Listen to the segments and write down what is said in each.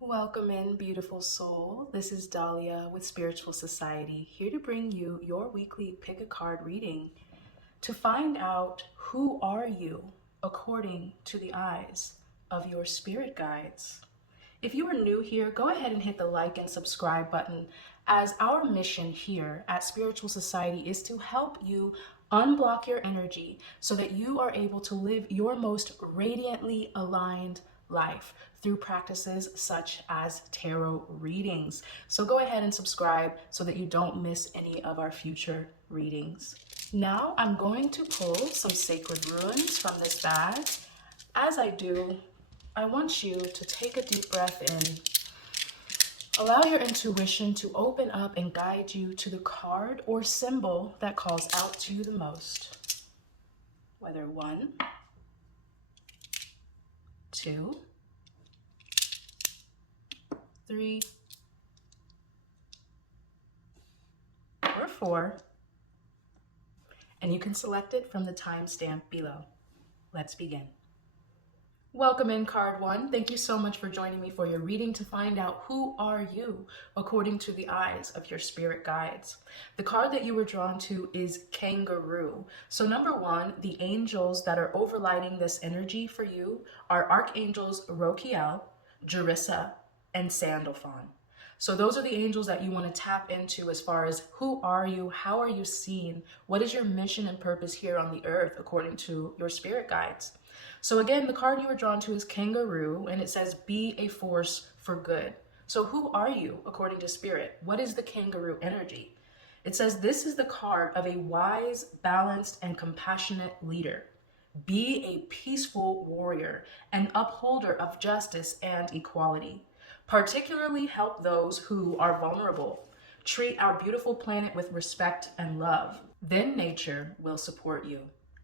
Welcome in, beautiful soul. This is Dahlia with Spiritual Society, here to bring you your weekly pick a card reading to find out who are you according to the eyes of your spirit guides. If you are new here, go ahead and hit the like and subscribe button, as our mission here at Spiritual Society is to help you unblock your energy so that you are able to live your most radiantly aligned life through practices such as tarot readings. So go ahead and subscribe so that you don't miss any of our future readings. Now I'm going to pull some sacred runes from this bag. As I do, I want you to take a deep breath in. Allow your intuition to open up and guide you to the card or symbol that calls out to you the most. Whether 1, 2, 3, or 4, and you can select it from the timestamp below. Let's begin. Welcome in, card 1. Thank you so much for joining me for your reading to find out who are you according to the eyes of your spirit guides. The card that you were drawn to is Kangaroo. So number 1, the angels that are overlighting this energy for you are Archangels Rokiel, Jerissa, and Sandalphon. So those are the angels that you want to tap into as far as who are you, how are you seen, what is your mission and purpose here on the earth according to your spirit guides. So again, the card you were drawn to is Kangaroo, and it says be a force for good. So who are you according to spirit? What is the kangaroo energy? It says this is the card of a wise, balanced, and compassionate leader. Be a peaceful warrior, an upholder of justice and equality. Particularly help those who are vulnerable. Treat our beautiful planet with respect and love. Then nature will support you.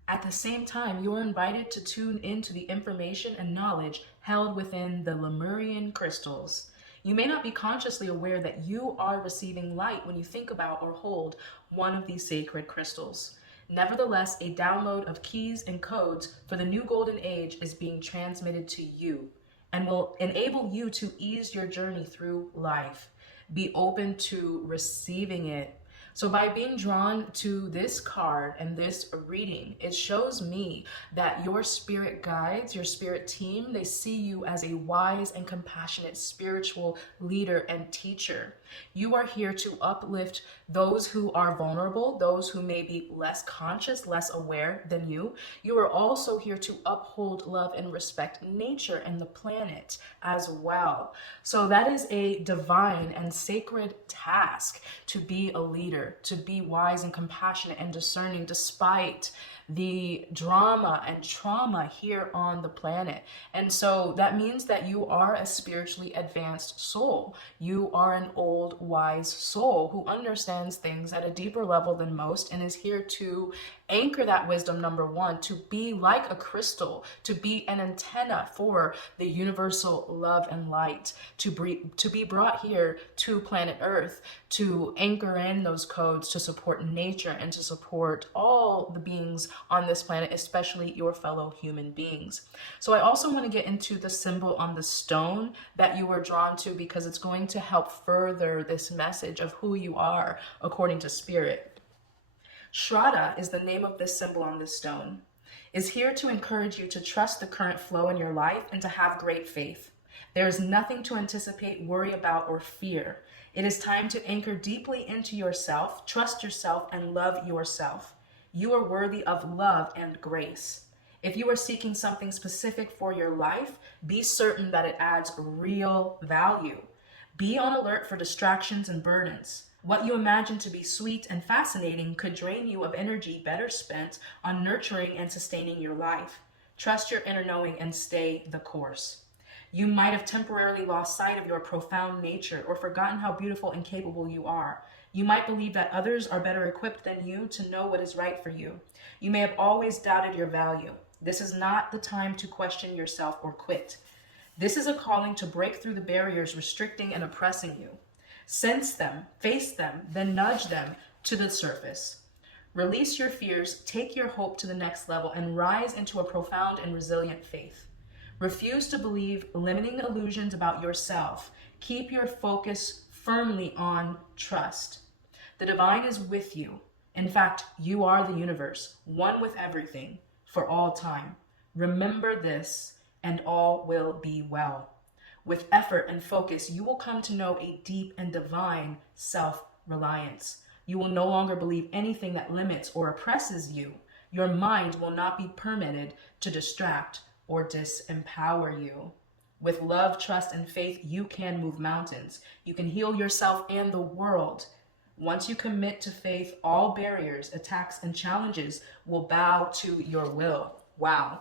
At the same time, you are invited to tune into the information and knowledge held within the Lemurian crystals. You may not be consciously aware that you are receiving light when you think about or hold one of these sacred crystals. Nevertheless, a download of keys and codes for the new golden age is being transmitted to you and will enable you to ease your journey through life. Be open to receiving it. So by being drawn to this card and this reading, it shows me that your spirit guides, your spirit team, they see you as a wise and compassionate spiritual leader and teacher. You are here to uplift those who are vulnerable, those who may be less conscious, less aware than you. You are also here to uphold, love, and respect nature and the planet as well. So that is a divine and sacred task, to be a leader, to be wise and compassionate and discerning despite the drama and trauma here on the planet. And so that means that you are a spiritually advanced soul. You are an old, wise soul who understands things at a deeper level than most and is here to anchor that wisdom, number 1, to be like a crystal, to be an antenna for the universal love and light, to be brought here to planet Earth, to anchor in those codes, to support nature and to support all the beings on this planet, especially your fellow human beings. So I also want to get into the symbol on the stone that you were drawn to, because it's going to help further this message of who you are according to spirit. Shraddha is the name of this symbol on this stone. Is here to encourage you to trust the current flow in your life and to have great faith. There is nothing to anticipate, worry about, or fear. It is time to anchor deeply into yourself, trust yourself, and love yourself. You are worthy of love and grace. If you are seeking something specific for your life, be certain that it adds real value. Be on alert for distractions and burdens. What you imagine to be sweet and fascinating could drain you of energy better spent on nurturing and sustaining your life. Trust your inner knowing and stay the course. You might have temporarily lost sight of your profound nature or forgotten how beautiful and capable you are. You might believe that others are better equipped than you to know what is right for you. You may have always doubted your value. This is not the time to question yourself or quit. This is a calling to break through the barriers restricting and oppressing you. Sense them, face them, then nudge them to the surface. Release your fears, take your hope to the next level, and rise into a profound and resilient faith. Refuse to believe limiting illusions about yourself. Keep your focus firmly on trust. The divine is with you. In fact, you are the universe, one with everything, for all time. Remember this, and all will be well. With effort and focus, you will come to know a deep and divine self-reliance. You will no longer believe anything that limits or oppresses you. Your mind will not be permitted to distract or disempower you. With love, trust, and faith, you can move mountains. You can heal yourself and the world. Once you commit to faith, all barriers, attacks, and challenges will bow to your will. Wow.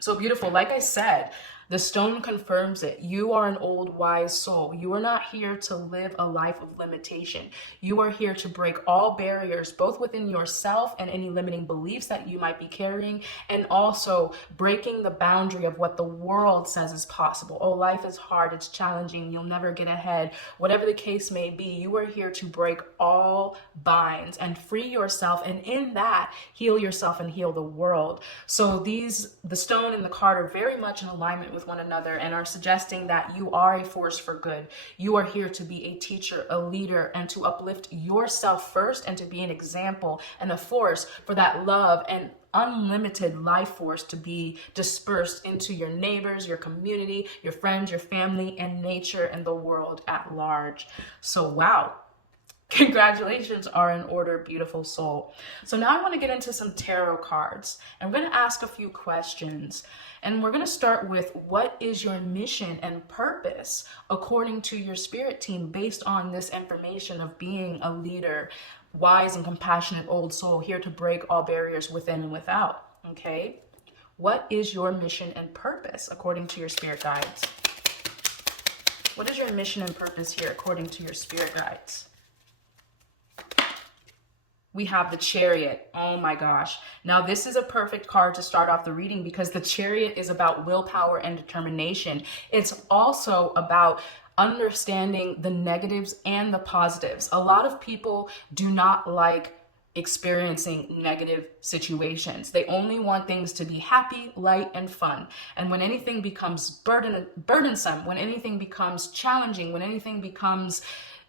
So beautiful. Like I said, the stone confirms it. You are an old, wise soul. You are not here to live a life of limitation. You are here to break all barriers, both within yourself and any limiting beliefs that you might be carrying, and also breaking the boundary of what the world says is possible. Oh, life is hard. It's challenging. You'll never get ahead. Whatever the case may be, you are here to break all binds and free yourself, and in that, heal yourself and heal the world. So the stone and the card are very much in alignment with one another and are suggesting that you are a force for good. You are here to be a teacher, a leader, and to uplift yourself first, and to be an example and a force for that love and unlimited life force to be dispersed into your neighbors, your community, your friends, your family, and nature, and the world at large. So wow. Congratulations are in order, beautiful soul. So now I want to get into some tarot cards. I'm going to ask a few questions. And we're going to start with, what is your mission and purpose according to your spirit team based on this information of being a leader, wise and compassionate old soul here to break all barriers within and without? Okay. What is your mission and purpose according to your spirit guides? What is your mission and purpose here according to your spirit guides? We have the Chariot. Oh my gosh. Now this is a perfect card to start off the reading, because the Chariot is about willpower and determination. It's also about understanding the negatives and the positives. A lot of people do not like experiencing negative situations. They only want things to be happy, light, and fun. And when anything becomes burdensome, when anything becomes challenging, when anything becomes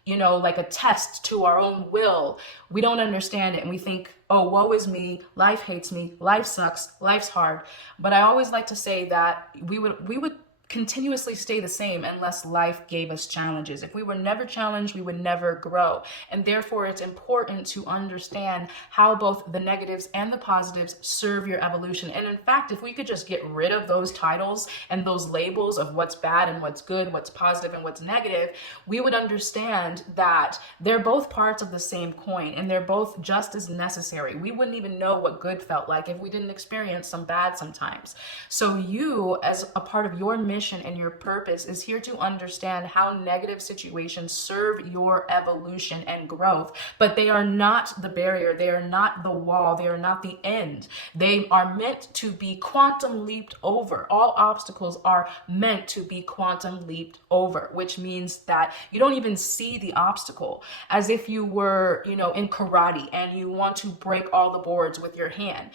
like a test to our own will, we don't understand it. And we think, oh, woe is me. Life hates me. Life sucks. Life's hard. But I always like to say that we would continuously stay the same unless life gave us challenges. If we were never challenged, we would never grow. And therefore, it's important to understand how both the negatives and the positives serve your evolution. And in fact, if we could just get rid of those titles and those labels of what's bad and what's good, what's positive and what's negative, we would understand that they're both parts of the same coin, and they're both just as necessary. We wouldn't even know what good felt like if we didn't experience some bad sometimes. So you, as a part of your mission and your purpose, is here to understand how negative situations serve your evolution and growth, but they are not the barrier. They are not the wall. They are not the end. They are meant to be quantum leaped over. All obstacles are meant to be quantum leaped over, which means that you don't even see the obstacle, as if you were, in karate and you want to break all the boards with your hand.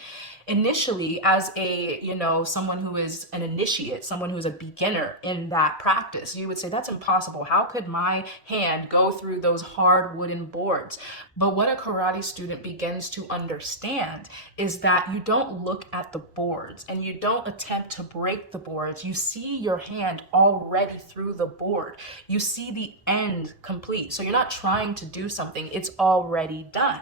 Initially, as a, someone who is an initiate, someone who's a beginner in that practice, you would say, that's impossible. How could my hand go through those hard wooden boards? But what a karate student begins to understand is that you don't look at the boards and you don't attempt to break the boards. You see your hand already through the board. You see the end complete. So you're not trying to do something. It's already done.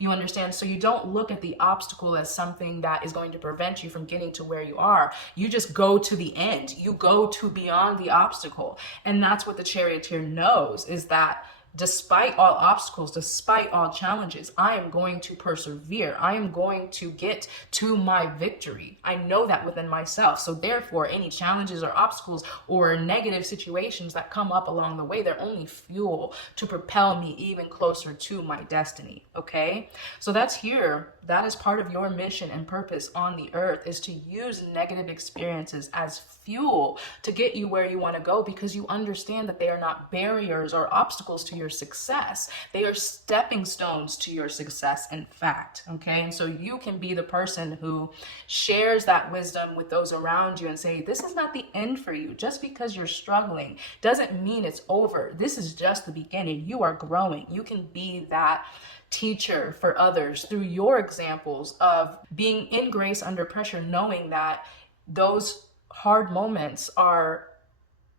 You understand? So you don't look at the obstacle as something that is going to prevent you from getting to where you are. You just go to the end. You go to beyond the obstacle. And that's what the charioteer knows, is that despite all obstacles, despite all challenges, I am going to persevere. I am going to get to my victory. I know that within myself. So therefore, any challenges or obstacles or negative situations that come up along the way, they're only fuel to propel me even closer to my destiny. Okay? So that's here. That is part of your mission and purpose on the earth, is to use negative experiences as fuel to get you where you want to go, because you understand that they are not barriers or obstacles to your success. They are stepping stones to your success, in fact, okay? And so you can be the person who shares that wisdom with those around you and say, this is not the end for you. Just because you're struggling doesn't mean it's over. This is just the beginning. You are growing. You can be that teacher for others through your examples of being in grace under pressure, knowing that those hard moments are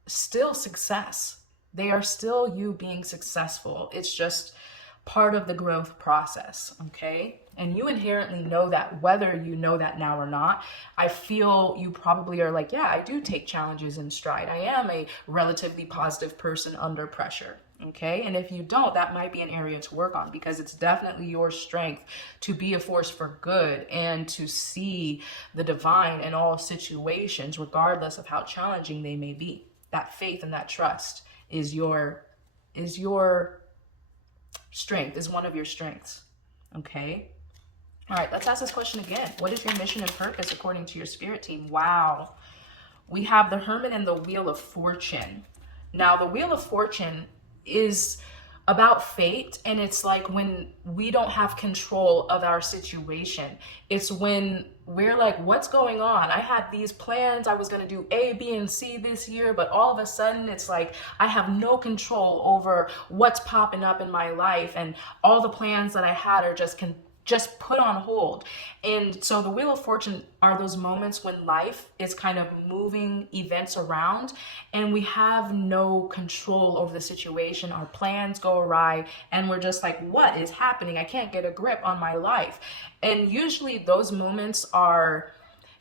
still success. They are still you being successful. It's just part of the growth process, okay? And you inherently know that, whether you know that now or not. I feel you probably are like, yeah, I do take challenges in stride. I am a relatively positive person under pressure, okay? And if you don't, that might be an area to work on, because it's definitely your strength to be a force for good and to see the divine in all situations, regardless of how challenging they may be. That faith and that trust is your strength, is one of your strengths, okay? All right, let's ask this question again. What is your mission and purpose according to your spirit team? Wow. We have the Hermit and the Wheel of Fortune. Now, the Wheel of Fortune is about fate, and it's like when we don't have control of our situation. It's when we're like, what's going on? I had these plans. I was going to do A, B, and C this year, but all of a sudden it's like I have no control over what's popping up in my life, and all the plans that I had are just put on hold. And so the Wheel of Fortune are those moments when life is kind of moving events around and we have no control over the situation. Our plans go awry and we're just like, what is happening? I can't get a grip on my life. And usually those moments are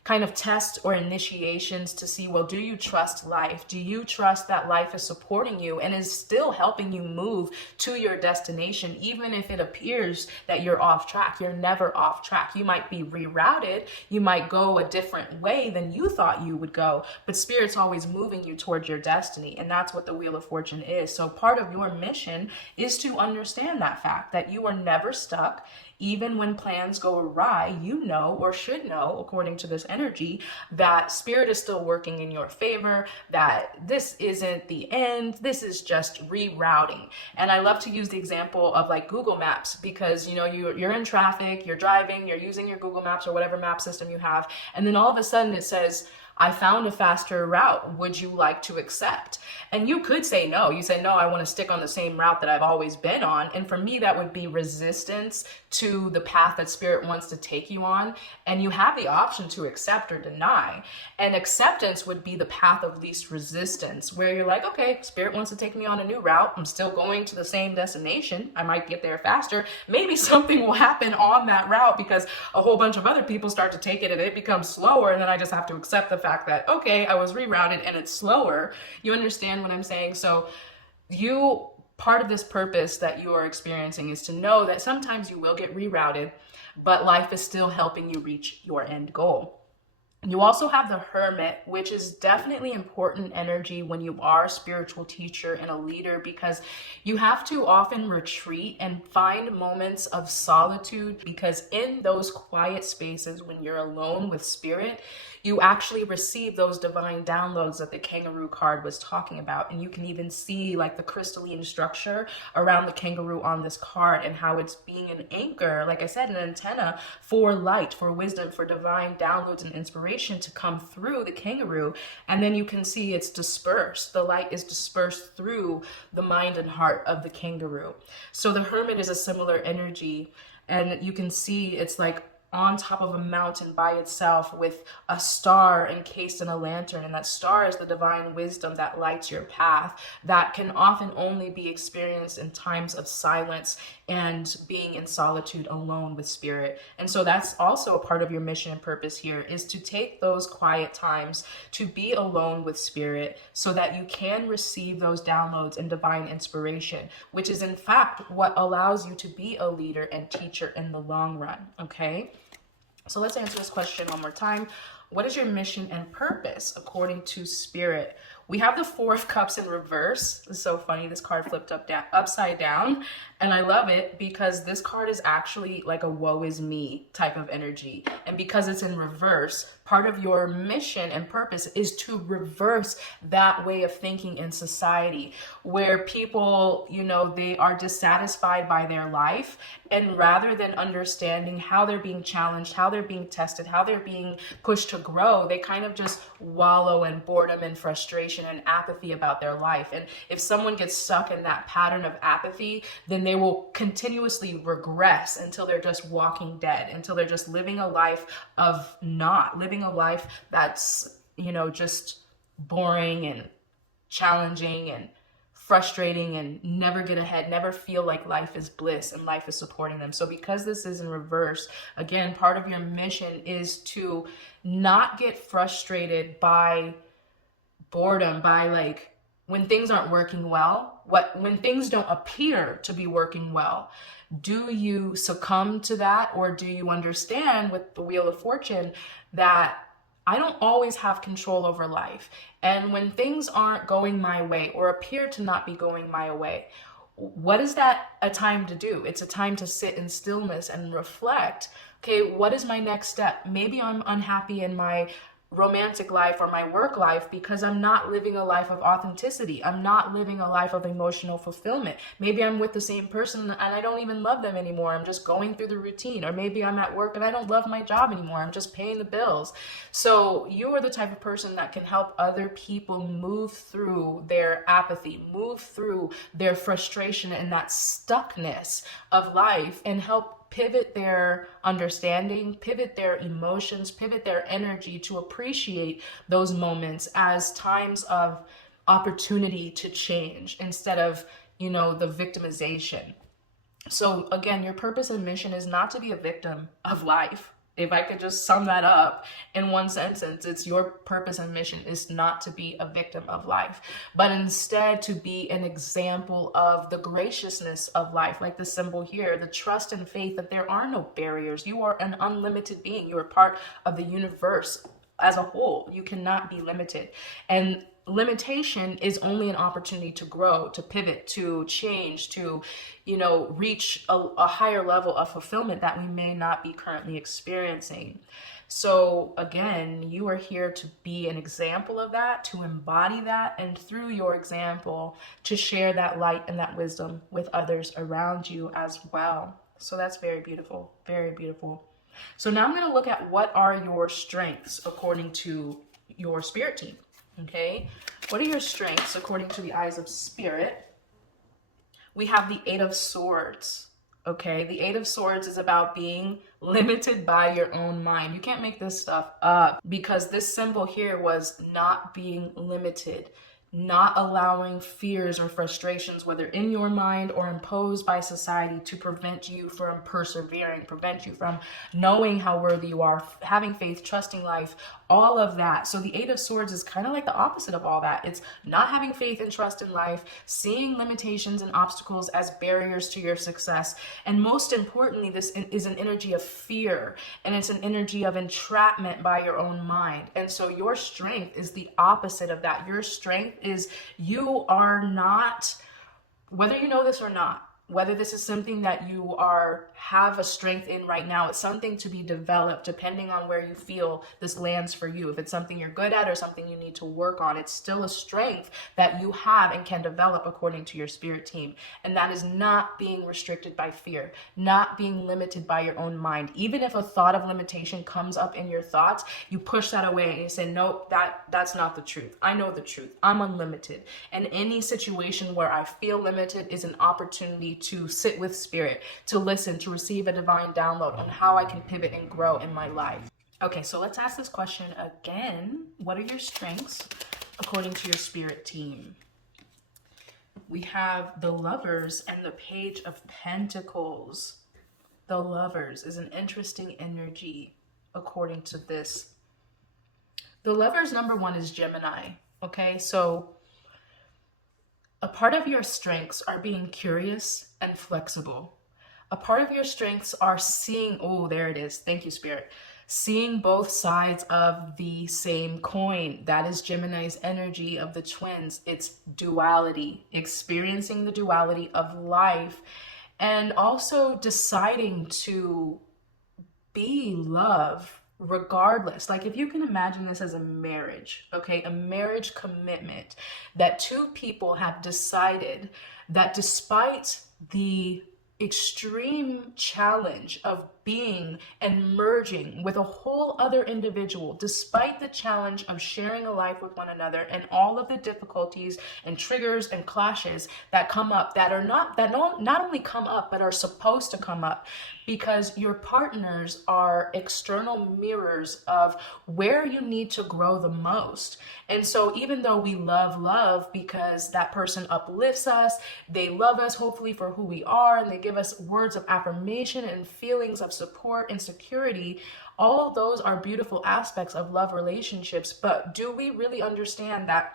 kind of tests or initiations to see, well, do you trust life? Do you trust that life is supporting you and is still helping you move to your destination? Even if it appears that you're off track, you're never off track. You might be rerouted. You might go a different way than you thought you would go, but Spirit's always moving you towards your destiny. And that's what the Wheel of Fortune is. So part of your mission is to understand that fact, that you are never stuck. Even when plans go awry, you know, or should know, according to this energy, that Spirit is still working in your favor, that this isn't the end, this is just rerouting. And I love to use the example of like Google Maps, because, you know, you're in traffic, you're driving, you're using your Google Maps or whatever map system you have, and then all of a sudden it says, I found a faster route. Would you like to accept? And you could say no. You say, no, I want to stick on the same route that I've always been on. And for me, that would be resistance to the path that Spirit wants to take you on. And you have the option to accept or deny. And acceptance would be the path of least resistance, where you're like, okay, Spirit wants to take me on a new route. I'm still going to the same destination. I might get there faster. Maybe something will happen on that route because a whole bunch of other people start to take it and it becomes slower. And then I just have to accept the fact that, okay, I was rerouted and it's slower. You understand what I'm saying? So part of this purpose that you are experiencing is to know that sometimes you will get rerouted, but life is still helping you reach your end goal. You also have the Hermit, which is definitely important energy when you are a spiritual teacher and a leader, because you have to often retreat and find moments of solitude, because in those quiet spaces when you're alone with Spirit, you actually receive those divine downloads that the kangaroo card was talking about. And you can even see like the crystalline structure around the kangaroo on this card and how it's being an anchor, like I said, an antenna for light, for wisdom, for divine downloads and inspiration to come through the kangaroo. And then you can see it's dispersed. The light is dispersed through the mind and heart of the kangaroo. So the Hermit is a similar energy. And you can see it's like on top of a mountain by itself with a star encased in a lantern. And that star is the divine wisdom that lights your path, that can often only be experienced in times of silence and being in solitude alone with Spirit. And so that's also a part of your mission and purpose here, is to take those quiet times to be alone with Spirit so that you can receive those downloads and divine inspiration, which is in fact what allows you to be a leader and teacher in the long run. Okay? So let's answer this question one more time. What is your mission and purpose according to Spirit? We have the Four of Cups in reverse. It's so funny. This card flipped upside down. And I love it because this card is actually like a woe is me type of energy. And because it's in reverse, Part of your mission and purpose is to reverse that way of thinking in society where people, they are dissatisfied by their life. And rather than understanding how they're being challenged, how they're being tested, how they're being pushed to grow, they kind of just wallow in boredom and frustration and apathy about their life. And if someone gets stuck in that pattern of apathy, then they will continuously regress until they're just walking dead, until they're just living a life of not living a life that's, just boring and challenging and frustrating and never get ahead, never feel like life is bliss and life is supporting them. So because this is in reverse, again, part of your mission is to not get frustrated by boredom, by like when things aren't working well, when things don't appear to be working well. Do you succumb to that, or do you understand with the Wheel of Fortune that I don't always have control over life? And when things aren't going my way or appear to not be going my way, what is that a time to do? It's a time to sit in stillness and reflect. Okay, what is my next step? Maybe I'm unhappy in my romantic life or my work life because I'm not living a life of authenticity. I'm not living a life of emotional fulfillment. Maybe I'm with the same person and I don't even love them anymore. I'm just going through the routine. Or maybe I'm at work and I don't love my job anymore. I'm just paying the bills. So you are the type of person that can help other people move through their apathy, move through their frustration and that stuckness of life, and help pivot their understanding, pivot their emotions, pivot their energy to appreciate those moments as times of opportunity to change instead of, the victimization. So again, your purpose and mission is not to be a victim of life. If I could just sum that up in one sentence, it's your purpose and mission is not to be a victim of life, but instead to be an example of the graciousness of life, like the symbol here, the trust and faith that there are no barriers. You are an unlimited being. You are part of the universe as a whole. You cannot be limited. And limitation is only an opportunity to grow, to pivot, to change, to, reach a higher level of fulfillment that we may not be currently experiencing. So again, you are here to be an example of that, to embody that, and through your example, to share that light and that wisdom with others around you as well. So that's very beautiful, very beautiful. So now I'm going to look at what are your strengths according to your spirit team. Okay, what are your strengths according to the eyes of spirit? We have the Eight of Swords. Okay, the Eight of Swords is about being limited by your own mind. You can't make this stuff up, because this symbol here was not being limited, not allowing fears or frustrations, whether in your mind or imposed by society, to prevent you from persevering, prevent you from knowing how worthy you are, having faith, trusting life, all of that. So the Eight of Swords is kind of like the opposite of all that. It's not having faith and trust in life, seeing limitations and obstacles as barriers to your success. And most importantly, this is an energy of fear, and it's an energy of entrapment by your own mind. And so your strength is the opposite of that. Your strength is you are not, whether you know this or not, whether this is something that you have a strength in right now, it's something to be developed depending on where you feel this lands for you. If it's something you're good at or something you need to work on, it's still a strength that you have and can develop according to your spirit team. And that is not being restricted by fear, not being limited by your own mind. Even if a thought of limitation comes up in your thoughts, you push that away and you say, nope, that's not the truth. I know the truth. I'm unlimited. And any situation where I feel limited is an opportunity to sit with spirit, to listen, to receive a divine download on how I can pivot and grow in my life. Okay, so let's ask this question again. What are your strengths according to your spirit team? We have the Lovers and the Page of Pentacles. The Lovers is an interesting energy according to this. The Lovers, number one, is Gemini. Okay, so a part of your strengths are being curious and flexible. A part of your strengths are seeing, oh, there it is. Thank you, Spirit. Seeing both sides of the same coin. That is Gemini's energy of the twins. It's duality, experiencing the duality of life, and also deciding to be love regardless. Like if you can imagine this as a marriage, okay, a marriage commitment that two people have decided that despite the extreme challenge of being and merging with a whole other individual, despite the challenge of sharing a life with one another and all of the difficulties and triggers and clashes that come up, that are not only come up but are supposed to come up, because your partners are external mirrors of where you need to grow the most. And so even though we love because that person uplifts us, they love us hopefully for who we are, and they give us words of affirmation and feelings of support and security, all of those are beautiful aspects of love relationships. But do we really understand that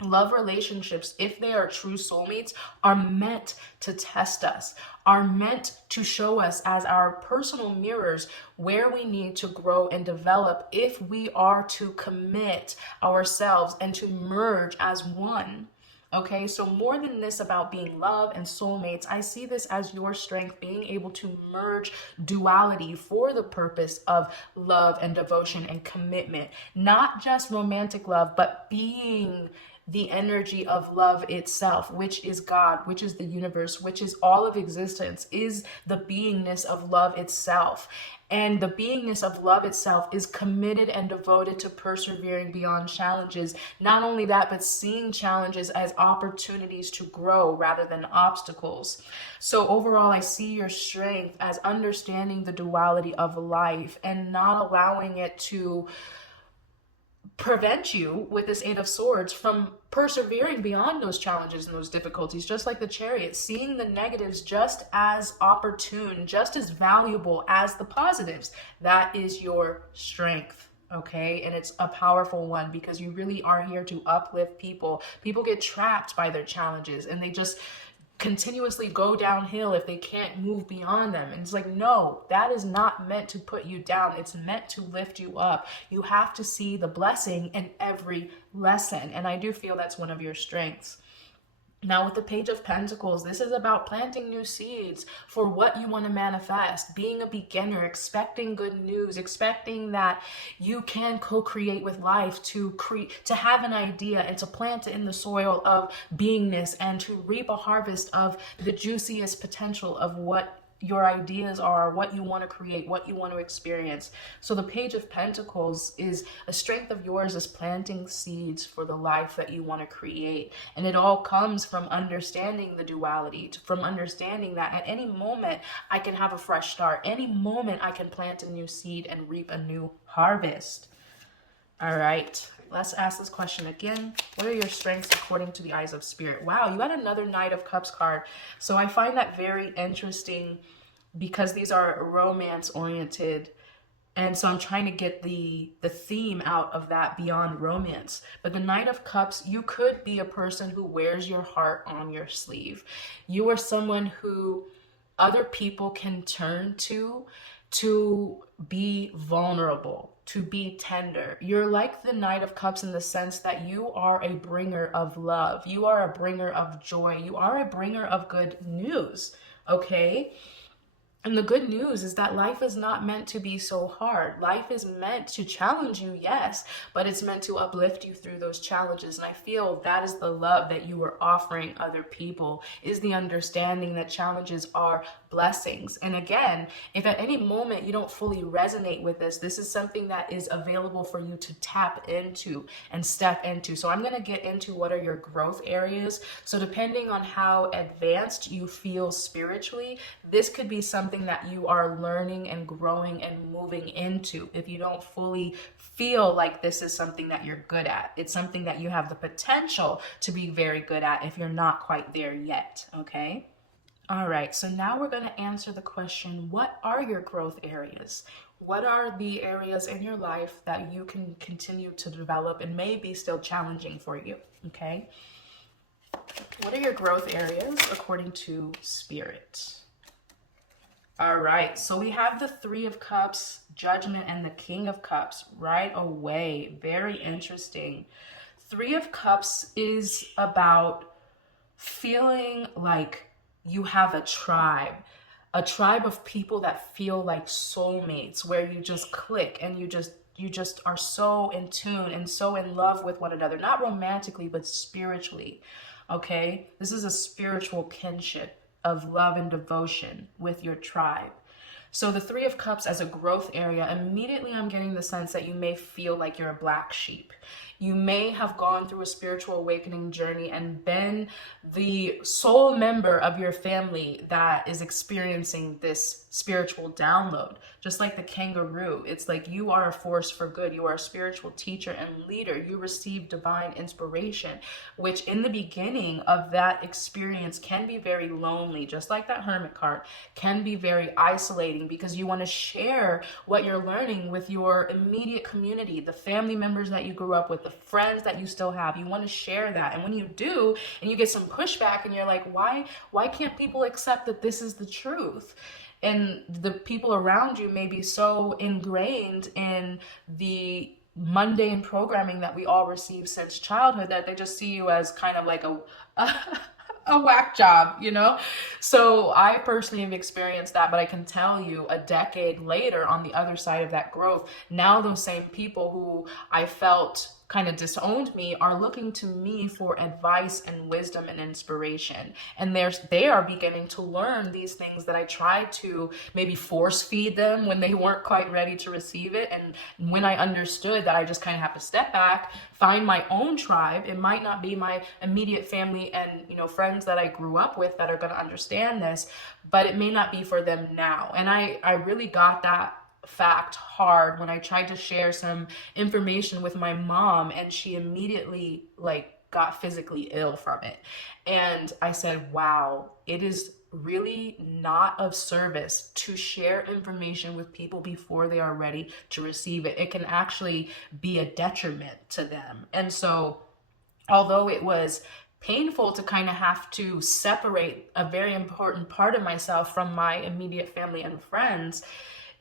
love relationships, if they are true soulmates, are meant to test us, are meant to show us as our personal mirrors where we need to grow and develop if we are to commit ourselves and to merge as one? Okay, so more than this about being love and soulmates, I see this as your strength, being able to merge duality for the purpose of love and devotion and commitment. Not just romantic love, but being the energy of love itself, which is God, which is the universe, which is all of existence, is the beingness of love itself. And the beingness of love itself is committed and devoted to persevering beyond challenges. Not only that, but seeing challenges as opportunities to grow rather than obstacles. So overall, I see your strength as understanding the duality of life and not allowing it to prevent you with this Eight of Swords from persevering beyond those challenges and those difficulties, just like the Chariot, seeing the negatives just as opportune, just as valuable as the positives. That is your strength. Okay, and it's a powerful one because you really are here to uplift people. People get trapped by their challenges and they just continuously go downhill if they can't move beyond them. And it's like, no, that is not meant to put you down. It's meant to lift you up. You have to see the blessing in every lesson. And I do feel that's one of your strengths. Now with the Page of Pentacles, this is about planting new seeds for what you want to manifest, being a beginner, expecting good news, expecting that you can co-create with life, to have an idea and to plant it in the soil of beingness and to reap a harvest of the juiciest potential of what your ideas are, what you want to create, what you want to experience. So the Page of Pentacles is a strength of yours, is planting seeds for the life that you want to create. And it all comes from understanding the duality, from understanding that at any moment I can have a fresh start. Any moment I can plant a new seed and reap a new harvest. All right, let's ask this question again. What are your strengths according to the eyes of spirit? Wow, you got another Knight of Cups card. So I find that very interesting because these are romance oriented. And so I'm trying to get the theme out of that beyond romance. But the Knight of Cups, you could be a person who wears your heart on your sleeve. You are someone who other people can turn to be vulnerable, to be tender. You're like the Knight of Cups in the sense that you are a bringer of love. You are a bringer of joy. You are a bringer of good news, okay? And the good news is that life is not meant to be so hard. Life is meant to challenge you, yes, but it's meant to uplift you through those challenges. And I feel that is the love that you are offering other people, is the understanding that challenges are blessings. And again, if at any moment you don't fully resonate with this, this is something that is available for you to tap into and step into. So I'm going to get into what are your growth areas. So depending on how advanced you feel spiritually, this could be something that you are learning and growing and moving into. If you don't fully feel like this is something that you're good at, it's something that you have the potential to be very good at if you're not quite there yet, okay? All right, so now we're going to answer the question, what are your growth areas? What are the areas in your life that you can continue to develop and may be still challenging for you, okay? What are your growth areas according to Spirit? All right, so we have the Three of Cups, Judgment, and the King of Cups right away. Very interesting. Three of Cups is about feeling like you have a tribe, a tribe of people that feel like soulmates, where you just click and you just are so in tune and so in love with one another, not romantically, but spiritually. Okay? This is a spiritual kinship of love and devotion with your tribe. So the Three of Cups as a growth area, immediately I'm getting the sense that you may feel like you're a black sheep. You may have gone through a spiritual awakening journey and been the sole member of your family that is experiencing this spiritual download. Just like the kangaroo, it's like you are a force for good. You are a spiritual teacher and leader. You receive divine inspiration, which in the beginning of that experience can be very lonely, just like that hermit card, can be very isolating because you want to share what you're learning with your immediate community, the family members that you grew up with, the friends that you still have. You want to share that. And when you do, and you get some pushback and you're like, why can't people accept that this is the truth? And the people around you may be so ingrained in the mundane programming that we all receive since childhood that they just see you as kind of like a whack job, you know? So I personally have experienced that, but I can tell you a decade later on the other side of that growth, now those same people who I felt kind of disowned me are looking to me for advice and wisdom and inspiration. And they are beginning to learn these things that I tried to maybe force feed them when they weren't quite ready to receive it. And when I understood that I just kind of have to step back, find my own tribe. It might not be my immediate family and, friends that I grew up with that are going to understand this, but it may not be for them now. And I really got that fact hard when I tried to share some information with my mom, and she immediately got physically ill from it. And I said, wow, it is really not of service to share information with people before they are ready to receive it. It can actually be a detriment to them. And so although it was painful to kind of have to separate a very important part of myself from my immediate family and friends,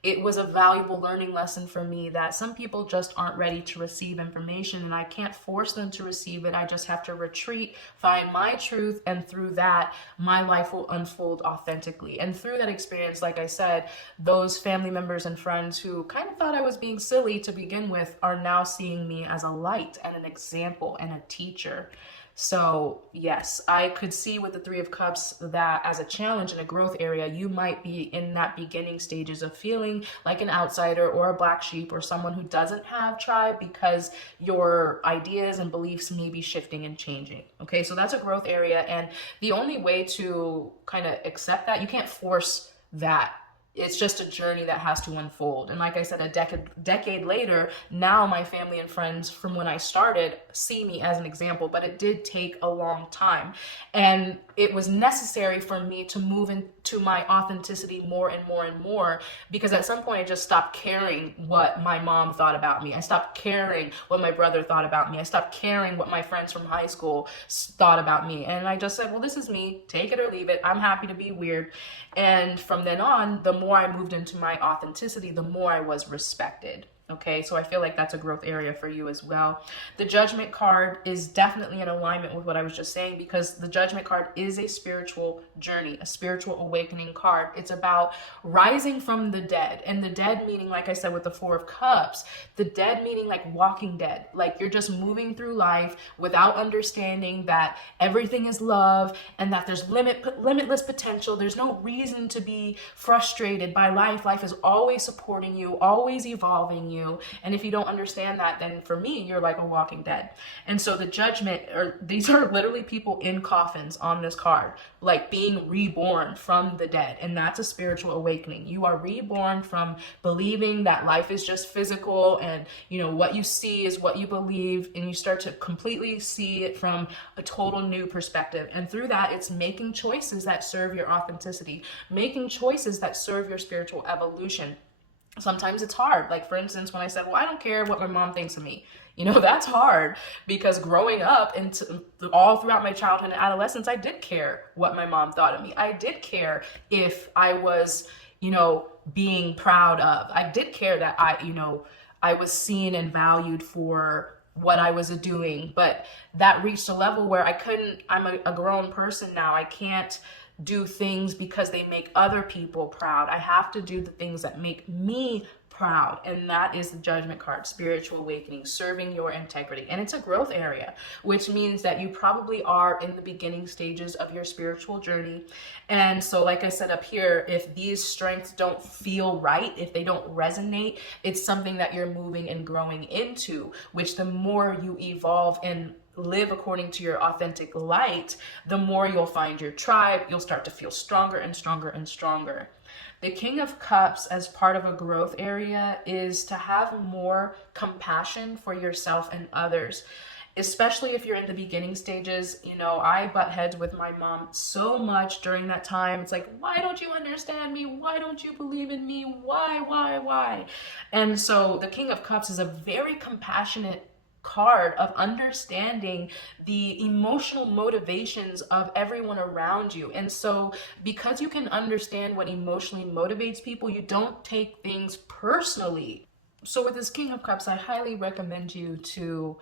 it was a valuable learning lesson for me that some people just aren't ready to receive information, and I can't force them to receive it. I just have to retreat, find my truth, and through that, my life will unfold authentically. And through that experience, like I said, those family members and friends who kind of thought I was being silly to begin with are now seeing me as a light and an example and a teacher. So yes, I could see with the Three of Cups that as a challenge in a growth area, you might be in that beginning stages of feeling like an outsider or a black sheep or someone who doesn't have tribe because your ideas and beliefs may be shifting and changing. Okay, so that's a growth area. And the only way to kind of accept that, you can't force that. It's just a journey that has to unfold. And like I said, a decade later, now my family and friends from when I started see me as an example, but it did take a long time. And it was necessary for me to move into my authenticity more and more and more, because at some point I just stopped caring what my mom thought about me. I stopped caring what my brother thought about me. I stopped caring what my friends from high school thought about me. And I just said, well, this is me, take it or leave it. I'm happy to be weird. And from then on, the more I moved into my authenticity, the more I was respected. Okay, so I feel like that's a growth area for you as well. The Judgment card is definitely in alignment with what I was just saying, because the Judgment card is a spiritual journey, a spiritual awakening card. It's about rising from the dead. And the dead meaning, like I said, with the Four of Cups, the dead meaning like walking dead. Like you're just moving through life without understanding that everything is love and that there's limitless potential. There's no reason to be frustrated by life. Life is always supporting you, always evolving you. And if you don't understand that, then for me, you're like a walking dead. And so the Judgment, or these are literally people in coffins on this card, like being reborn from the dead. And that's a spiritual awakening. You are reborn from believing that life is just physical and, what you see is what you believe. And you start to completely see it from a total new perspective. And through that, it's making choices that serve your authenticity, making choices that serve your spiritual evolution. Sometimes it's hard. Like for instance, when I said, well, I don't care what my mom thinks of me, that's hard, because growing up and all throughout my childhood and adolescence, I did care what my mom thought of me. I did care if I was, being proud of. I did care that I was seen and valued for what I was doing, but that reached a level where I'm a grown person now. I can't do things because they make other people proud. I have to do the things that make me proud. And that is the judgment card, spiritual awakening, serving your integrity. And it's a growth area, which means that you probably are in the beginning stages of your spiritual journey. And so, like I said up here, if these strengths don't feel right, if they don't resonate, it's something that you're moving and growing into, which the more you evolve and live according to your authentic light, the more you'll find your tribe. You'll start to feel stronger and stronger and stronger. The King of Cups, as part of a growth area, is to have more compassion for yourself and others, especially if you're in the beginning stages. You know, I butt heads with my mom so much during that time. It's like, why don't you understand me? Why don't you believe in me? Why? And so the King of Cups is a very compassionate card of understanding the emotional motivations of everyone around you. And so because you can understand what emotionally motivates people, you don't take things personally. So with this King of Cups, I highly recommend you to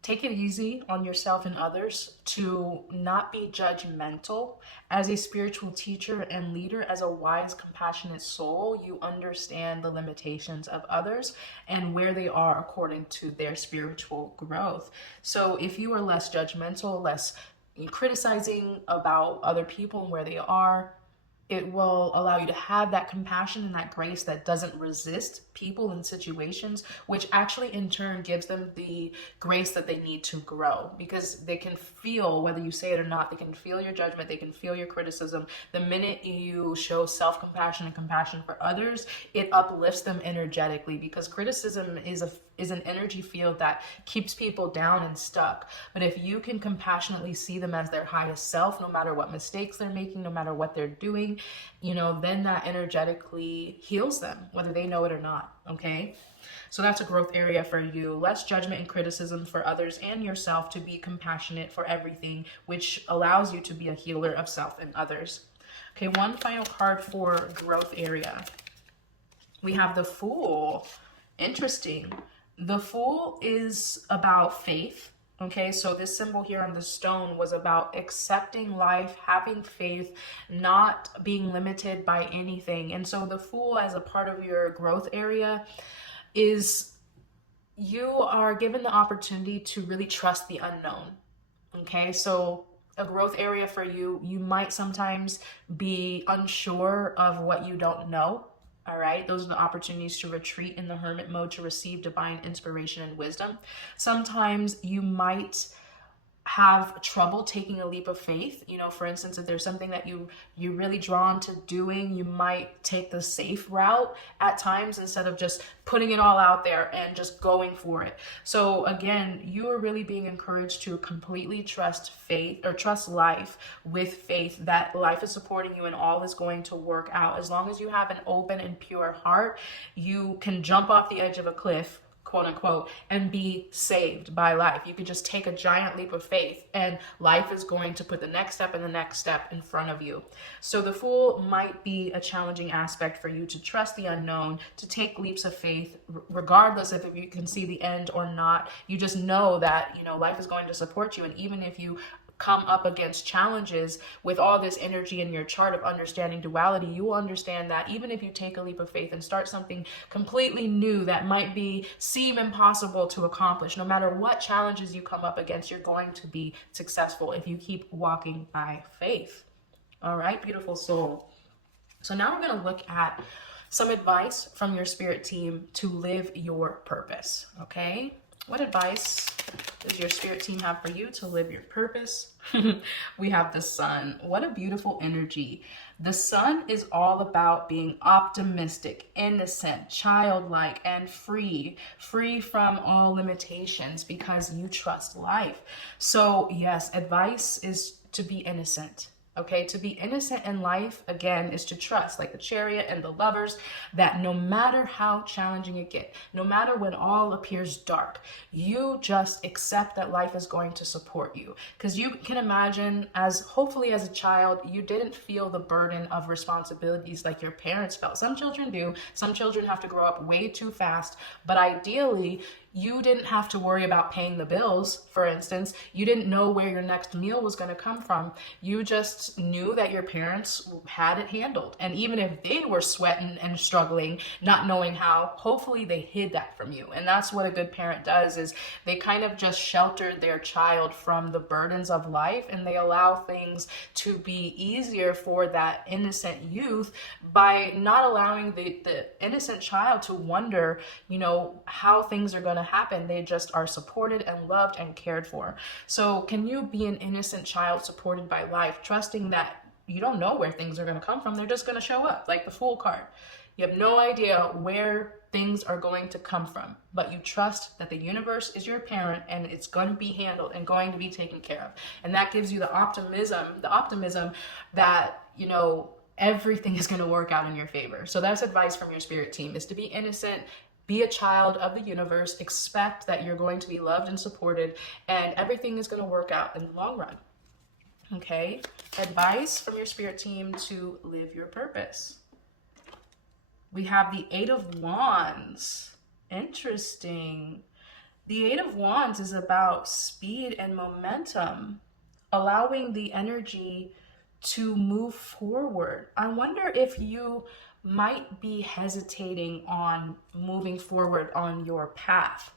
take it easy on yourself and others, to not be judgmental. As a spiritual teacher and leader, as a wise, compassionate soul, you understand the limitations of others and where they are according to their spiritual growth. So if you are less judgmental, less criticizing about other people and where they are, it will allow you to have that compassion and that grace that doesn't resist people and situations, which actually in turn gives them the grace that they need to grow, because they can feel, whether you say it or not, they can feel your judgment, they can feel your criticism. The minute you show self-compassion and compassion for others, it uplifts them energetically, because criticism is an energy field that keeps people down and stuck. But if you can compassionately see them as their highest self, no matter what mistakes they're making, no matter what they're doing, you know, then that energetically heals them, whether they know it or not. Okay, so that's a growth area for you. Less judgment and criticism for others and yourself, to be compassionate for everything, which allows you to be a healer of self and others. Okay, one final card for growth area. We have the Fool. Interesting. The Fool is about faith. Okay, so this symbol here on the stone was about accepting life, having faith, not being limited by anything. And so the Fool, as a part of your growth area, is you are given the opportunity to really trust the unknown. Okay, so a growth area for you, you might sometimes be unsure of what you don't know. All right, those are the opportunities to retreat in the hermit mode to receive divine inspiration and wisdom. Sometimes you might have trouble taking a leap of faith. You know, for instance, if there's something that you're really drawn to doing, you might take the safe route at times instead of just putting it all out there and just going for it. So again, you are really being encouraged to completely trust faith, or trust life with faith, that life is supporting you and all is going to work out. As long as you have an open and pure heart, you can jump off the edge of a cliff, quote unquote, and be saved by life. You could just take a giant leap of faith and life is going to put the next step and the next step in front of you. So the Fool might be a challenging aspect for you, to trust the unknown, to take leaps of faith, regardless of if you can see the end or not. You just know that, you know, life is going to support you. And even if you come up against challenges with all this energy in your chart of understanding duality, you will understand that even if you take a leap of faith and start something completely new that might seem impossible to accomplish, no matter what challenges you come up against, you're going to be successful if you keep walking by faith. All right, beautiful soul. So now we're going to look at some advice from your spirit team to live your purpose. Okay, what advice does your spirit team have for you to live your purpose? We have the Sun. What a beautiful energy. The Sun is all about being optimistic, innocent, childlike, and free from all limitations, because you trust life. So yes, advice is to be innocent. Okay, to be innocent in life, again, is to trust, like the Chariot and the Lovers, that no matter how challenging it gets, no matter when all appears dark, you just accept that life is going to support you. Because you can imagine, hopefully as a child, you didn't feel the burden of responsibilities like your parents felt. Some children do. Some children have to grow up way too fast. But ideally, You didn't have to worry about paying the bills, for instance. You didn't know where your next meal was going to come from. You just knew that your parents had it handled. And even if they were sweating and struggling, not knowing how, hopefully they hid that from you. And that's what a good parent does, is they kind of just shelter their child from the burdens of life, and they allow things to be easier for that innocent youth by not allowing the innocent child to wonder, how things are going to happen. They just are supported and loved and cared for. So can you be an innocent child supported by life, trusting that you don't know where things are going to come from? They're just going to show up, like the Fool card. You have no idea where things are going to come from, but you trust that the universe is your parent and it's going to be handled and going to be taken care of. And that gives you the optimism that, everything is going to work out in your favor. So that's advice from your spirit team, is to be innocent. Be a child of the universe. Expect that you're going to be loved and supported, and everything is going to work out in the long run. Okay? Advice from your spirit team to live your purpose. We have the Eight of Wands. Interesting. The Eight of Wands is about speed and momentum, allowing the energy to move forward. I wonder if you might be hesitating on moving forward on your path.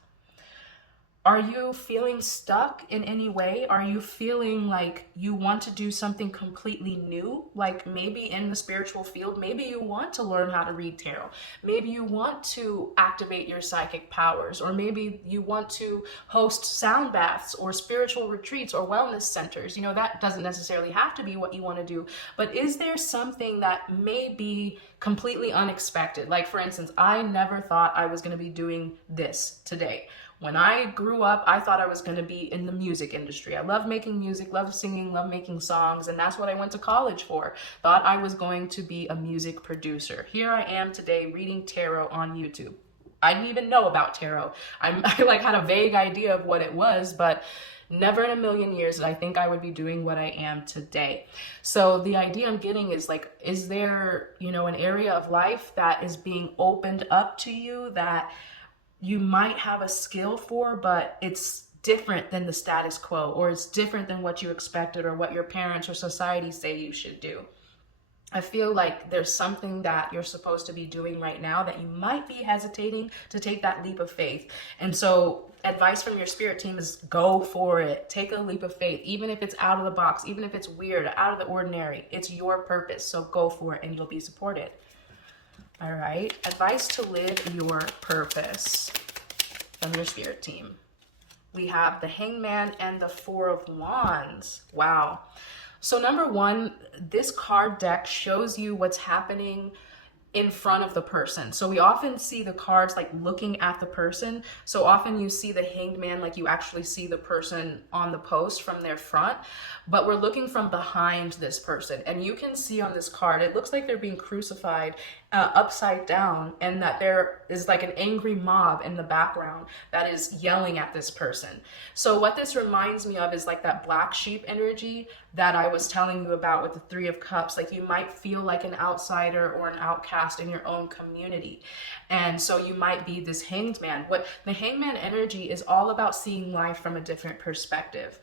Are you feeling stuck in any way? Are you feeling like you want to do something completely new? Like maybe in the spiritual field, maybe you want to learn how to read tarot. Maybe you want to activate your psychic powers, or maybe you want to host sound baths or spiritual retreats or wellness centers. That doesn't necessarily have to be what you want to do, but is there something that may be completely unexpected? Like, for instance, I never thought I was going to be doing this today. When I grew up, I thought I was going to be in the music industry. I love making music, love singing, love making songs, and that's what I went to college for. Thought I was going to be a music producer. Here I am today reading tarot on YouTube. I didn't even know about tarot. I had a vague idea of what it was, but never in a million years did I think I would be doing what I am today. So the idea I'm getting is is there, an area of life that is being opened up to you that you might have a skill for, but it's different than the status quo, or it's different than what you expected or what your parents or society say you should do. I feel like there's something that you're supposed to be doing right now that you might be hesitating to take that leap of faith. And so advice from your spirit team is go for it. Take a leap of faith, even if it's out of the box, even if it's weird, out of the ordinary. It's your purpose, so go for it and you'll be supported. All right, advice to live your purpose from your spirit team. We have the Hangman and the Four of Wands. Wow. So number one, this card deck shows you what's happening in front of the person. So we often see the cards looking at the person. So often you see the Hanged Man, you actually see the person on the post from their front, but we're looking from behind this person. And you can see on this card, it looks like they're being crucified upside down, and that there is an angry mob in the background that is yelling at this person. So what this reminds me of is that black sheep energy that I was telling you about with the Three of Cups. You might feel like an outsider or an outcast in your own community. And so you might be this Hanged Man. What the Hangman energy is all about, seeing life from a different perspective.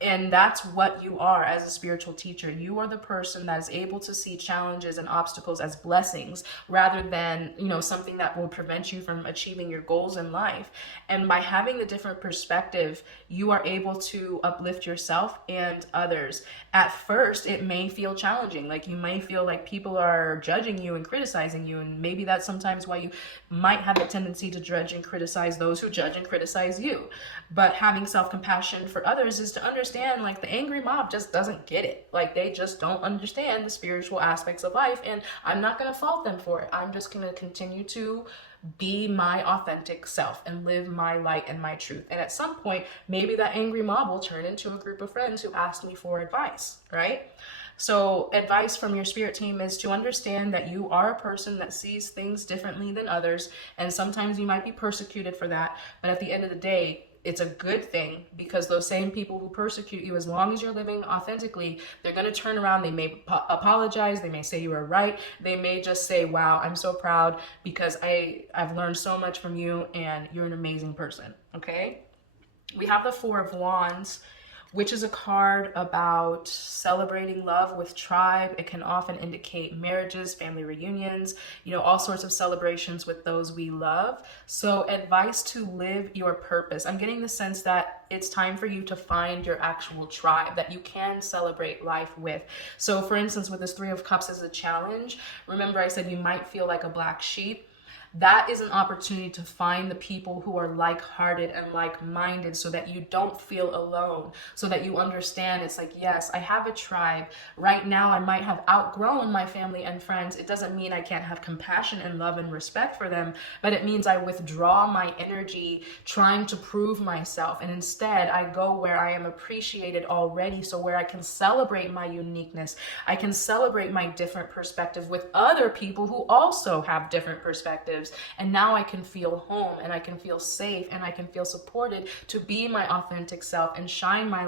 And that's what you are as a spiritual teacher. You are the person that is able to see challenges and obstacles as blessings rather than, something that will prevent you from achieving your goals in life. And by having the different perspective, you are able to uplift yourself and others. At first, it may feel challenging. You may feel like people are judging you and criticizing you. And maybe that's sometimes why you might have a tendency to judge and criticize those who judge and criticize you. But having self-compassion for others is to understand the angry mob just doesn't get it. They just don't understand the spiritual aspects of life, and I'm not going to fault them for it. I'm just going to continue to be my authentic self and live my light and my truth. And at some point, maybe that angry mob will turn into a group of friends who ask me for advice, right? So advice from your spirit team is to understand that you are a person that sees things differently than others, and sometimes you might be persecuted for that, but at the end of the day, it's a good thing, because those same people who persecute you, as long as you're living authentically, they're going to turn around. They may apologize. They may say you were right. They may just say, wow, I'm so proud because I've learned so much from you and you're an amazing person. Okay. We have the Four of Wands, which is a card about celebrating love with tribe. It can often indicate marriages, family reunions, all sorts of celebrations with those we love. So advice to live your purpose. I'm getting the sense that it's time for you to find your actual tribe that you can celebrate life with. So for instance, with this Three of Cups as a challenge, remember I said you might feel like a black sheep. That is an opportunity to find the people who are like-hearted and like-minded so that you don't feel alone, so that you understand it's like, yes, I have a tribe. Right now, I might have outgrown my family and friends. It doesn't mean I can't have compassion and love and respect for them, but it means I withdraw my energy trying to prove myself. And instead, I go where I am appreciated already, so where I can celebrate my uniqueness. I can celebrate my different perspectives with other people who also have different perspectives. And now I can feel home and I can feel safe and I can feel supported to be my authentic self and shine my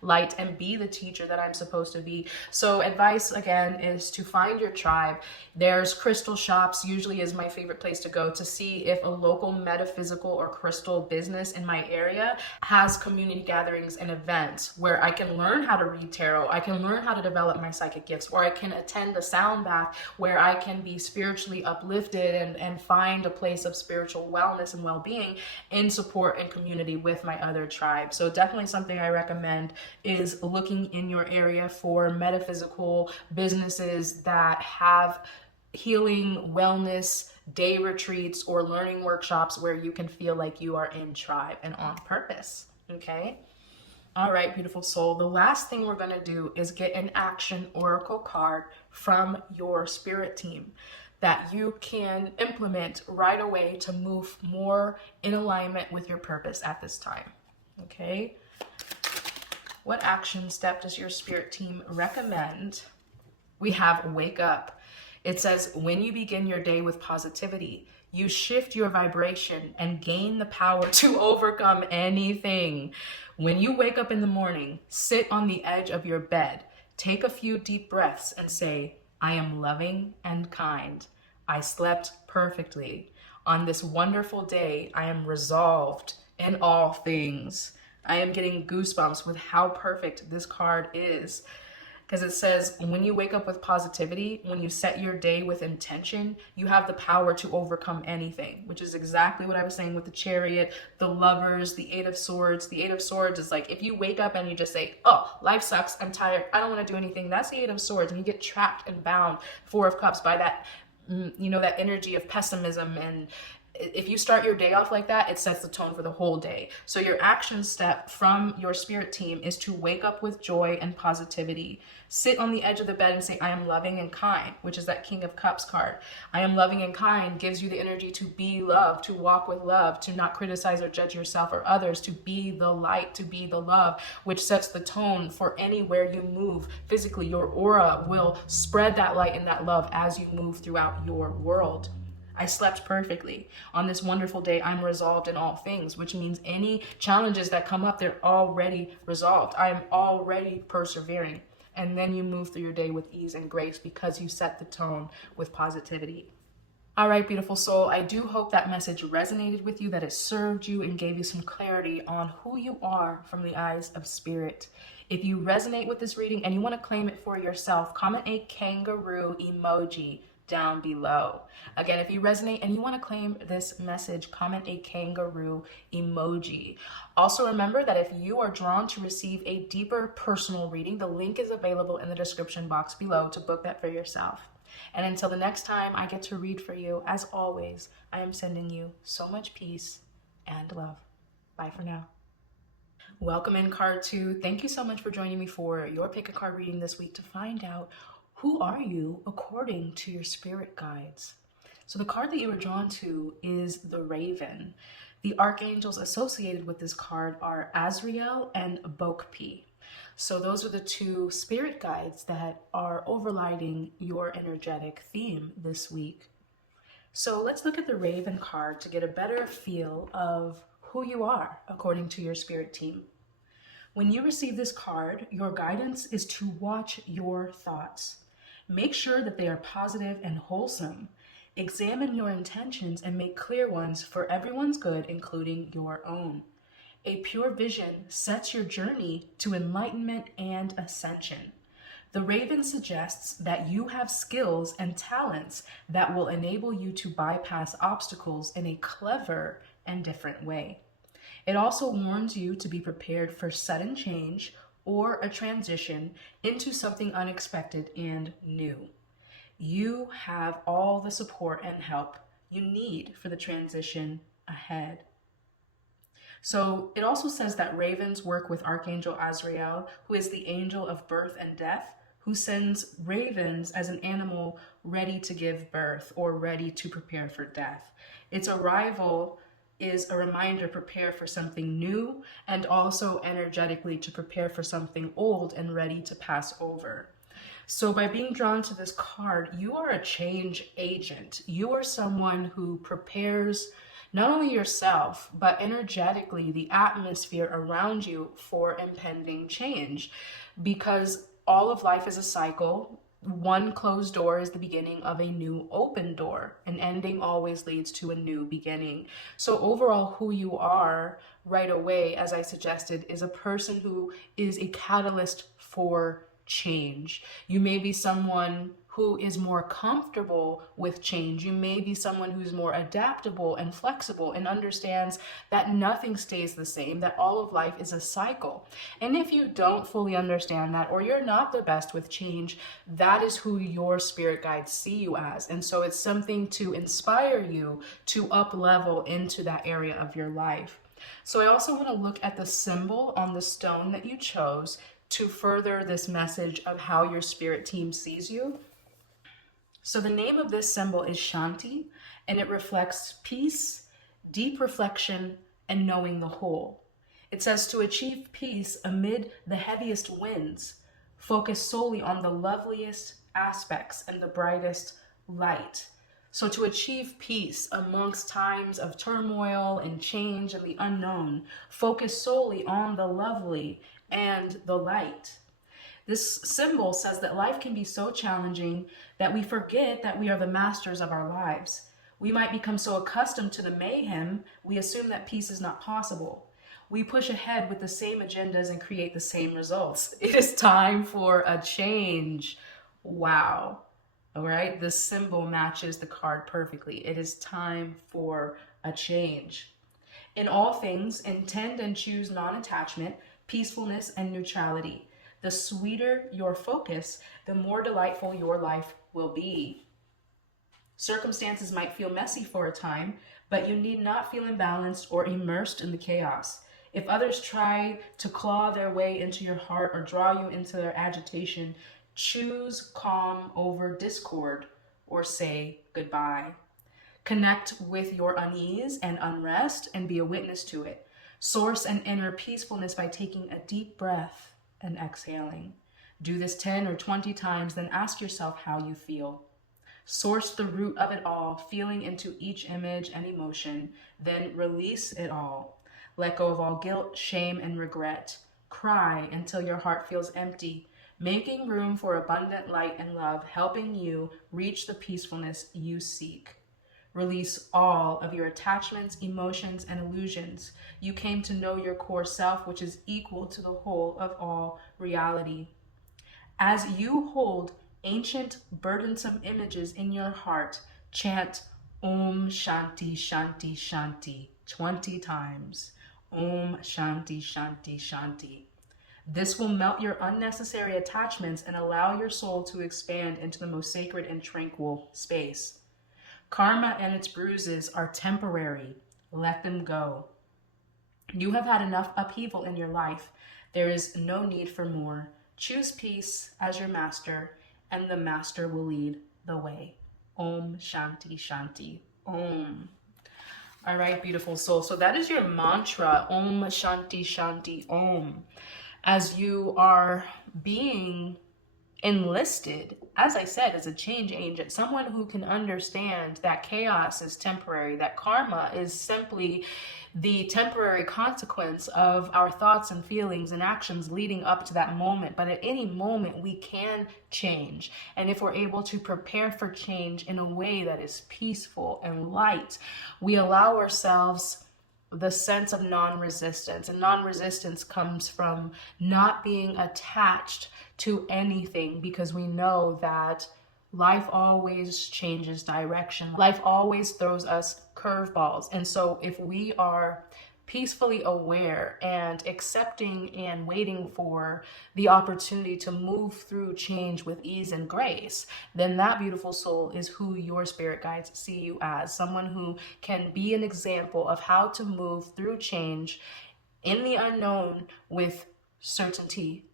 light and be the teacher that I'm supposed to be. So advice again is to find your tribe. There's crystal shops, usually is my favorite place to go to see if a local metaphysical or crystal business in my area has community gatherings and events where I can learn how to read tarot, I can learn how to develop my psychic gifts, or I can attend a sound bath where I can be spiritually uplifted and find a place of spiritual wellness and well-being in support and community with my other tribe. So definitely something I recommend is looking in your area for metaphysical businesses that have healing, wellness, day retreats, or learning workshops where you can feel like you are in tribe and on purpose. Okay. All right, beautiful soul. The last thing we're going to do is get an action oracle card from your spirit team that you can implement right away to move more in alignment with your purpose at this time. Okay. What action step does your spirit team recommend? We have wake up. It says, when you begin your day with positivity, you shift your vibration and gain the power to overcome anything. When you wake up in the morning, sit on the edge of your bed, take a few deep breaths and say, I am loving and kind. I slept perfectly. On this wonderful day, I am resolved in all things. I am getting goosebumps with how perfect this card is. Because it says, when you wake up with positivity, when you set your day with intention, you have the power to overcome anything, which is exactly what I was saying with the Chariot, the Lovers, the Eight of Swords. The Eight of Swords is like, if you wake up and you just say, oh, life sucks, I'm tired, I don't want to do anything. That's the Eight of Swords. And you get trapped and bound, Four of Cups, by that, that energy of pessimism. And if you start your day off like that, it sets the tone for the whole day. So your action step from your spirit team is to wake up with joy and positivity. Sit on the edge of the bed and say, I am loving and kind, which is that King of Cups card. I am loving and kind gives you the energy to be love, to walk with love, to not criticize or judge yourself or others, to be the light, to be the love, which sets the tone for anywhere you move physically. Your aura will spread that light and that love as you move throughout your world. I slept perfectly. On this wonderful day, I'm resolved in all things, which means any challenges that come up, they're already resolved. I am already persevering. And then you move through your day with ease and grace because you set the tone with positivity. All right, beautiful soul, I do hope that message resonated with you, that it served you and gave you some clarity on who you are from the eyes of spirit. If you resonate with this reading and you want to claim it for yourself, comment a kangaroo emoji down below. Again, if you resonate and you want to claim this message, comment a kangaroo emoji. Also remember that if you are drawn to receive a deeper personal reading, the link is available in the description box below to book that for yourself. And until the next time I get to read for you, as always, I am sending you so much peace and love. Bye for now. Welcome in card 2. Thank you so much for joining me for your pick a card reading this week to find out who are you according to your spirit guides. So the card that you were drawn to is the Raven. The archangels associated with this card are Azrael and Bokpi. So those are the two spirit guides that are overlighting your energetic theme this week. So let's look at the Raven card to get a better feel of who you are according to your spirit team. When you receive this card, your guidance is to watch your thoughts. Make sure that they are positive and wholesome. Examine your intentions and make clear ones for everyone's good, including your own. A pure vision sets your journey to enlightenment and ascension. The raven suggests that you have skills and talents that will enable you to bypass obstacles in a clever and different way. It also warns you to be prepared for sudden change or a transition into something unexpected and new. You have all the support and help you need for the transition ahead. So it also says that ravens work with Archangel Azrael, who is the angel of birth and death, who sends ravens as an animal ready to give birth or ready to prepare for death. Its arrival is a reminder to prepare for something new and also energetically to prepare for something old and ready to pass over. So by being drawn to this card, you are a change agent. You are someone who prepares not only yourself, but energetically the atmosphere around you for impending change, because all of life is a cycle. One closed door is the beginning of a new open door. An ending always leads to a new beginning. So overall, who you are right away, as I suggested, is a person who is a catalyst for change. You may be someone who is more comfortable with change. You may be someone who's more adaptable and flexible and understands that nothing stays the same, that all of life is a cycle. And if you don't fully understand that, or you're not the best with change, that is who your spirit guides see you as. And so it's something to inspire you to up level into that area of your life. So I also want to look at the symbol on the stone that you chose to further this message of how your spirit team sees you. So the name of this symbol is Shanti, and it reflects peace, deep reflection, and knowing the whole. It says to achieve peace amid the heaviest winds, focus solely on the loveliest aspects and the brightest light. So to achieve peace amongst times of turmoil and change and the unknown, focus solely on the lovely and the light. This symbol says that life can be so challenging that we forget that we are the masters of our lives. We might become so accustomed to the mayhem, we assume that peace is not possible. We push ahead with the same agendas and create the same results. It is time for a change. Wow. All right, this symbol matches the card perfectly. It is time for a change. In all things, intend and choose non-attachment, peacefulness, and neutrality. The sweeter your focus, the more delightful your life will be. Circumstances might feel messy for a time, but you need not feel imbalanced or immersed in the chaos. If others try to claw their way into your heart or draw you into their agitation, choose calm over discord or say goodbye. Connect with your unease and unrest and be a witness to it. Source an inner peacefulness by taking a deep breath and exhaling. Do this 10 or 20 times, then ask yourself how you feel. Source the root of it all, feeling into each image and emotion, then release it all. Let go of all guilt, shame, and regret. Cry until your heart feels empty, making room for abundant light and love, helping you reach the peacefulness you seek. Release all of your attachments, emotions, and illusions. You came to know your core self, which is equal to the whole of all reality. As you hold ancient, burdensome images in your heart, chant Om Shanti Shanti Shanti 20 times. Om Shanti Shanti Shanti. This will melt your unnecessary attachments and allow your soul to expand into the most sacred and tranquil space. Karma and its bruises are temporary. Let them go. You have had enough upheaval in your life. There is no need for more. Choose peace as your master, and the master will lead the way. Om Shanti Shanti. Om. All right, beautiful soul. So that is your mantra. Om Shanti Shanti Om. As you are being enlisted, as I said, as a change agent, someone who can understand that chaos is temporary, that karma is simply the temporary consequence of our thoughts and feelings and actions leading up to that moment. But at any moment, we can change. And if we're able to prepare for change in a way that is peaceful and light, we allow ourselves the sense of non-resistance. And non-resistance comes from not being attached to anything, because we know that life always changes direction. Life always throws us curveballs. And so if we are peacefully aware and accepting and waiting for the opportunity to move through change with ease and grace, then that beautiful soul is who your spirit guides see you as. Someone who can be an example of how to move through change in the unknown with certainty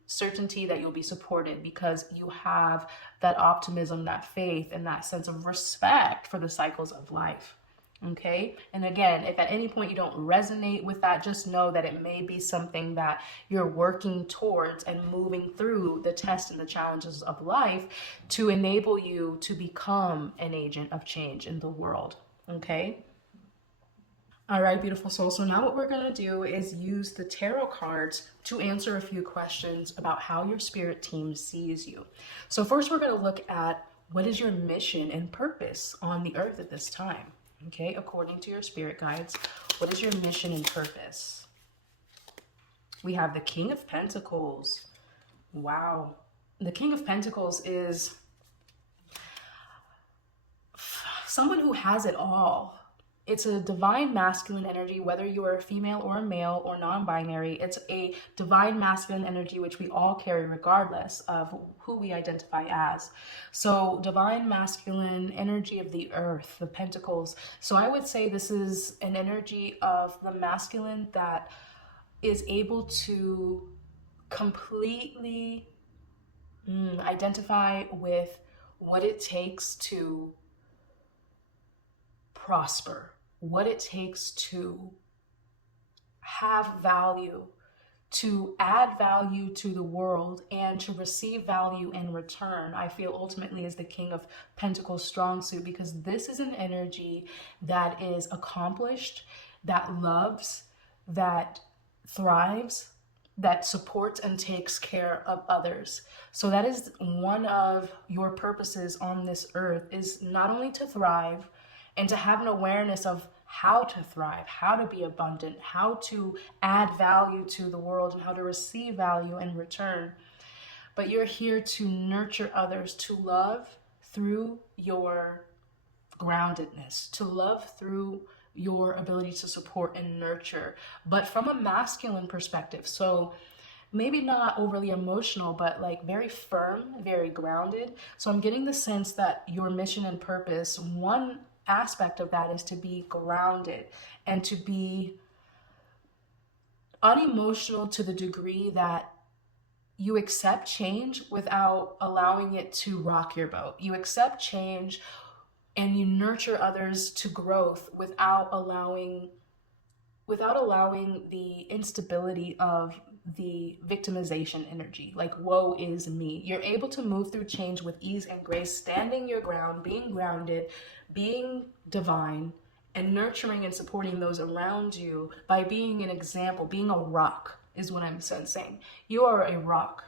that you'll be supported, because you have that optimism, that faith, and that sense of respect for the cycles of life. Okay. And again, if at any point you don't resonate with that, just know that it may be something that you're working towards and moving through the tests and the challenges of life to enable you to become an agent of change in the world. Okay. All right, beautiful soul. So now what we're going to do is use the tarot cards to answer a few questions about how your spirit team sees you. So first, we're going to look at what is your mission and purpose on the earth at this time. Okay, according to your spirit guides, what is your mission and purpose? We have the King of Pentacles. Wow. The King of Pentacles is someone who has it all. It's a divine masculine energy, whether you are a female or a male or non-binary. It's a divine masculine energy which we all carry regardless of who we identify as. So divine masculine energy of the earth, the pentacles. So I would say this is an energy of the masculine that is able to completely identify with what it takes to prosper, what it takes to have value, to add value to the world, and to receive value in return. I feel ultimately is the King of Pentacles strong suit, because this is an energy that is accomplished, that loves, that thrives, that supports and takes care of others. So that is one of your purposes on this earth, is not only to thrive and to have an awareness of how to thrive, how to be abundant, how to add value to the world, and how to receive value in return. But you're here to nurture others, to love through your groundedness, to love through your ability to support and nurture, but from a masculine perspective. So maybe not overly emotional, but like very firm, very grounded. So I'm getting the sense that your mission and purpose, one aspect of that is to be grounded and to be unemotional to the degree that you accept change without allowing it to rock your boat. You accept change and you nurture others to growth without allowing the instability of the victimization energy, like woe is me. You're able to move through change with ease and grace, standing your ground, being grounded, being divine, and nurturing and supporting those around you by being an example. Being a rock is what I'm sensing. You are a rock.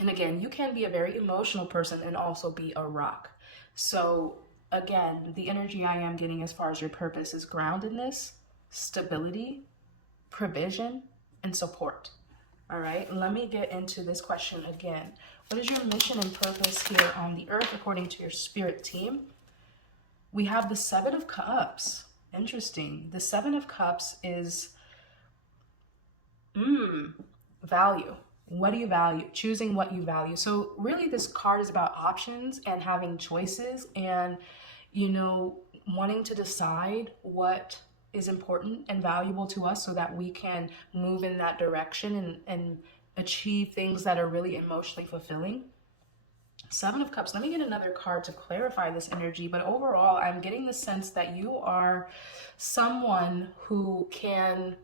And again, you can be a very emotional person and also be a rock. So again, the energy I am getting as far as your purpose is groundedness, stability, provision, and support. All right, let me get into this question again. What is your mission and purpose here on the earth according to your spirit team? We have the Seven of Cups. Interesting. The Seven of Cups is value. What do you value? Choosing what you value. So really this card is about options and having choices and, wanting to decide what is important and valuable to us so that we can move in that direction and achieve things that are really emotionally fulfilling. Seven of Cups. Let me get another card to clarify this energy. But overall, I'm getting the sense that you are someone who can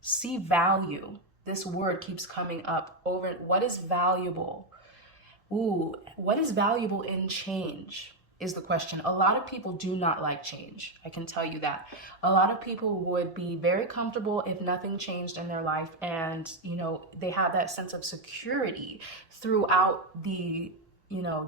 see value. This word keeps coming up over what is valuable. Ooh, what is valuable in change is the question. A lot of people do not like change. I can tell you that. A lot of people would be very comfortable if nothing changed in their life, and, they have that sense of security throughout the,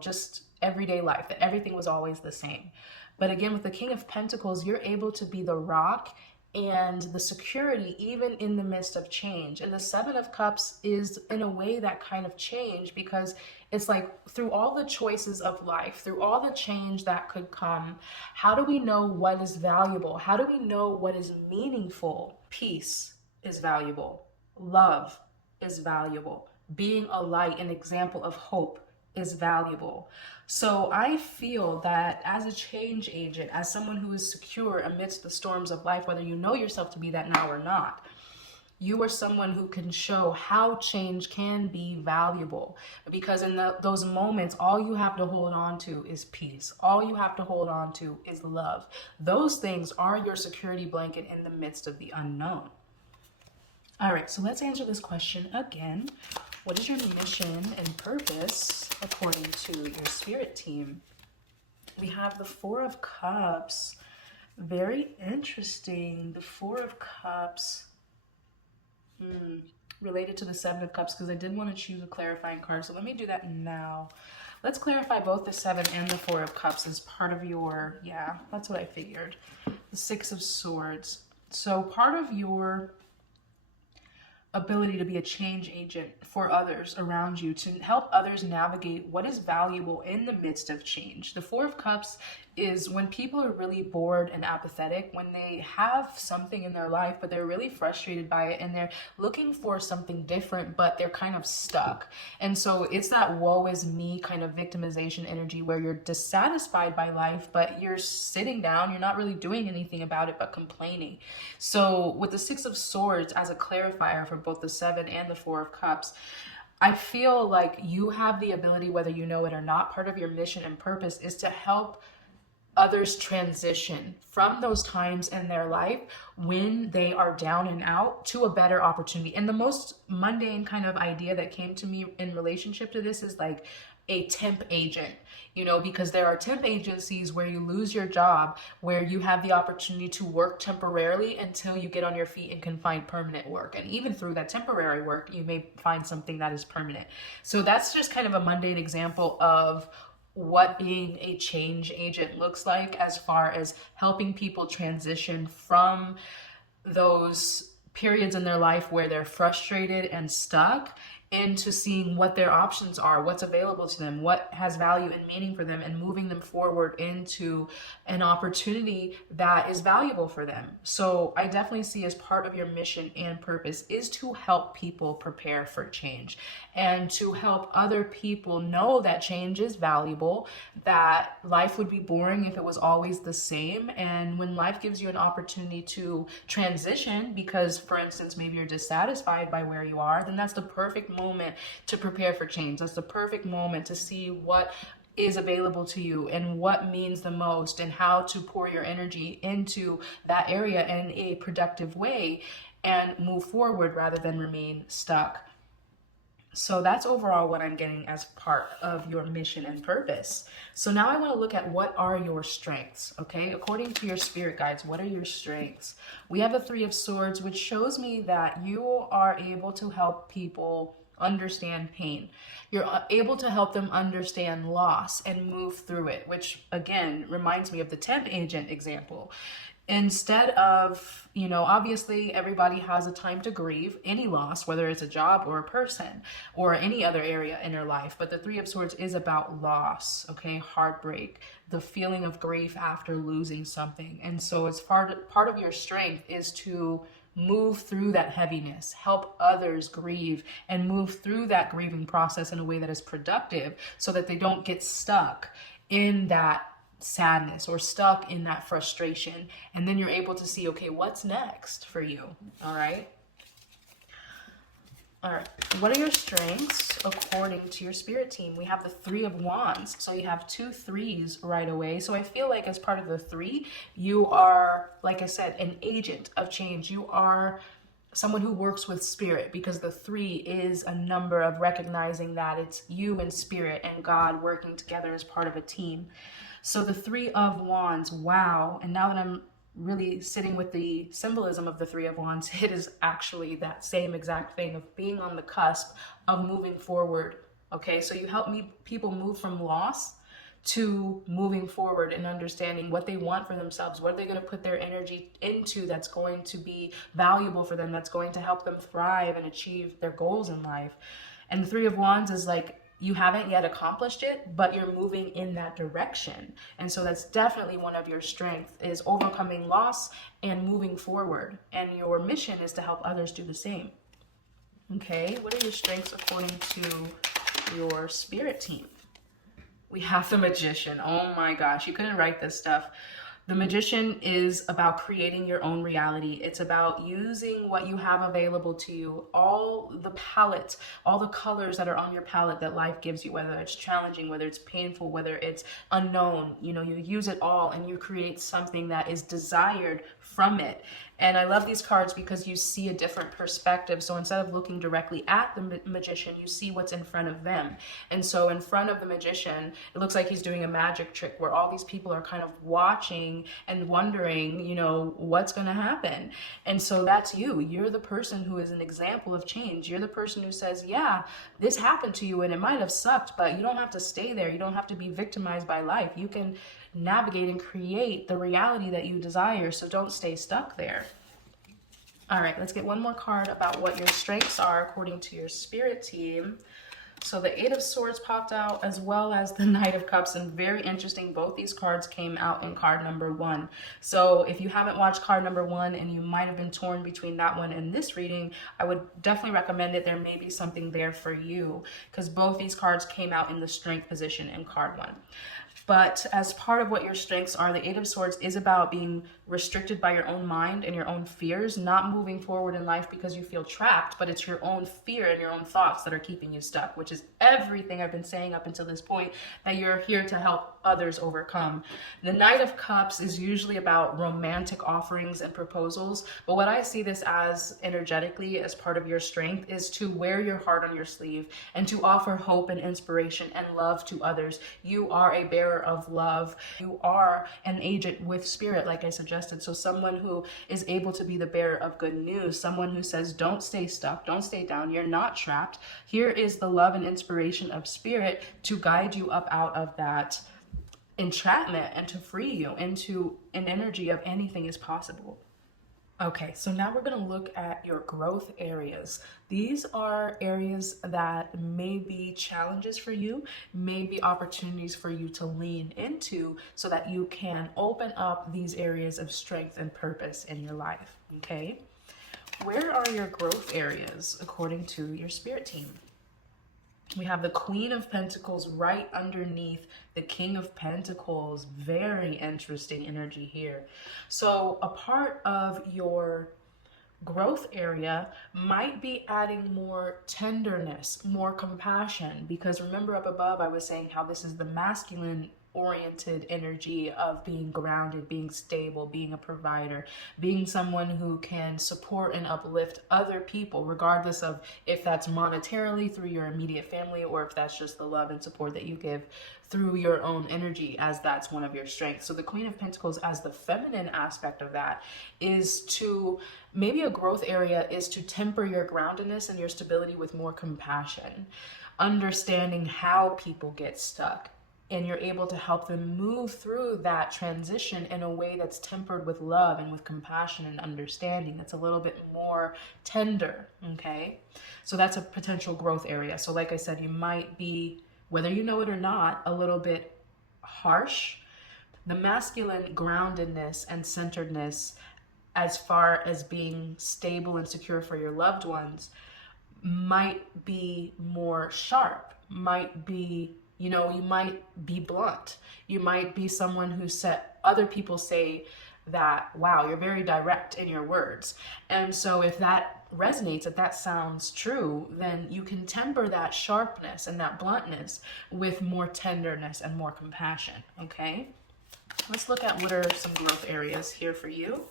just everyday life, that everything was always the same. But again, with the King of Pentacles, you're able to be the rock and the security even in the midst of change. And the Seven of Cups is in a way that kind of change, because it's like through all the choices of life, through all the change that could come, how do we know what is valuable? How do we know what is meaningful? Peace is valuable. Love is valuable. Being a light, an example of hope, is valuable. So I feel that as a change agent, as someone who is secure amidst the storms of life, whether you know yourself to be that now or not, you are someone who can show how change can be valuable. Because in those moments, all you have to hold on to is peace. All you have to hold on to is love. Those things are your security blanket in the midst of the unknown. All right, so let's answer this question again. What is your mission and purpose according to your spirit team? We have the Four of Cups. Very interesting. The Four of Cups. Related to the Seven of Cups, because I did want to choose a clarifying card. So let me do that now. Let's clarify both the Seven and the Four of Cups as part of your, yeah, that's what I figured. The Six of Swords. So part of your ability to be a change agent for others around you, to help others navigate what is valuable in the midst of change. The Four of Cups is when people are really bored and apathetic, when they have something in their life, but they're really frustrated by it and they're looking for something different, but they're kind of stuck. And so it's that woe is me kind of victimization energy where you're dissatisfied by life, but you're sitting down, you're not really doing anything about it, but complaining. So with the Six of Swords as a clarifier for both the Seven and the Four of Cups, I feel like you have the ability, whether you know it or not, part of your mission and purpose is to help others transition from those times in their life when they are down and out to a better opportunity. And the most mundane kind of idea that came to me in relationship to this is like a temp agent, because there are temp agencies where you lose your job, where you have the opportunity to work temporarily until you get on your feet and can find permanent work. And even through that temporary work, you may find something that is permanent. So that's just kind of a mundane example of what being a change agent looks like, as far as helping people transition from those periods in their life where they're frustrated and stuck, into seeing what their options are, what's available to them, what has value and meaning for them, and moving them forward into an opportunity that is valuable for them. So I definitely see as part of your mission and purpose is to help people prepare for change and to help other people know that change is valuable, that life would be boring if it was always the same. And when life gives you an opportunity to transition, because for instance, maybe you're dissatisfied by where you are, then that's the perfect moment to prepare for change. That's the perfect moment to see what is available to you and what means the most, and how to pour your energy into that area in a productive way and move forward rather than remain stuck. So that's overall what I'm getting as part of your mission and purpose. So now I want to look at what are your strengths, okay? According to your spirit guides, what are your strengths? We have a Three of Swords, which shows me that you are able to help people understand pain. You're able to help them understand loss and move through it, which again reminds me of the temp agent example. Instead of, obviously everybody has a time to grieve any loss, whether it's a job or a person or any other area in their life. But the Three of Swords is about loss, okay? Heartbreak, the feeling of grief after losing something. And so it's part of your strength is to move through that heaviness, help others grieve and move through that grieving process in a way that is productive, so that they don't get stuck in that sadness or stuck in that frustration. And then you're able to see, okay, what's next for you? All right. What are your strengths according to your spirit team? We have the Three of Wands. So you have 2 threes right away. So I feel like as part of the 3, you are, like I said, an agent of change. You are someone who works with spirit, because the 3 is a number of recognizing that it's you and spirit and God working together as part of a team. So the 3 of Wands, wow. And now that I'm really sitting with the symbolism of the 3 of Wands, it is actually that same exact thing of being on the cusp of moving forward. Okay, so you help people move from loss to moving forward and understanding what they want for themselves, what are they going to put their energy into that's going to be valuable for them, that's going to help them thrive and achieve their goals in life. And the 3 of Wands is like, you haven't yet accomplished it, but you're moving in that direction. And so that's definitely one of your strengths, is overcoming loss and moving forward. And your mission is to help others do the same. Okay, what are your strengths according to your spirit team? We have the Magician. Oh my gosh, you couldn't write this stuff. The Magician is about creating your own reality. It's about using what you have available to you, all the palette, all the colors that are on your palette that life gives you, whether it's challenging, whether it's painful, whether it's unknown. You know, you use it all and you create something that is desired from it. And I love these cards because you see a different perspective. So instead of looking directly at the magician, you see what's in front of them. And so in front of the magician, it looks like he's doing a magic trick where all these people are kind of watching and wondering, you know, what's going to happen. And so that's you. You're the person who is an example of change. You're the person who says, yeah, this happened to you and it might have sucked, but you don't have to stay there. You don't have to be victimized by life. You can navigate and create the reality that you desire. So don't stay stuck there. All right, let's get one more card about what your strengths are according to your spirit team. So the 8 of Swords popped out, as well as the Knight of Cups, and very interesting, both these cards came out in card number 1. So if you haven't watched card number 1 and you might have been torn between that one and this reading, I would definitely recommend it. There may be something there for you, because both these cards came out in the strength position in card 1. But as part of what your strengths are, the 8 of Swords is about being restricted by your own mind and your own fears, not moving forward in life because you feel trapped, but it's your own fear and your own thoughts that are keeping you stuck, which is everything I've been saying up until this point that you're here to help others overcome. The Knight of Cups is usually about romantic offerings and proposals, but what I see this as energetically as part of your strength is to wear your heart on your sleeve and to offer hope and inspiration and love to others. You are a bearer of love. You are an agent with spirit, like I suggested. So someone who is able to be the bearer of good news, someone who says, don't stay stuck, don't stay down, you're not trapped. Here is the love and inspiration of spirit to guide you up out of that entrapment and to free you into an energy of anything is possible. Okay, so now we're going to look at your growth areas. These are areas that may be challenges for you, may be opportunities for you to lean into so that you can open up these areas of strength and purpose in your life, okay? Where are your growth areas according to your spirit team? We have the Queen of Pentacles right underneath the King of Pentacles. Very interesting energy here. So a part of your growth area might be adding more tenderness, more compassion, because remember up above I was saying how this is the masculine oriented energy of being grounded, being stable, being a provider, being someone who can support and uplift other people, regardless of if that's monetarily through your immediate family or if that's just the love and support that you give through your own energy, as that's one of your strengths. So the Queen of Pentacles as the feminine aspect of that is to, maybe a growth area is to temper your groundedness and your stability with more compassion, understanding how people get stuck. And you're able to help them move through that transition in a way that's tempered with love and with compassion and understanding. That's a little bit more tender, okay? So that's a potential growth area. So like I said, you might be, whether you know it or not, a little bit harsh. The masculine groundedness and centeredness, as far as being stable and secure for your loved ones, might be more sharp, might be, you know, you might be blunt. You might be someone who other people say that, wow, you're very direct in your words. And so if that resonates, if that sounds true, then you can temper that sharpness and that bluntness with more tenderness and more compassion, okay? Let's look at what are some growth areas here for you.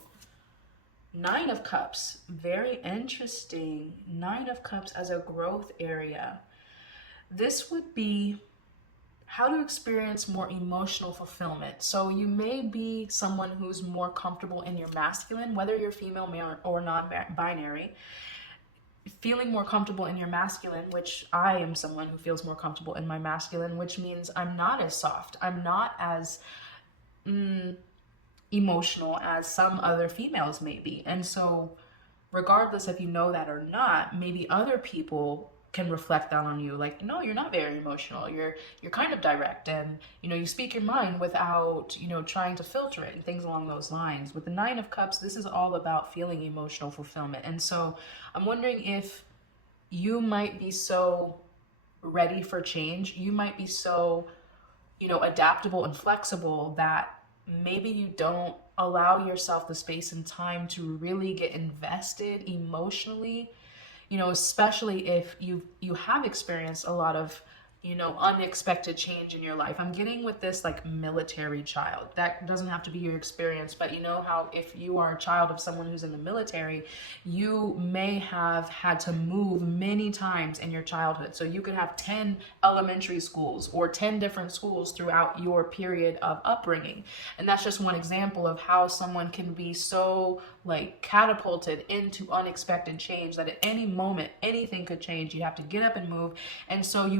Nine of Cups, very interesting. Nine of Cups as a growth area. This would be how to experience more emotional fulfillment. So you may be someone who's more comfortable in your masculine, whether you're female, male, or non-binary, feeling more comfortable in your masculine, which I am someone who feels more comfortable in my masculine, which means I'm not as soft. I'm not as emotional as some other females may be. And so regardless if you know that or not, maybe other people can reflect that on you, like, no, you're not very emotional, you're kind of direct, and you speak your mind without trying to filter it and things along those lines. With the Nine of Cups, this is all about feeling emotional fulfillment. And so I'm wondering if you might be so ready for change, you might be so adaptable and flexible that maybe you don't allow yourself the space and time to really get invested emotionally, especially if you have experienced a lot of unexpected change in your life. I'm getting with this like military child. That doesn't have to be your experience, but you know how if you are a child of someone who's in the military, you may have had to move many times in your childhood. So you could have 10 elementary schools or 10 different schools throughout your period of upbringing. And that's just one example of how someone can be so like catapulted into unexpected change that at any moment anything could change. You have to get up and move. And so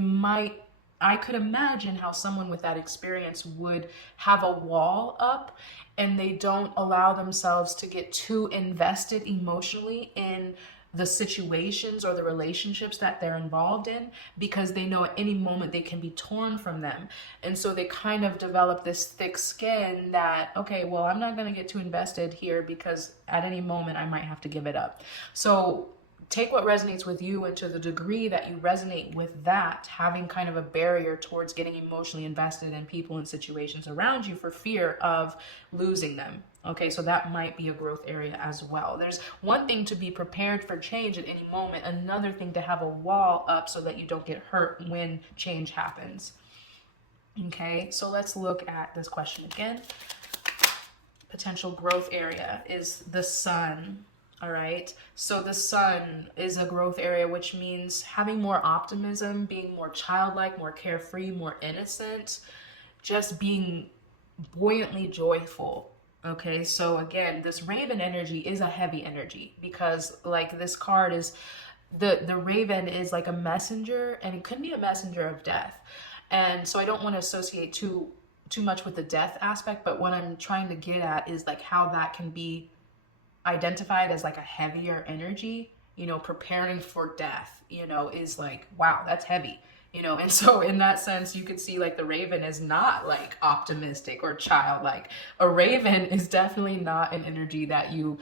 I could imagine how someone with that experience would have a wall up, and they don't allow themselves to get too invested emotionally in the situations or the relationships that they're involved in, because they know at any moment they can be torn from them. And so they kind of develop this thick skin that, okay, well, I'm not going to get too invested here because at any moment I might have to give it up. So take what resonates with you, and to the degree that you resonate with that, having kind of a barrier towards getting emotionally invested in people and situations around you for fear of losing them. Okay, so that might be a growth area as well. There's one thing to be prepared for change at any moment, another thing to have a wall up so that you don't get hurt when change happens. Okay, so let's look at this question again. Potential growth area is the Sun. All right, so the Sun is a growth area, which means having more optimism, being more childlike, more carefree, more innocent, just being buoyantly joyful. Okay, so again, this Raven energy is a heavy energy, because like this card is, the Raven is like a messenger, and it could be a messenger of death. And so I don't want to associate too much with the death aspect, but what I'm trying to get at is like how that can be identified as like a heavier energy, preparing for death, is like, wow, that's heavy, and so in that sense, you could see like the Raven is not like optimistic or childlike. A Raven is definitely not an energy that you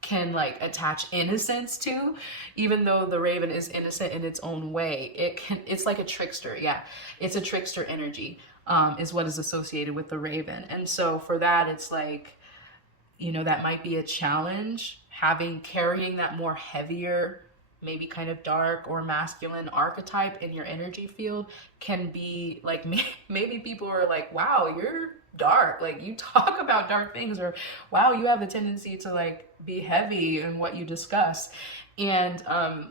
can like attach innocence to, even though the Raven is innocent in its own way. It's like a trickster. Yeah, it's a trickster energy, is what is associated with the Raven. And so for that, it's like, that might be a challenge, carrying that more heavier, maybe kind of dark or masculine archetype in your energy field can be like, maybe people are like, wow, you're dark, like you talk about dark things, or wow, you have a tendency to like be heavy in what you discuss. And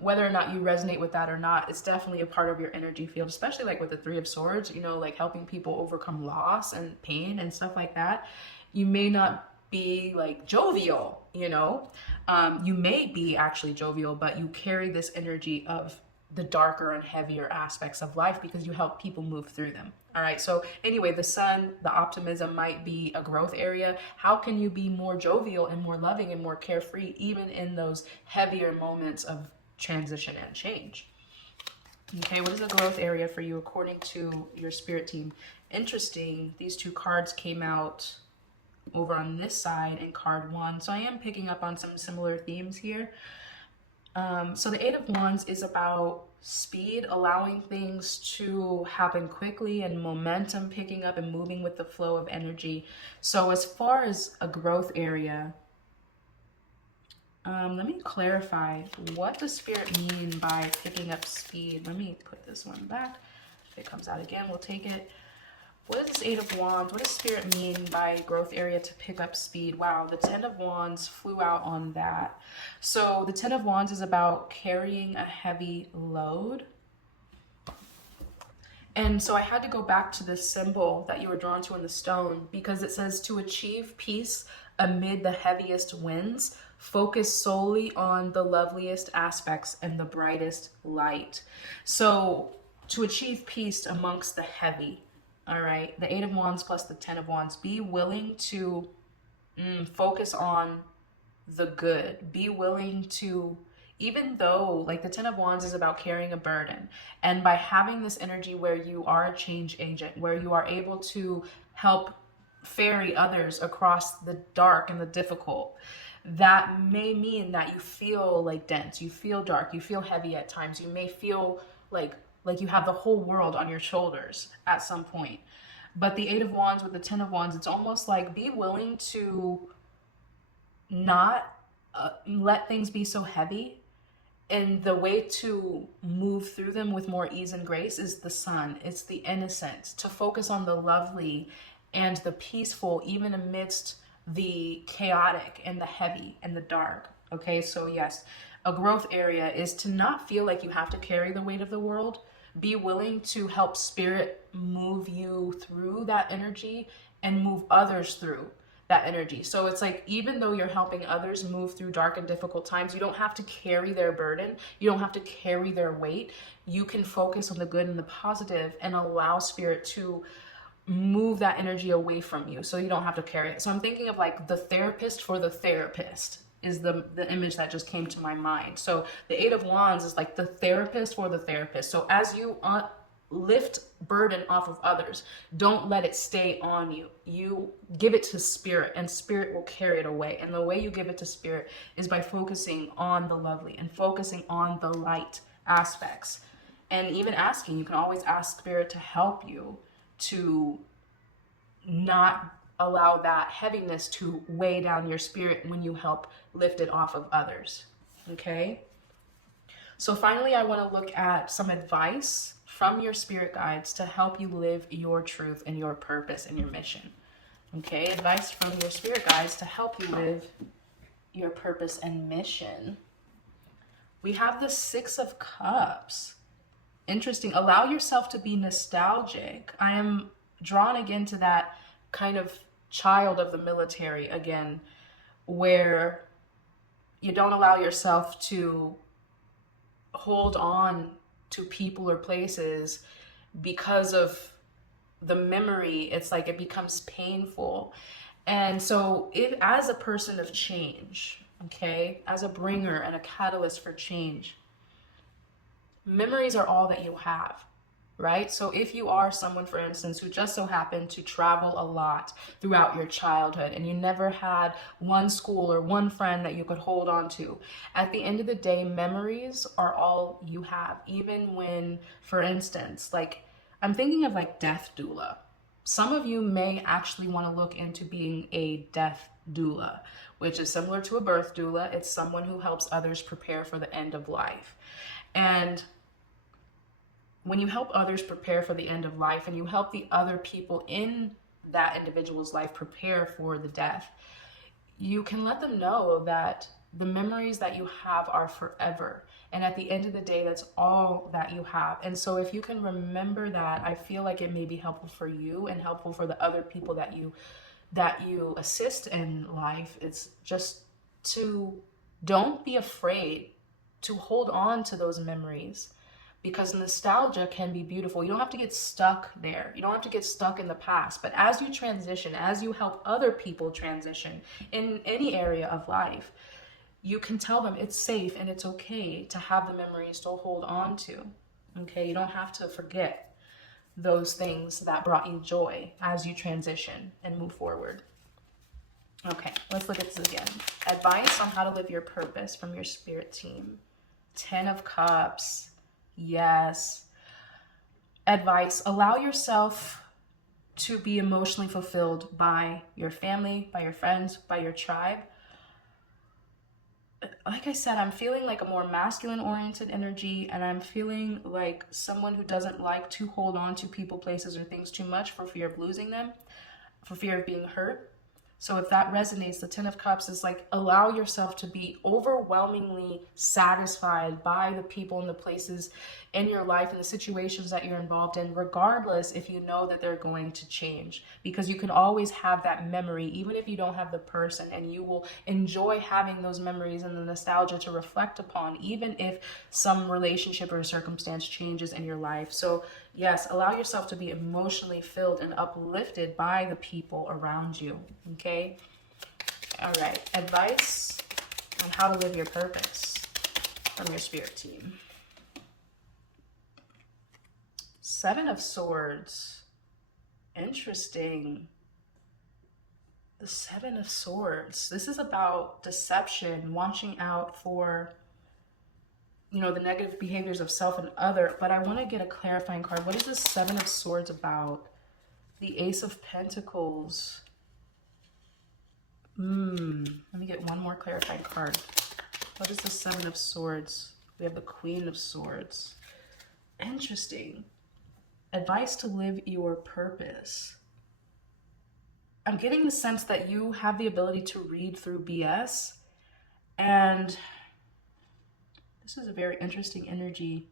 whether or not you resonate with that or not, it's definitely a part of your energy field, especially like with the Three of Swords, like helping people overcome loss and pain and stuff like that. You may not be like jovial, you may be actually jovial, but you carry this energy of the darker and heavier aspects of life because you help people move through them. All right, so anyway, the Sun, the optimism might be a growth area. How can you be more jovial and more loving and more carefree even in those heavier moments of transition and change? Okay, what is a growth area for you according to your spirit team? Interesting, these two cards came out over on this side in card 1, so I am picking up on some similar themes here. So the Eight of Wands is about speed, allowing things to happen quickly, and momentum picking up and moving with the flow of energy. So as far as a growth area, let me clarify what does Spirit mean by picking up speed. Let me put this one back. If it comes out again, we'll take it. What is this Eight of Wands? What does Spirit mean by growth area to pick up speed? Wow, the Ten of Wands flew out on that. So the Ten of Wands is about carrying a heavy load. And so I had to go back to this symbol that you were drawn to in the stone, because it says to achieve peace amid the heaviest winds, focus solely on the loveliest aspects and the brightest light. So to achieve peace amongst the heavy, all right, the Eight of Wands plus the Ten of Wands, be willing to focus on the good. Be willing to, even though like the Ten of Wands is about carrying a burden, and by having this energy where you are a change agent, where you are able to help ferry others across the dark and the difficult, that may mean that you feel like dense, you feel dark, you feel heavy at times. You may feel like you have the whole world on your shoulders at some point. But the Eight of Wands with the Ten of Wands, it's almost like be willing to not let things be so heavy. And the way to move through them with more ease and grace is the sun. It's the innocent, to focus on the lovely and the peaceful, even amidst the chaotic and the heavy and the dark. Okay, so yes, a growth area is to not feel like you have to carry the weight of the world. Be willing to help Spirit move you through that energy and move others through that energy. So it's like, even though you're helping others move through dark and difficult times, you don't have to carry their burden. You don't have to carry their weight. You can focus on the good and the positive and allow Spirit to move that energy away from you, so you don't have to carry it. So I'm thinking of like the therapist for the therapist is the image that just came to my mind. So the Eight of Wands is like the therapist for the therapist. So as you lift burden off of others, don't let it stay on you. You give it to Spirit, and Spirit will carry it away. And the way you give it to Spirit is by focusing on the lovely and focusing on the light aspects. And even asking, you can always ask Spirit to help you to not allow that heaviness to weigh down your spirit when you help lift it off of others. Okay? So finally, I want to look at some advice from your spirit guides to help you live your truth and your purpose and your mission. Okay? Advice from your spirit guides to help you live your purpose and mission. We have the Six of Cups. Interesting. Allow yourself to be nostalgic. I am drawn again to that kind of child of the military again, where you don't allow yourself to hold on to people or places because of the memory. It's like it becomes painful. And so if, as a person of change, okay, as a bringer and a catalyst for change, memories are all that you have, right? So if you are someone, for instance, who just so happened to travel a lot throughout your childhood and you never had one school or one friend that you could hold on to, at the end of the day, memories are all you have. Even when, for instance, like I'm thinking of like death doula. Some of you may actually want to look into being a death doula, which is similar to a birth doula. It's someone who helps others prepare for the end of life. And when you help others prepare for the end of life and you help the other people in that individual's life prepare for the death, you can let them know that the memories that you have are forever. And at the end of the day, that's all that you have. And so if you can remember that, I feel like it may be helpful for you and helpful for the other people that you assist in life. It's just to don't be afraid to hold on to those memories, because nostalgia can be beautiful. You don't have to get stuck there. You don't have to get stuck in the past. But as you transition, as you help other people transition in any area of life, you can tell them it's safe and it's okay to have the memories to hold on to. Okay, you don't have to forget those things that brought you joy as you transition and move forward. Okay, let's look at this again. Advice on how to live your purpose from your spirit team. 10 of Cups. Yes. Advice: allow yourself to be emotionally fulfilled by your family, by your friends, by your tribe. like I said, I'm feeling like a more masculine oriented energy, and I'm feeling like someone who doesn't like to hold on to people, places, or things too much for fear of losing them, for fear of being hurt. So if that resonates, the Ten of Cups is like, allow yourself to be overwhelmingly satisfied by the people and the places in your life and the situations that you're involved in, regardless if you know that they're going to change. Because you can always have that memory, even if you don't have the person, and you will enjoy having those memories and the nostalgia to reflect upon, even if some relationship or circumstance changes in your life. So yes, allow yourself to be emotionally filled and uplifted by the people around you. Okay? All right. Advice on how to live your purpose from your spirit team. Seven of Swords. Interesting. The Seven of Swords. This is about deception, watching out for, you know, the negative behaviors of self and other. But I want to get a clarifying card. What is the Seven of Swords about? The Ace of Pentacles. Let me get one more clarifying card. What is the Seven of Swords? We have the Queen of Swords. Interesting. Advice to live your purpose. I'm getting the sense that you have the ability to read through BS, and this is a very interesting energy.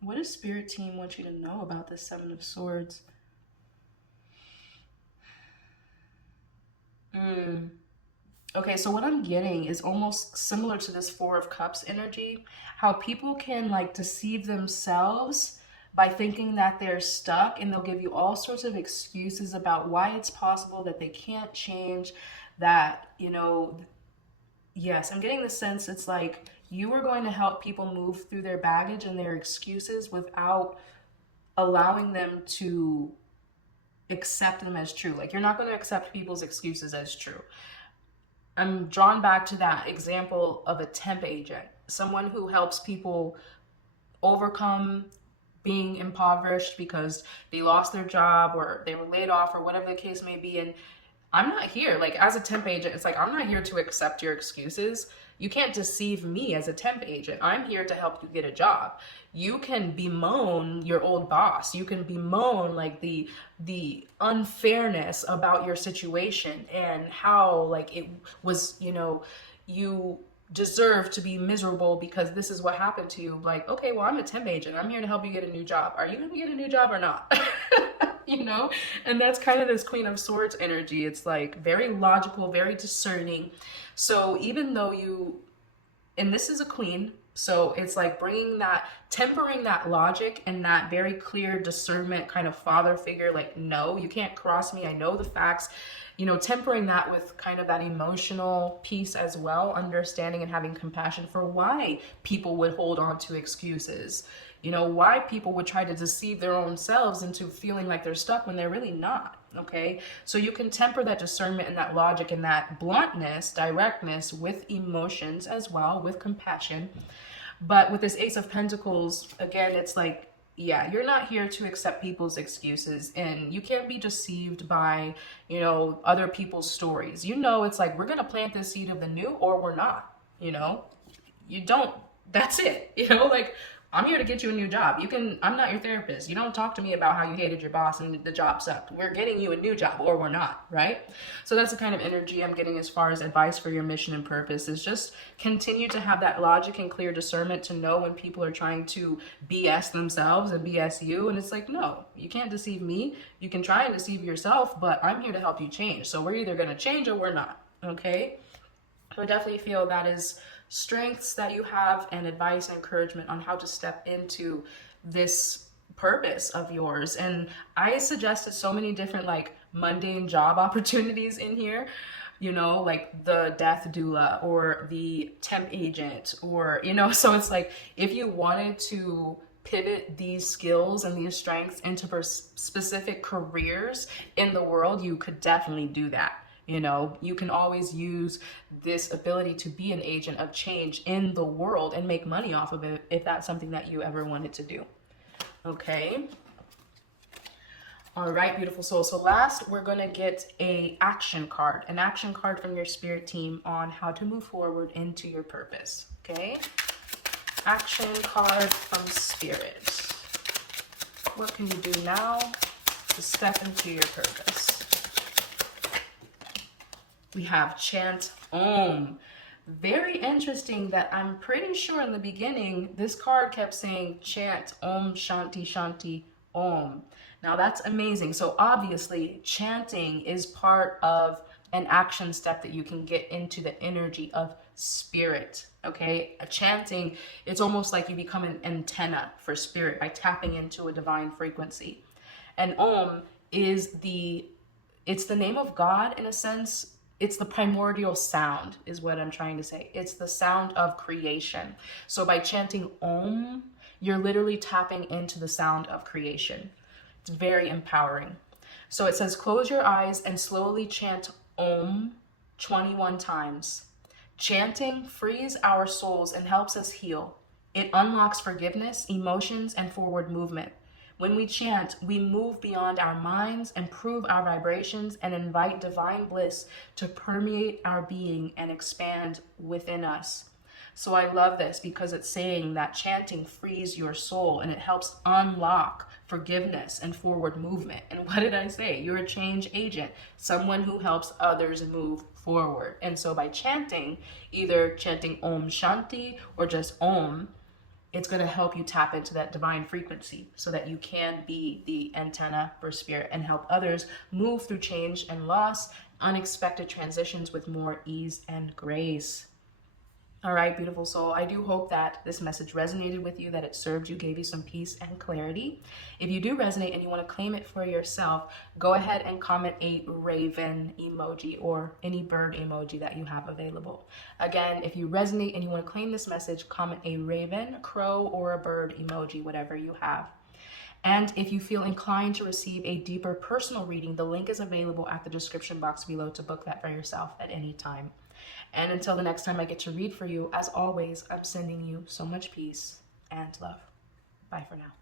What does Spirit Team want you to know about this Seven of Swords? Okay, so what I'm getting is almost similar to this Four of Cups energy. How people can like deceive themselves by thinking that they're stuck, and they'll give you all sorts of excuses about why it's possible that they can't change, that, you know, yes, I'm getting the sense it's like you are going to help people move through their baggage and their excuses without allowing them to accept them as true. Like, you're not going to accept people's excuses as true. I'm drawn back to that example of a temp agent, someone who helps people overcome being impoverished because they lost their job or they were laid off or whatever the case may be. And I'm not here, like, as a temp agent, it's like, I'm not here to accept your excuses. You can't deceive me as a temp agent. I'm here to help you get a job. You can bemoan your old boss. You can bemoan like the unfairness about your situation and how like it was, you know, you deserve to be miserable because this is what happened to you. Like, okay, well, I'm a temp agent. I'm here to help you get a new job. Are you going to get a new job or not? You know? And that's kind of this Queen of Swords energy. It's like very logical, very discerning. So even though you, and this is a queen, so it's like bringing that, tempering that logic and that very clear discernment kind of father figure, like, no, you can't cross me. I know the facts, you know, tempering that with kind of that emotional piece as well, understanding and having compassion for why people would hold on to excuses, you know, why people would try to deceive their own selves into feeling like they're stuck when they're really not. Okay, so you can temper that discernment and that logic and that bluntness, directness with emotions as well, with compassion. But with this Ace of Pentacles, again, it's like, yeah, you're not here to accept people's excuses, and you can't be deceived by, you know, other people's stories. You know, it's like, we're going to plant this seed of the new or we're not, you know, you don't, that's it, you know, like, I'm here to get you a new job. You can, I'm not your therapist. You don't talk to me about how you hated your boss and the job sucked. We're getting you a new job or we're not, right? So that's the kind of energy I'm getting as far as advice for your mission and purpose, is just continue to have that logic and clear discernment to know when people are trying to BS themselves and BS you. And it's like, no, you can't deceive me. You can try and deceive yourself, but I'm here to help you change. So we're either going to change or we're not, okay? So I definitely feel that is strengths that you have and advice and encouragement on how to step into this purpose of yours. And I suggested so many different like mundane job opportunities in here, you know, like the death doula or the temp agent, or, you know, so it's like, if you wanted to pivot these skills and these strengths into specific careers in the world, you could definitely do that. You know, you can always use this ability to be an agent of change in the world and make money off of it if that's something that you ever wanted to do. Okay. All right, beautiful soul. So last, we're going to get an action card from your spirit team on how to move forward into your purpose. Okay? Action card from spirit. What can you do now to step into your purpose? We have chant Om. Very interesting that I'm pretty sure in the beginning, this card kept saying chant Om Shanti Shanti Om. Now that's amazing. So obviously chanting is part of an action step that you can get into the energy of spirit. Okay, chanting, it's almost like you become an antenna for spirit by tapping into a divine frequency. And Om is it's the name of God in a sense. It's the primordial sound is what I'm trying to say. It's the sound of creation. So by chanting Om, you're literally tapping into the sound of creation. It's very empowering. So it says, close your eyes and slowly chant Om 21 times. Chanting frees our souls and helps us heal. It unlocks forgiveness, emotions, and forward movement. When we chant, we move beyond our minds, improve our vibrations, and invite divine bliss to permeate our being and expand within us. So I love this because it's saying that chanting frees your soul and it helps unlock forgiveness and forward movement. And what did I say? You're a change agent, someone who helps others move forward. And so by chanting, either chanting Om Shanti or just Om, it's going to help you tap into that divine frequency so that you can be the antenna for spirit and help others move through change and loss, unexpected transitions with more ease and grace. All right, beautiful soul. I do hope that this message resonated with you, that it served you, gave you some peace and clarity. If you do resonate and you want to claim it for yourself, go ahead and comment a raven emoji or any bird emoji that you have available. Again, if you resonate and you want to claim this message, comment a raven, crow, or a bird emoji, whatever you have. And if you feel inclined to receive a deeper personal reading, the link is available at the description box below to book that for yourself at any time. And until the next time I get to read for you, as always, I'm sending you so much peace and love. Bye for now.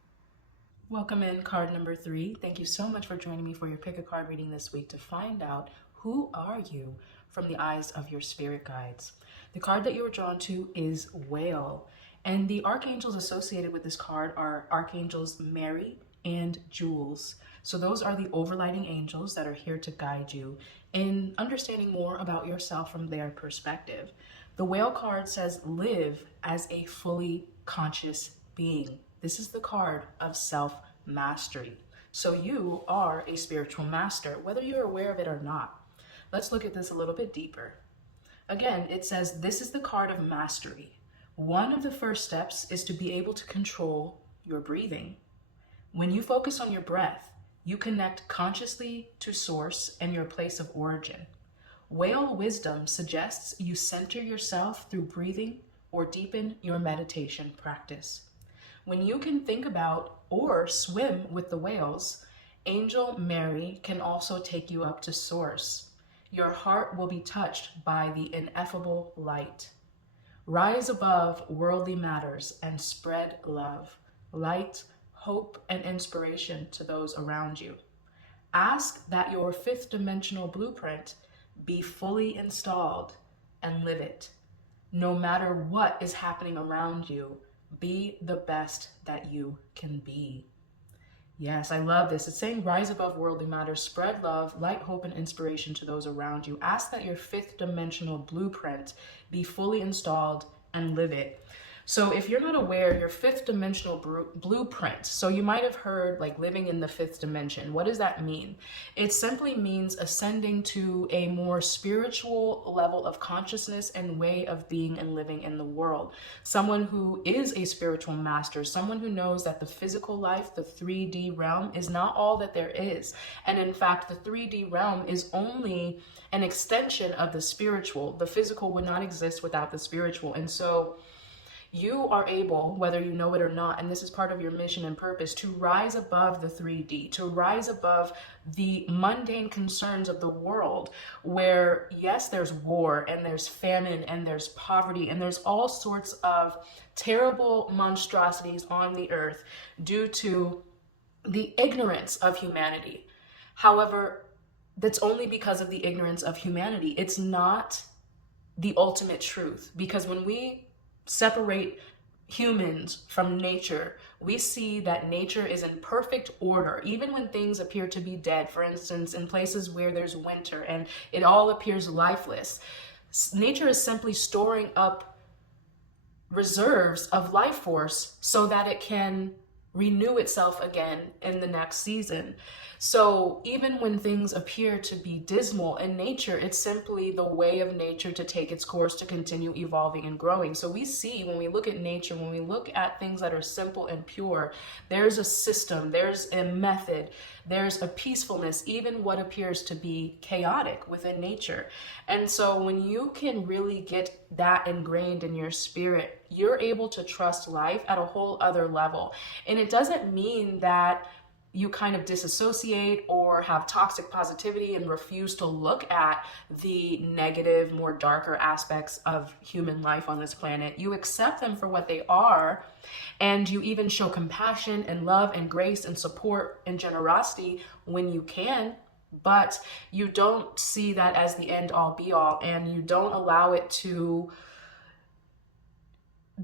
Welcome in card number 3. Thank you so much for joining me for your pick a card reading this week to find out who are you from the eyes of your spirit guides. The card that you were drawn to is Whale. And the archangels associated with this card are Archangels Mary and Jules. So those are the overlighting angels that are here to guide you in understanding more about yourself from their perspective. The Whale card says, live as a fully conscious being. This is the card of self-mastery. So you are a spiritual master, whether you're aware of it or not. Let's look at this a little bit deeper. Again, it says this is the card of mastery. One of the first steps is to be able to control your breathing. When you focus on your breath, you connect consciously to source and your place of origin. Whale wisdom suggests you center yourself through breathing or deepen your meditation practice. When you can think about or swim with the whales, Angel Mary can also take you up to source. Your heart will be touched by the ineffable light. Rise above worldly matters and spread love, light, hope, and inspiration to those around you. Ask that your fifth dimensional blueprint be fully installed and live it. No matter what is happening around you, be the best that you can be. Yes, I love this. It's saying rise above worldly matters, spread love, light, hope, and inspiration to those around you. Ask that your fifth dimensional blueprint be fully installed and live it. So if you're not aware, your fifth dimensional blueprint, so you might have heard like living in the fifth dimension. What does that mean? It simply means ascending to a more spiritual level of consciousness and way of being and living in the world. Someone who is a spiritual master, someone who knows that the physical life, the 3D realm, is not all that there is. And in fact, the 3D realm is only an extension of the spiritual. The physical would not exist without the spiritual. And so you are able, whether you know it or not, and this is part of your mission and purpose, to rise above the 3D, to rise above the mundane concerns of the world where, yes, there's war and there's famine and there's poverty and there's all sorts of terrible monstrosities on the earth due to the ignorance of humanity. However, that's only because of the ignorance of humanity. It's not the ultimate truth, because when we separate humans from nature, we see that nature is in perfect order, even when things appear to be dead. For instance, in places where there's winter and it all appears lifeless, nature is simply storing up reserves of life force so that it can renew itself again in the next season. So even when things appear to be dismal in nature, it's simply the way of nature to take its course, to continue evolving and growing. So we see, when we look at nature, when we look at things that are simple and pure, there's a system, there's a method, there's a peacefulness, even what appears to be chaotic within nature. And so when you can really get that ingrained in your spirit, you're able to trust life at a whole other level. And it doesn't mean that you kind of disassociate or have toxic positivity and refuse to look at the negative, more darker aspects of human life on this planet. You accept them for what they are, and you even show compassion and love and grace and support and generosity when you can, but you don't see that as the end all be all, and you don't allow it to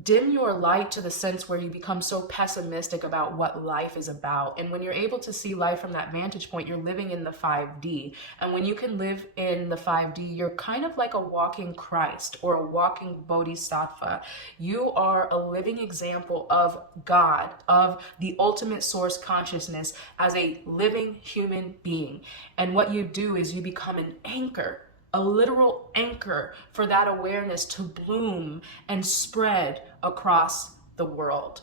dim your light to the sense where you become so pessimistic about what life is about. And when you're able to see life from that vantage point, you're living in the 5D. And when you can live in the 5D, you're kind of like a walking Christ or a walking Bodhisattva. You are a living example of God, of the ultimate source consciousness as a living human being. And what you do is you become an anchor, a literal anchor for that awareness to bloom and spread across the world.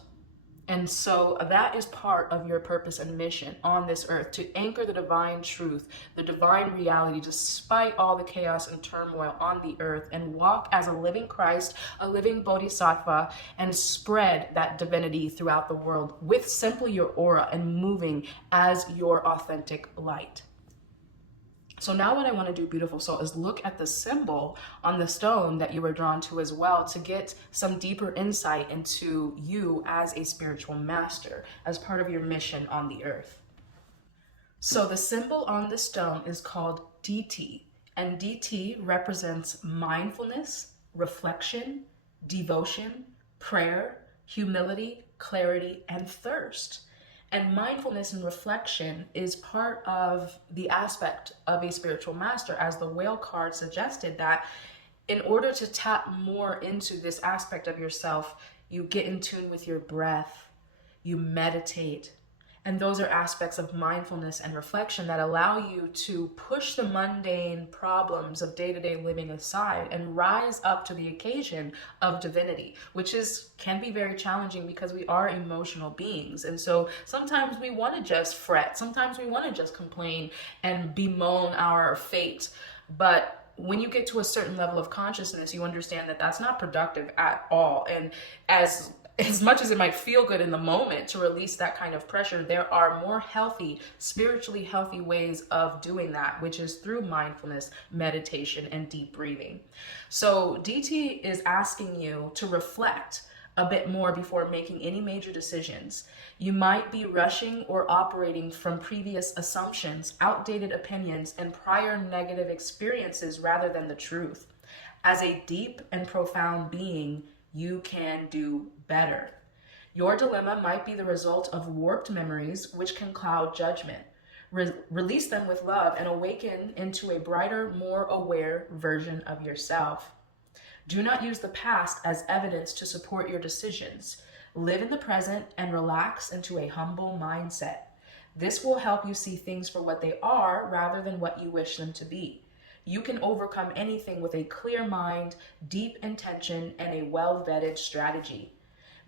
And so that is part of your purpose and mission on this earth, to anchor the divine truth, the divine reality, despite all the chaos and turmoil on the earth, and walk as a living Christ, a living Bodhisattva, and spread that divinity throughout the world with simply your aura and moving as your authentic light. So now what I want to do, beautiful soul, is look at the symbol on the stone that you were drawn to as well, to get some deeper insight into you as a spiritual master, as part of your mission on the earth. So the symbol on the stone is called DT, and DT represents mindfulness, reflection, devotion, prayer, humility, clarity, and thirst. And mindfulness and reflection is part of the aspect of a spiritual master, as the whale card suggested, that in order to tap more into this aspect of yourself, you get in tune with your breath, you meditate. And those are aspects of mindfulness and reflection that allow you to push the mundane problems of day-to-day living aside and rise up to the occasion of divinity, which can be very challenging because we are emotional beings. And so sometimes we want to just fret, sometimes we want to just complain and bemoan our fate. But when you get to a certain level of consciousness, you understand that that's not productive at all. And as much as it might feel good in the moment to release that kind of pressure, there are more healthy, spiritually healthy ways of doing that, which is through mindfulness, meditation, and deep breathing. So DT is asking you to reflect a bit more before making any major decisions. You might be rushing or operating from previous assumptions, outdated opinions, and prior negative experiences rather than the truth. As a deep and profound being, you can do better. Your dilemma might be the result of warped memories, which can cloud judgment. Release them with love and awaken into a brighter, more aware version of yourself. Do not use the past as evidence to support your decisions. Live in the present and relax into a humble mindset. This will help you see things for what they are rather than what you wish them to be. You can overcome anything with a clear mind, deep intention, and a well-vetted strategy.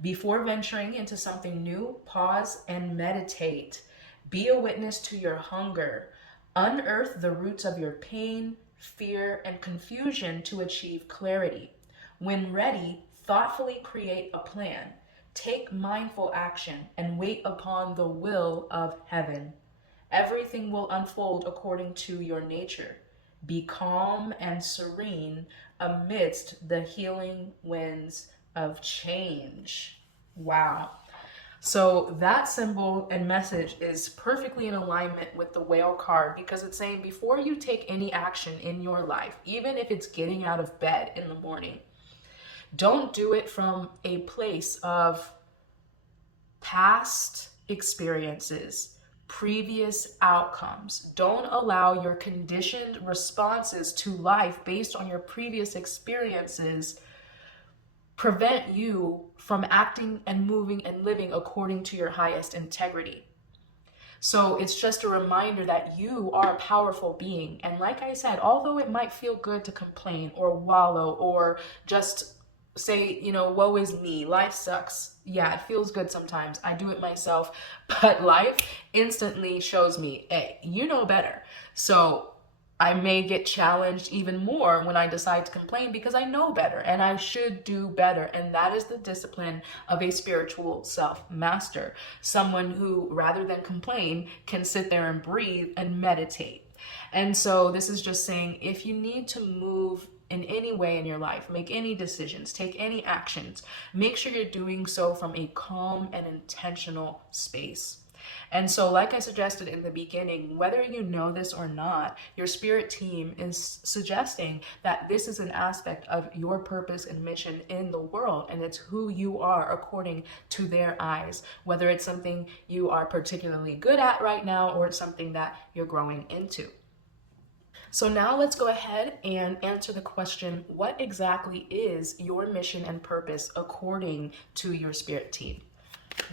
Before venturing into something new, pause and meditate. Be a witness to your hunger. Unearth the roots of your pain, fear, and confusion to achieve clarity. When ready, thoughtfully create a plan. Take mindful action and wait upon the will of heaven. Everything will unfold according to your nature. Be calm and serene amidst the healing winds of change. Wow. So that symbol and message is perfectly in alignment with the whale card, because it's saying before you take any action in your life, even if it's getting out of bed in the morning, don't do it from a place of past experiences, previous outcomes. Don't allow your conditioned responses to life based on your previous experiences prevent you from acting and moving and living according to your highest integrity. So it's just a reminder that you are a powerful being. And like I said, although it might feel good to complain or wallow or just say, woe is me, life sucks. Yeah, it feels good sometimes. I do it myself. But life instantly shows me, hey, you know better. So I may get challenged even more when I decide to complain, because I know better and I should do better. And that is the discipline of a spiritual self-master. Someone who, rather than complain, can sit there and breathe and meditate. And so this is just saying, if you need to move in any way in your life, make any decisions, take any actions, make sure you're doing so from a calm and intentional space. And so, like I suggested in the beginning, whether you know this or not, your spirit team is suggesting that this is an aspect of your purpose and mission in the world, and it's who you are according to their eyes, whether it's something you are particularly good at right now or it's something that you're growing into. So now let's go ahead and answer the question, what exactly is your mission and purpose according to your spirit team?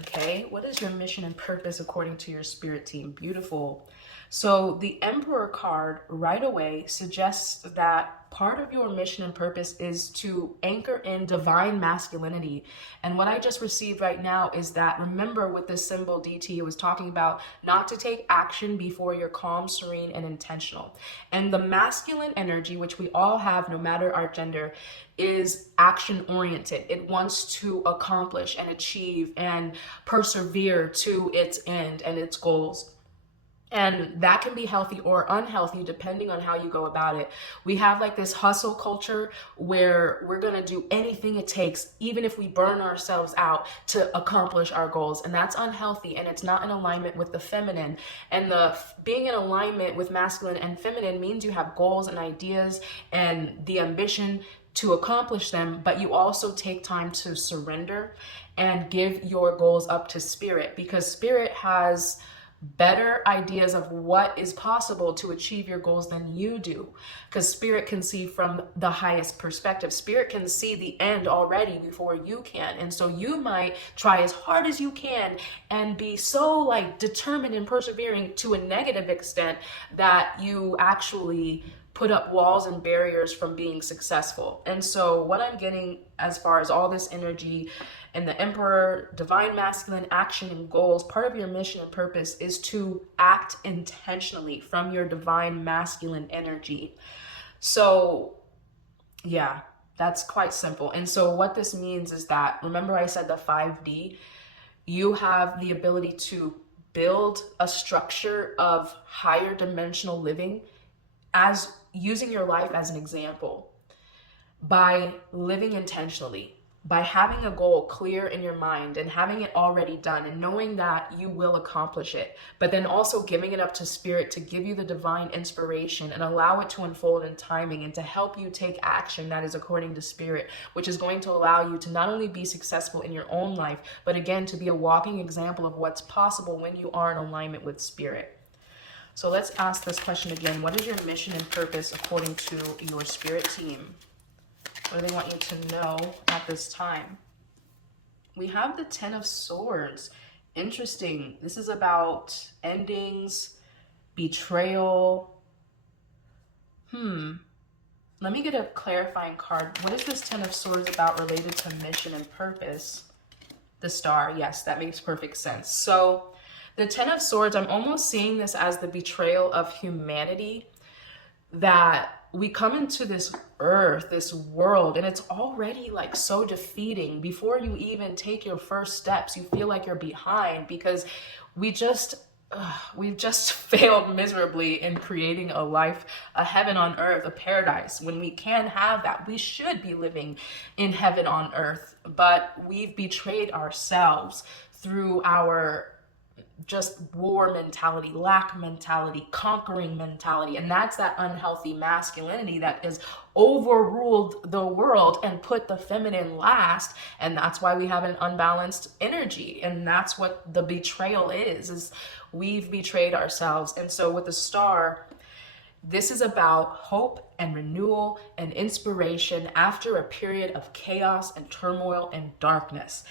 Okay, what is your mission and purpose according to your spirit team? Beautiful. So the Emperor card right away suggests that part of your mission and purpose is to anchor in divine masculinity. And what I just received right now is that, remember with this symbol DT, it was talking about not to take action before you're calm, serene, and intentional. And the masculine energy, which we all have no matter our gender, is action oriented. It wants to accomplish and achieve and persevere to its end and its goals. And that can be healthy or unhealthy depending on how you go about it. We have like this hustle culture where we're going to do anything it takes, even if we burn ourselves out, to accomplish our goals. And that's unhealthy, and it's not in alignment with the feminine. And the being in alignment with masculine and feminine means you have goals and ideas and the ambition to accomplish them, but you also take time to surrender and give your goals up to spirit, because spirit has better ideas of what is possible to achieve your goals than you do, because spirit can see from the highest perspective. Spirit can see the end already before you can. And so you might try as hard as you can and be so like determined and persevering to a negative extent that you actually put up walls and barriers from being successful. And so what I'm getting as far as all this energy and the Emperor, divine masculine action and goals, part of your mission and purpose is to act intentionally from your divine masculine energy. So yeah, that's quite simple. And so what this means is that, remember I said the 5D, you have the ability to build a structure of higher dimensional living as using your life as an example by living intentionally, by having a goal clear in your mind and having it already done and knowing that you will accomplish it, but then also giving it up to spirit to give you the divine inspiration and allow it to unfold in timing and to help you take action that is according to spirit, which is going to allow you to not only be successful in your own life, but again, to be a walking example of what's possible when you are in alignment with spirit. So let's ask this question again. What is your mission and purpose according to your spirit team? What do they want you to know at this time? We have the 10 of Swords. Interesting. This is about endings, betrayal. Let me get a clarifying card. What is this 10 of Swords about related to mission and purpose? The Star. Yes, that makes perfect sense. So the 10 of Swords, I'm almost seeing this as the betrayal of humanity, that we come into this earth, this world, and it's already like so defeating. Before you even take your first steps, you feel like you're behind because we've just failed miserably in creating a life, a heaven on earth, a paradise. When we can have that, we should be living in heaven on earth, but we've betrayed ourselves through our just war mentality, lack mentality, conquering mentality. And that's that unhealthy masculinity that has overruled the world and put the feminine last. And that's why we have an unbalanced energy. And that's what the betrayal is we've betrayed ourselves. And so with the star, this is about hope and renewal and inspiration after a period of chaos and turmoil and darkness.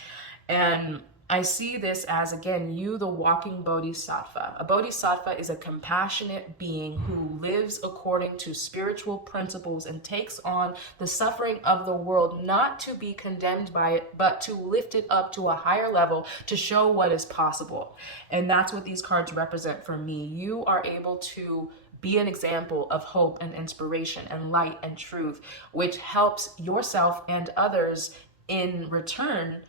And I see this as, again, you, the walking bodhisattva. A bodhisattva is a compassionate being who lives according to spiritual principles and takes on the suffering of the world, not to be condemned by it, but to lift it up to a higher level to show what is possible. And that's what these cards represent for me. You are able to be an example of hope and inspiration and light and truth, which helps yourself and others in return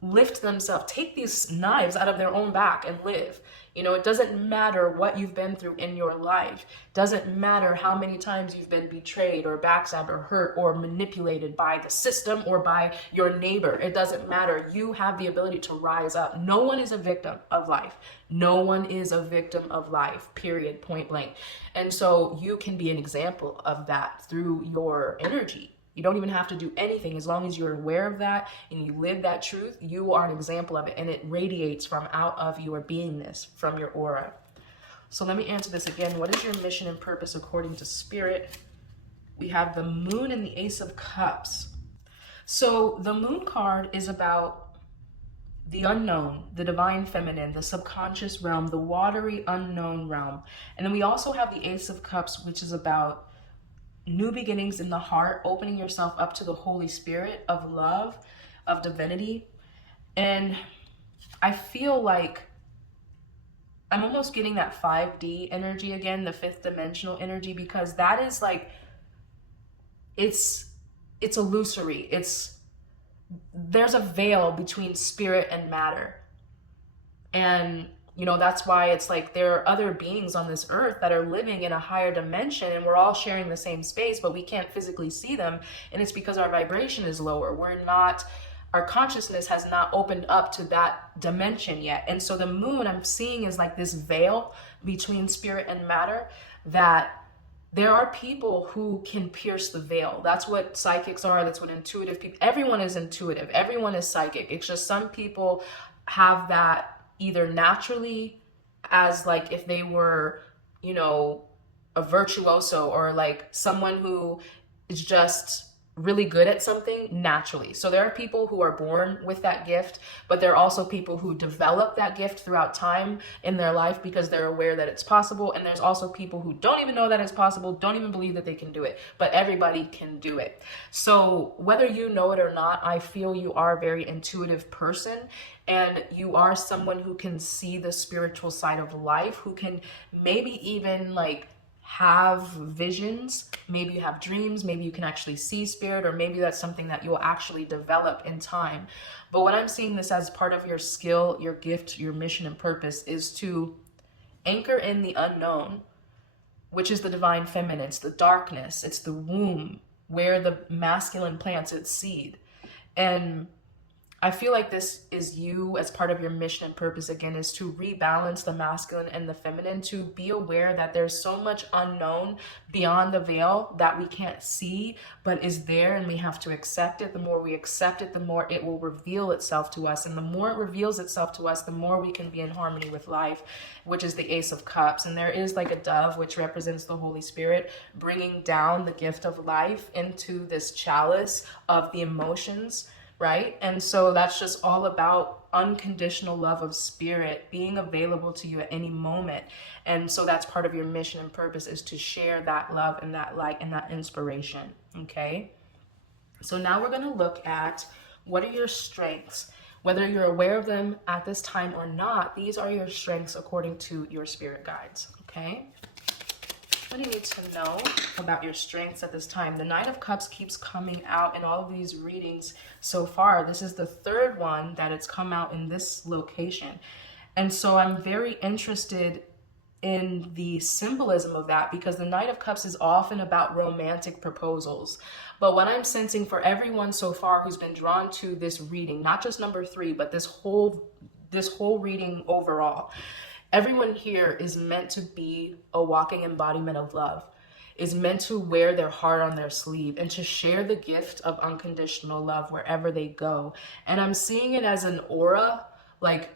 lift themselves, take these knives out of their own back and live. It doesn't matter what you've been through in your life. Doesn't matter how many times you've been betrayed or backstabbed or hurt or manipulated by the system or by your neighbor. It doesn't matter. You have the ability to rise up. No one is a victim of life. No one is a victim of life, period, point blank. And so you can be an example of that through your energy. You don't even have to do anything. As long as you're aware of that and you live that truth, you are an example of it, and it radiates from out of your beingness, from your aura. So let me answer this again. What is your mission and purpose according to spirit? We have the Moon and the Ace of Cups. So the Moon card is about the unknown, the divine feminine, the subconscious realm, the watery unknown realm. And then we also have the Ace of Cups, which is about new beginnings in the heart, opening yourself up to the Holy Spirit of love, of divinity. And I feel like I'm almost getting that 5D energy again, the fifth dimensional energy, because that is like, it's illusory. There's a veil between spirit and matter. And that's why it's like there are other beings on this earth that are living in a higher dimension, and we're all sharing the same space, but we can't physically see them. And it's because our vibration is lower. Our consciousness has not opened up to that dimension yet. And so the Moon I'm seeing is like this veil between spirit and matter, that there are people who can pierce the veil. That's what psychics are. That's what intuitive people, everyone is intuitive. Everyone is psychic. It's just some people have that either naturally, as like if they were, a virtuoso, or like someone who is just really good at something naturally. So there are people who are born with that gift, but there are also people who develop that gift throughout time in their life because they're aware that it's possible. And there's also people who don't even know that it's possible, don't even believe that they can do it, but everybody can do it. So whether you know it or not, I feel you are a very intuitive person, and you are someone who can see the spiritual side of life, who can maybe even like have visions, maybe you have dreams, maybe you can actually see spirit, or maybe that's something that you'll actually develop in time. But what I'm seeing this as part of your skill, your gift, your mission and purpose is to anchor in the unknown, which is the divine feminine. It's the darkness, it's the womb where the masculine plants its seed. And I feel like this is you as part of your mission and purpose, again, is to rebalance the masculine and the feminine, to be aware that there's so much unknown beyond the veil that we can't see, but is there, and we have to accept it. The more we accept it, the more it will reveal itself to us. And the more it reveals itself to us, the more we can be in harmony with life, which is the Ace of Cups. And there is like a dove, which represents the Holy Spirit, bringing down the gift of life into this chalice of the emotions, right? And so that's just all about unconditional love of spirit being available to you at any moment. And so that's part of your mission and purpose, is to share that love and that light and that inspiration. Okay. So now we're going to look at what are your strengths. Whether you're aware of them at this time or not, these are your strengths according to your spirit guides. Okay. What do you need to know about your strengths at this time? The Knight of Cups keeps coming out in all of these readings so far. This is the third one that it's come out in this location. And so I'm very interested in the symbolism of that, because the Knight of Cups is often about romantic proposals. But what I'm sensing for everyone so far who's been drawn to this reading, not just number 3, but this whole reading overall, everyone here is meant to be a walking embodiment of love, is meant to wear their heart on their sleeve and to share the gift of unconditional love wherever they go. And I'm seeing it as an aura, like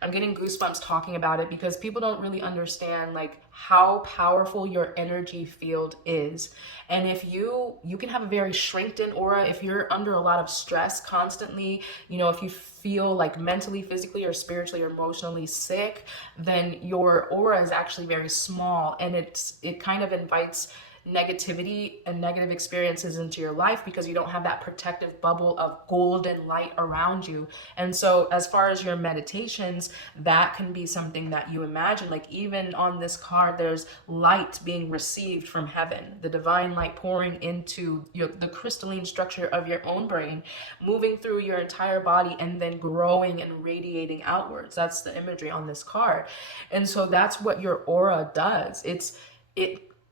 I'm getting goosebumps talking about it, because people don't really understand like how powerful your energy field is. And if you can have a very shrinked in aura, if you're under a lot of stress constantly, if you feel like mentally, physically, or spiritually or emotionally sick, then your aura is actually very small, and it kind of invites negativity and negative experiences into your life because you don't have that protective bubble of golden light around you. And so as far as your meditations, that can be something that you imagine, like even on this card, there's light being received from heaven, the divine light pouring into the crystalline structure of your own brain, moving through your entire body and then growing and radiating outwards. That's the imagery on this card. And so that's what your aura does.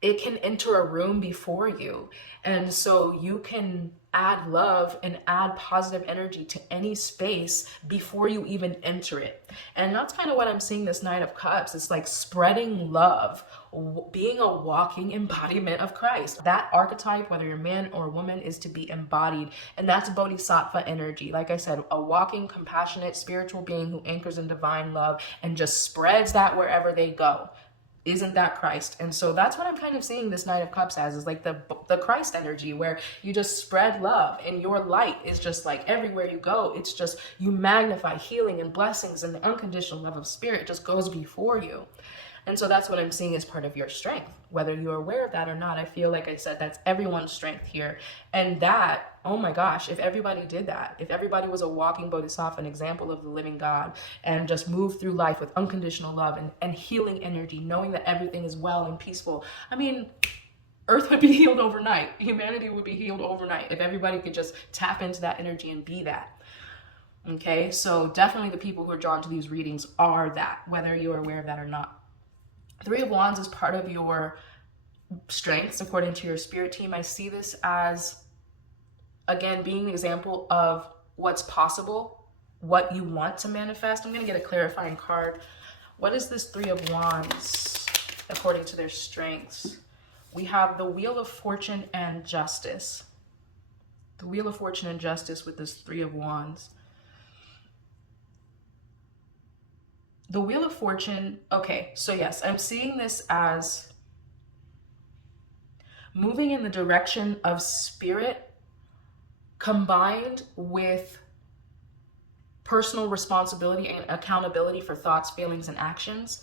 It can enter a room before you. And so you can add love and add positive energy to any space before you even enter it. And that's kind of what I'm seeing this Knight of Cups. It's like spreading love, being a walking embodiment of Christ. That archetype, whether you're man or woman, is to be embodied. And that's bodhisattva energy. Like I said, a walking, compassionate, spiritual being who anchors in divine love and just spreads that wherever they go. Isn't that Christ? And so that's what I'm kind of seeing this Knight of Cups as, is like the Christ energy, where you just spread love and your light is just like everywhere you go. It's just, you magnify healing and blessings, and the unconditional love of spirit just goes before you. And so that's what I'm seeing as part of your strength. Whether you're aware of that or not, I feel like I said, that's everyone's strength here. And that, oh my gosh, if everybody did that, if everybody was a walking bodhisattva, an example of the living God, and just moved through life with unconditional love and healing energy, knowing that everything is well and peaceful, I mean, Earth would be healed overnight. Humanity would be healed overnight if everybody could just tap into that energy and be that. Okay, so definitely the people who are drawn to these readings are that, whether you're aware of that or not. Three of Wands is part of your strengths according to your spirit team. I see this as, again, being an example of what's possible, what you want to manifest. I'm going to get a clarifying card. What is this Three of Wands according to their strengths? We have the Wheel of Fortune and Justice. The Wheel of Fortune and Justice with this Three of Wands. The Wheel of Fortune, okay, so yes, I'm seeing this as moving in the direction of spirit combined with personal responsibility and accountability for thoughts, feelings, and actions.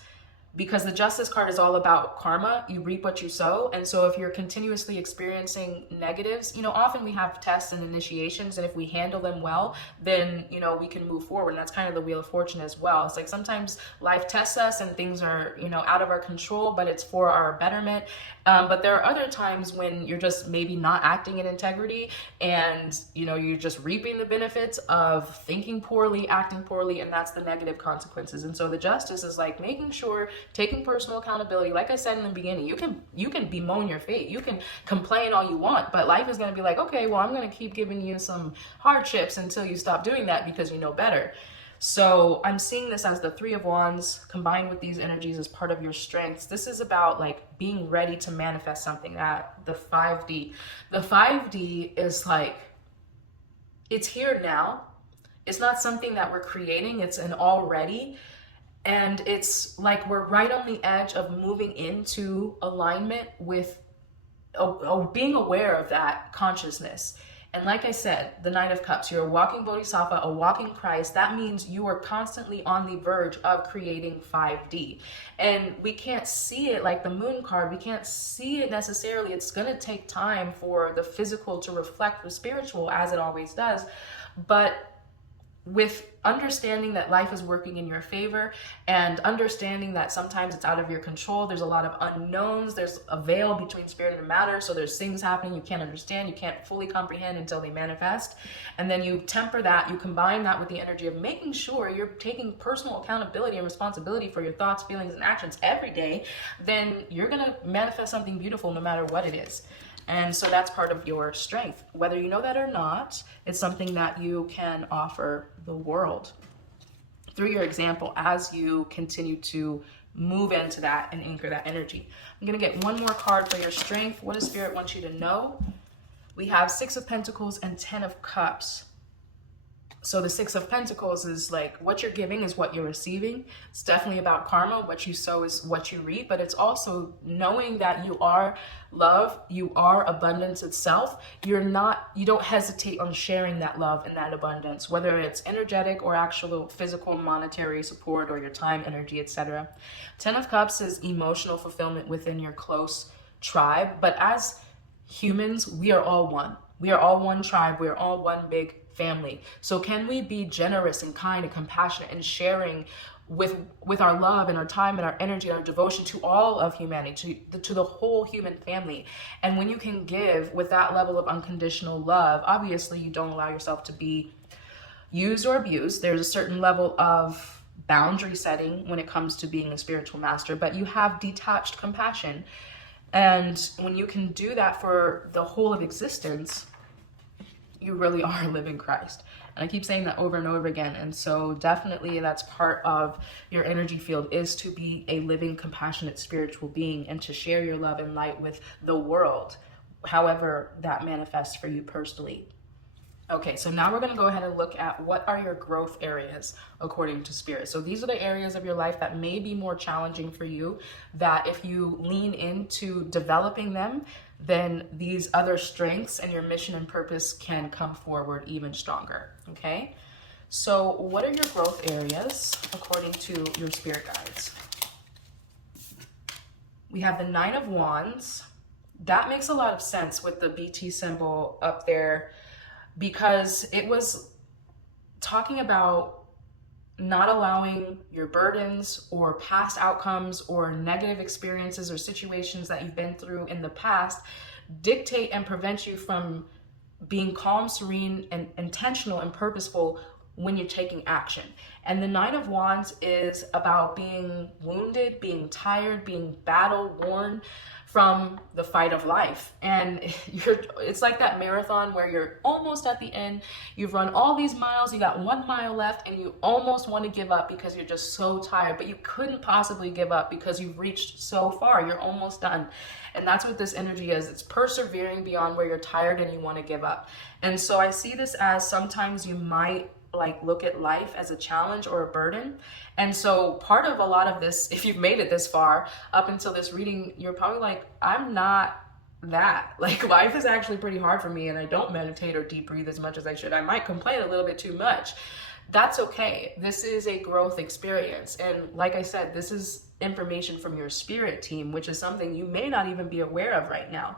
Because the Justice card is all about karma. You reap what you sow. And so if you're continuously experiencing negatives, often we have tests and initiations, and if we handle them well, then, we can move forward. And that's kind of the Wheel of Fortune as well. It's like sometimes life tests us and things are, out of our control, but it's for our betterment. But there are other times when you're just maybe not acting in integrity, and, you're just reaping the benefits of thinking poorly, acting poorly, and that's the negative consequences. And so the Justice is like making sure, taking personal accountability. Like I said in the beginning, you can bemoan your fate, you can complain all you want, but life is going to be like, okay, well, I'm going to keep giving you some hardships until you stop doing that because you know better. So I'm seeing this as the Three of Wands combined with these energies as part of your strengths. This is about like being ready to manifest something. That the 5D. The 5D is like, it's here now. It's not something that we're creating. It's an already. And it's like we're right on the edge of moving into alignment with being aware of that consciousness. And like I said, the Knight of Cups, you're a walking bodhisattva, a walking Christ. That means you are constantly on the verge of creating 5D. And we can't see it like the Moon card. We can't see it necessarily. It's going to take time for the physical to reflect the spiritual, as it always does. But with understanding that life is working in your favor and understanding that sometimes it's out of your control. There's a lot of unknowns. There's a veil between spirit and matter. So there's things happening you can't understand, you can't fully comprehend until they manifest. And then you temper that, you combine that with the energy of making sure you're taking personal accountability and responsibility for your thoughts, feelings, and actions every day. Then you're going to manifest something beautiful no matter what it is. And so that's part of your strength. Whether you know that or not, it's something that you can offer the world through your example as you continue to move into that and anchor that energy. I'm going to get one more card for your strength. What does Spirit want you to know? We have 6 of Pentacles and 10 of Cups. So the 6 of Pentacles is like what you're giving is what you're receiving. It's definitely about karma. What you sow is what you reap, but it's also knowing that you are love, you are abundance itself. You don't hesitate on sharing that love and that abundance, whether it's energetic or actual physical monetary support or your time, energy, etc. 10 of Cups is emotional fulfillment within your close tribe, but as humans, we are all one. We are all one tribe. We are all one big family. So can we be generous and kind and compassionate and sharing with our love and our time and our energy and our devotion to all of humanity, to the whole human family? And when you can give with that level of unconditional love, obviously you don't allow yourself to be used or abused. There's a certain level of boundary setting when it comes to being a spiritual master, but you have detached compassion. And when you can do that for the whole of existence, you really are living Christ. And I keep saying that over and over again. And so definitely that's part of your energy field, is to be a living, compassionate, spiritual being and to share your love and light with the world, however that manifests for you personally. Okay, so now we're going to go ahead and look at what are your growth areas according to Spirit. So these are the areas of your life that may be more challenging for you, that if you lean into developing them, then these other strengths and your mission and purpose can come forward even stronger. Okay, so what are your growth areas according to your spirit guides? We have the 9 of Wands. That makes a lot of sense with the BT symbol up there, because it was talking about not allowing your burdens or past outcomes or negative experiences or situations that you've been through in the past dictate and prevent you from being calm, serene, and intentional and purposeful when you're taking action. And the 9 of Wands is about being wounded, being tired, being battle worn from the fight of life. And it's like that marathon where you're almost at the end, you've run all these miles, you got 1 mile left, and you almost want to give up because you're just so tired, but you couldn't possibly give up because you've reached so far, you're almost done. And that's what this energy is. It's persevering beyond where you're tired and you want to give up. And so I see this as sometimes you might look at life as a challenge or a burden. And so part of a lot of this, if you've made it this far up until this reading, you're probably like, I'm not that. Life is actually pretty hard for me and I don't meditate or deep breathe as much as I should. I might complain a little bit too much. That's okay. This is a growth experience. And like I said, this is information from your spirit team, which is something you may not even be aware of right now.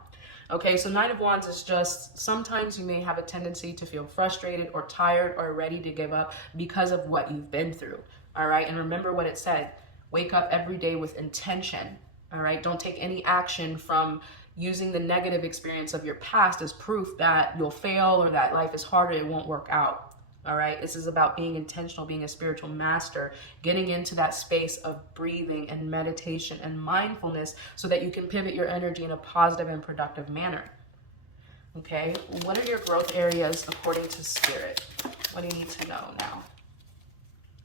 Okay, so 9 of Wands is just sometimes you may have a tendency to feel frustrated or tired or ready to give up because of what you've been through. All right, and remember what it said. Wake up every day with intention. All right, don't take any action from using the negative experience of your past as proof that you'll fail or that life is hard or it won't work out. All right, this is about being intentional, being a spiritual master, getting into that space of breathing and meditation and mindfulness so that you can pivot your energy in a positive and productive manner. Okay, what are your growth areas according to Spirit? What do you need to know now?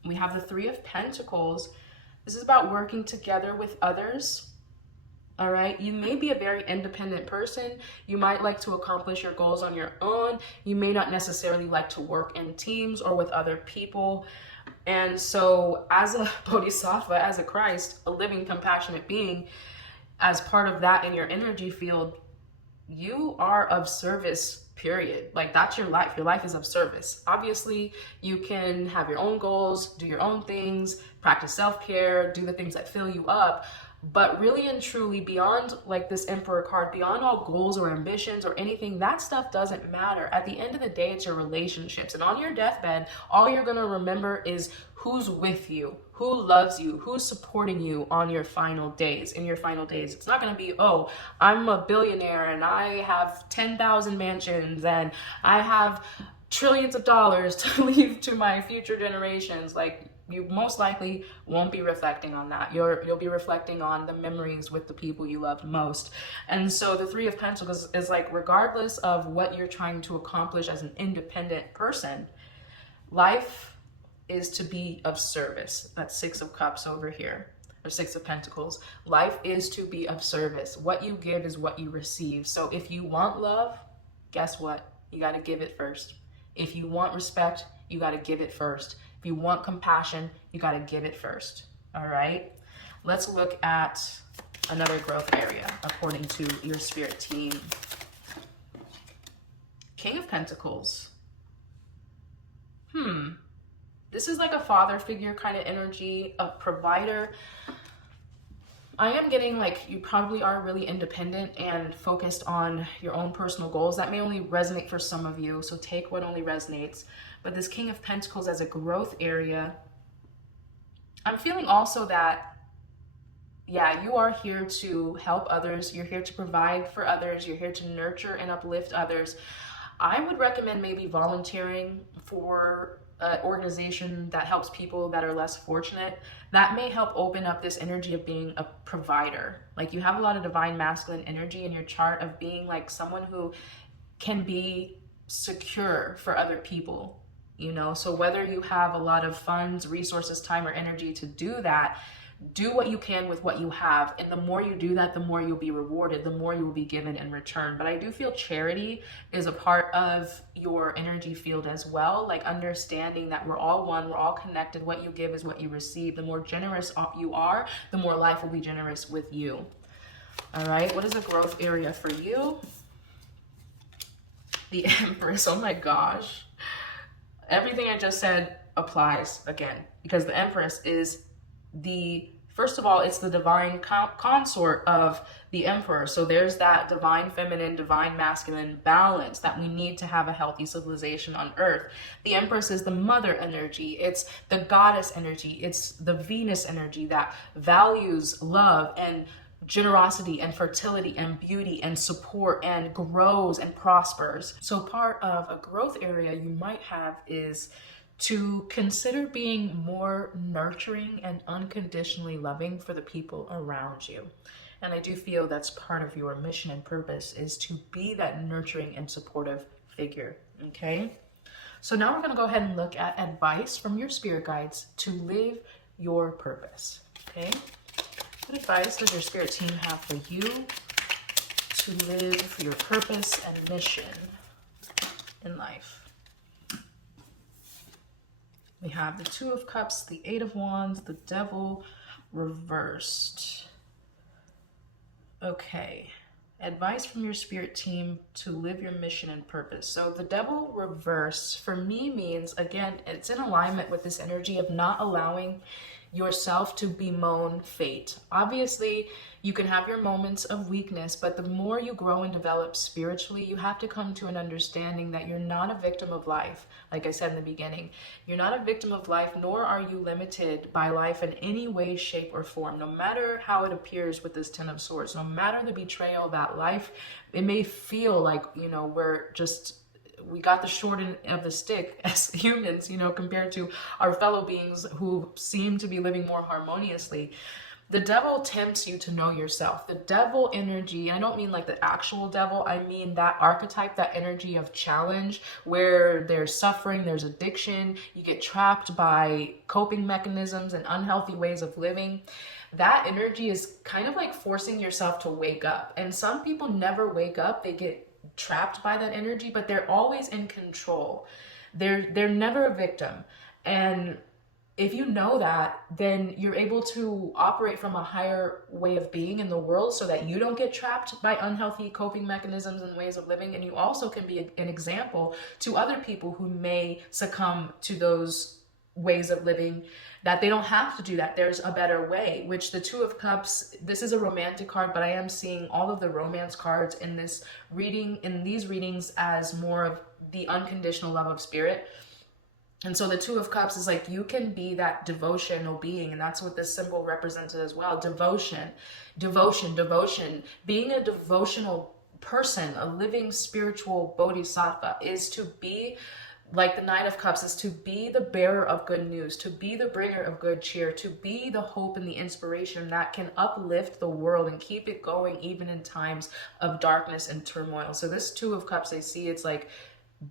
We have the 3 of Pentacles. This is about working together with others. All right, you may be a very independent person. You might like to accomplish your goals on your own. You may not necessarily like to work in teams or with other people. And so as a bodhisattva, as a Christ, a living, compassionate being, as part of that in your energy field, you are of service, period. That's your life. Your life is of service. Obviously, you can have your own goals, do your own things, practice self-care, do the things that fill you up. But really and truly, beyond like this Emperor card, beyond all goals or ambitions or anything, that stuff doesn't matter. At the end of the day, it's your relationships. And on your deathbed, all you're going to remember is who's with you, who loves you, who's supporting you on your final days. In your final days, it's not going to be, oh, I'm a billionaire and I have 10,000 mansions and I have trillions of dollars to leave to my future generations. Like, you most likely won't be reflecting on that. You'll be reflecting on the memories with the people you loved most. And so the Three of Pentacles is like, regardless of what you're trying to accomplish as an independent person, life is to be of service. That's Six of Cups over here, or Six of Pentacles. Life is to be of service. What you give is what you receive. So if you want love, guess what? You got to give it first. If you want respect, you got to give it first. If you want compassion, you got to give it first. All right. Let's look at another growth area according to your spirit team. King of Pentacles. This is like a father figure kind of energy, a provider. I am getting like, you probably are really independent and focused on your own personal goals. That may only resonate for some of you, so take what only resonates. But this King of Pentacles as a growth area, I'm feeling also that, yeah, you are here to help others. You're here to provide for others. You're here to nurture and uplift others. I would recommend maybe volunteering for an organization that helps people that are less fortunate. That may help open up this energy of being a provider. Like, you have a lot of divine masculine energy in your chart of being like someone who can be secure for other people. You know, so whether you have a lot of funds, resources, time, or energy to do that, do what you can with what you have. And the more you do that, the more you'll be rewarded, the more you will be given in return. But I do feel charity is a part of your energy field as well. Like, understanding that we're all one, we're all connected. What you give is what you receive. The more generous you are, the more life will be generous with you. All right. What is a growth area for you? The Empress. Oh my gosh. Everything I just said applies again, because the Empress is first of all, it's the divine consort of the Emperor. So there's that divine feminine, divine masculine balance that we need to have a healthy civilization on Earth. The Empress is the mother energy. It's the goddess energy. It's the Venus energy that values love and generosity and fertility and beauty and support and grows and prospers. So part of a growth area you might have is to consider being more nurturing and unconditionally loving for the people around you. And I do feel that's part of your mission and purpose, is to be that nurturing and supportive figure. Okay. So now we're going to go ahead and look at advice from your spirit guides to live your purpose. Okay. What advice does your spirit team have for you to live your purpose and mission in life? We have the Two of Cups, the Eight of Wands, the Devil reversed. Okay. Advice from your spirit team to live your mission and purpose. So the Devil reverse for me means, again, it's in alignment with this energy of not allowing yourself to bemoan fate. Obviously, you can have your moments of weakness, but the more you grow and develop spiritually, you have to come to an understanding that you're not a victim of life. Like I said in the beginning, you're not a victim of life, nor are you limited by life in any way, shape, or form. No matter how it appears with this Ten of Swords, no matter the betrayal of that life, it may feel like, you know, we got the short end of the stick as humans, you know, compared to our fellow beings who seem to be living more harmoniously. The Devil tempts you to know yourself. The Devil energy, I don't mean like the actual devil, I mean that archetype, that energy of challenge where there's suffering, there's addiction, you get trapped by coping mechanisms and unhealthy ways of living. That energy is kind of like forcing yourself to wake up. And some people never wake up, they get trapped by that energy, but they're always in control. They're never a victim. And if you know that, then you're able to operate from a higher way of being in the world so that you don't get trapped by unhealthy coping mechanisms and ways of living. And you also can be an example to other people who may succumb to those ways of living, that they don't have to do that. There's a better way, which the Two of Cups, this is a romantic card, but I am seeing all of the romance cards in this reading, in these readings, as more of the unconditional love of spirit. And so the Two of Cups is like, you can be that devotional being. And that's what this symbol represents as well. Devotion, devotion, devotion. Being a devotional person, a living spiritual bodhisattva, is to be like the Nine of Cups, is to be the bearer of good news, to be the bringer of good cheer, to be the hope and the inspiration that can uplift the world and keep it going even in times of darkness and turmoil. So this Two of Cups, I see, it's like,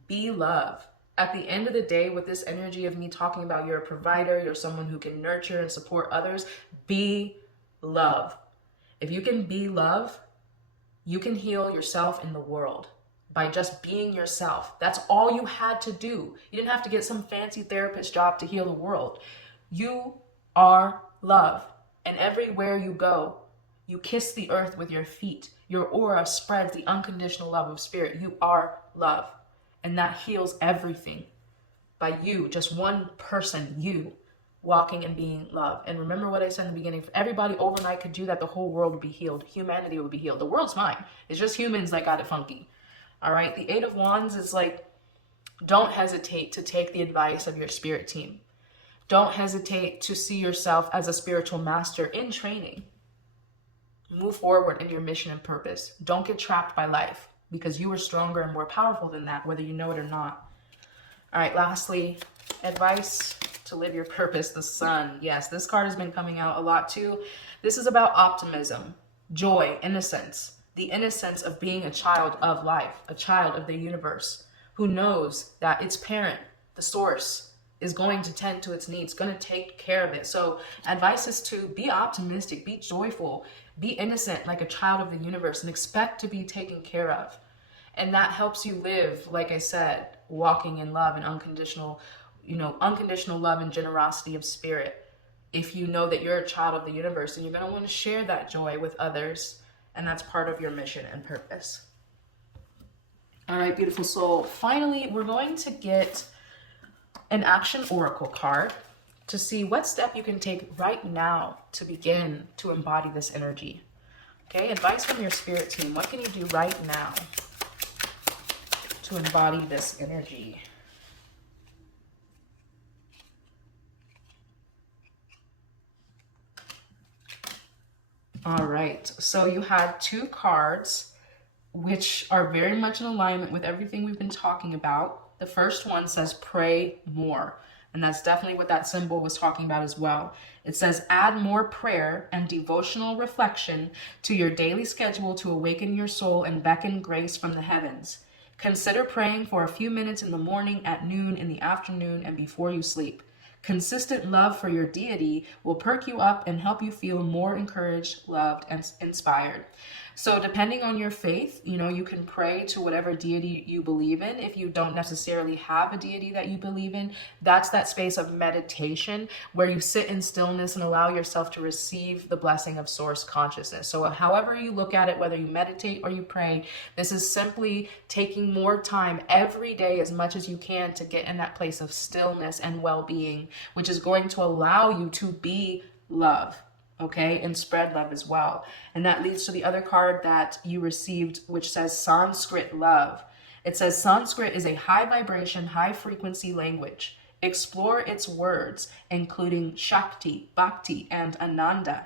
be love. At the end of the day, with this energy of me talking about you're a provider, you're someone who can nurture and support others, be love. If you can be love, you can heal yourself in the world by just being yourself. That's all you had to do. You didn't have to get some fancy therapist job to heal the world. You are love. And everywhere you go, you kiss the earth with your feet. Your aura spreads the unconditional love of spirit. You are love. And that heals everything by you, just one person, you, walking and being love. And remember what I said in the beginning, if everybody overnight could do that, the whole world would be healed. Humanity would be healed. The world's fine. It's just humans that got it funky. All right. The Eight of Wands is like, don't hesitate to take the advice of your spirit team. Don't hesitate to see yourself as a spiritual master in training. Move forward in your mission and purpose. Don't get trapped by life, because you are stronger and more powerful than that, whether you know it or not. All right, lastly, advice to live your purpose, the Sun. Yes, this card has been coming out a lot too. This is about optimism, joy, innocence, the innocence of being a child of life, a child of the universe, who knows that its parent, the source, is going to tend to its needs, going to take care of it. So advice is to be optimistic, be joyful, be innocent like a child of the universe, and expect to be taken care of. And that helps you live, like I said, walking in love and unconditional love and generosity of spirit. If you know that you're a child of the universe, and you're going to want to share that joy with others, and that's part of your mission and purpose. All right, beautiful soul. Finally, we're going to get an action oracle card to see what step you can take right now to begin to embody this energy. Okay, advice from your spirit team. What can you do right now to embody this energy? All right, so you had two cards which are very much in alignment with everything we've been talking about. The first one says pray more. And that's definitely what that symbol was talking about as well. It says add more prayer and devotional reflection to your daily schedule to awaken your soul and beckon grace from the heavens. Consider praying for a few minutes in the morning, at noon, in the afternoon, and before you sleep. Consistent love for your deity will perk you up and help you feel more encouraged, loved, and inspired. So depending on your faith, you can pray to whatever deity you believe in. If you don't necessarily have a deity that you believe in, that's that space of meditation where you sit in stillness and allow yourself to receive the blessing of source consciousness. So however you look at it, whether you meditate or you pray, this is simply taking more time every day as much as you can to get in that place of stillness and well-being, which is going to allow you to be love. Okay, and spread love as well. And that leads to the other card that you received, which says Sanskrit love. It says Sanskrit is a high vibration, high frequency language. Explore its words, including Shakti, Bhakti, and Ananda.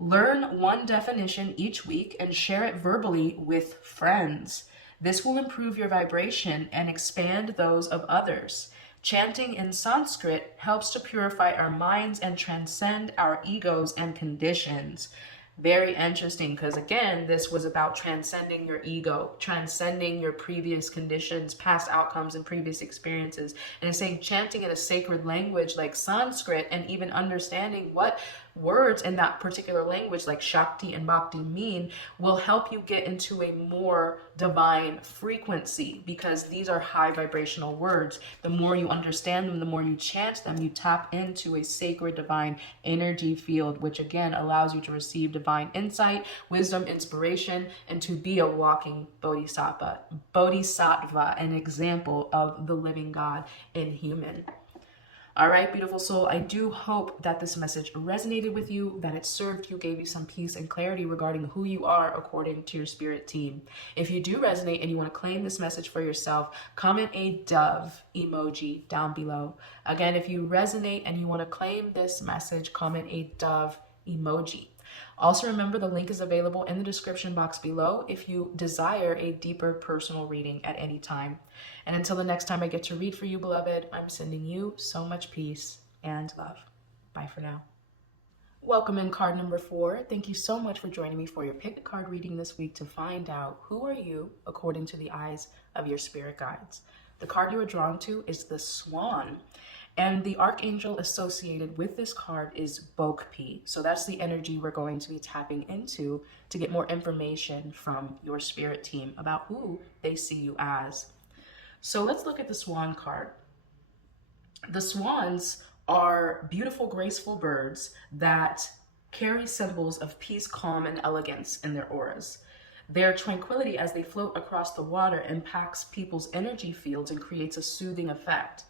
Learn one definition each week and share it verbally with friends. This will improve your vibration and expand those of others. Chanting in Sanskrit helps to purify our minds and transcend our egos and conditions. Very interesting, because again, this was about transcending your ego, transcending your previous conditions, past outcomes, and previous experiences. And it's saying chanting in a sacred language like Sanskrit, and even understanding what words in that particular language like Shakti and Bhakti mean, will help you get into a more divine frequency, because these are high vibrational words. The more you understand them, the more you chant them, you tap into a sacred divine energy field, which again allows you to receive divine insight, wisdom, inspiration, and to be a walking bodhisattva. Bodhisattva, an example of the living God in human. All right, beautiful soul, I do hope that this message resonated with you, that it served you, gave you some peace and clarity regarding who you are according to your spirit team. If you do resonate and you want to claim this message for yourself, comment a dove emoji down below. Again, if you resonate and you want to claim this message, comment a dove emoji. Also remember, the link is available in the description box below if you desire a deeper personal reading at any time. And until the next time I get to read for you, beloved, I'm sending you so much peace and love. Bye for now. Welcome in card number 4. Thank you so much for joining me for your pick a card reading this week to find out who are you according to the eyes of your spirit guides. The card you are drawn to is the Swan. And the archangel associated with this card is Bokpi. So that's the energy we're going to be tapping into to get more information from your spirit team about who they see you as. So let's look at the Swan card. The swans are beautiful, graceful birds that carry symbols of peace, calm, and elegance in their auras. Their tranquility as they float across the water impacts people's energy fields and creates a soothing effect.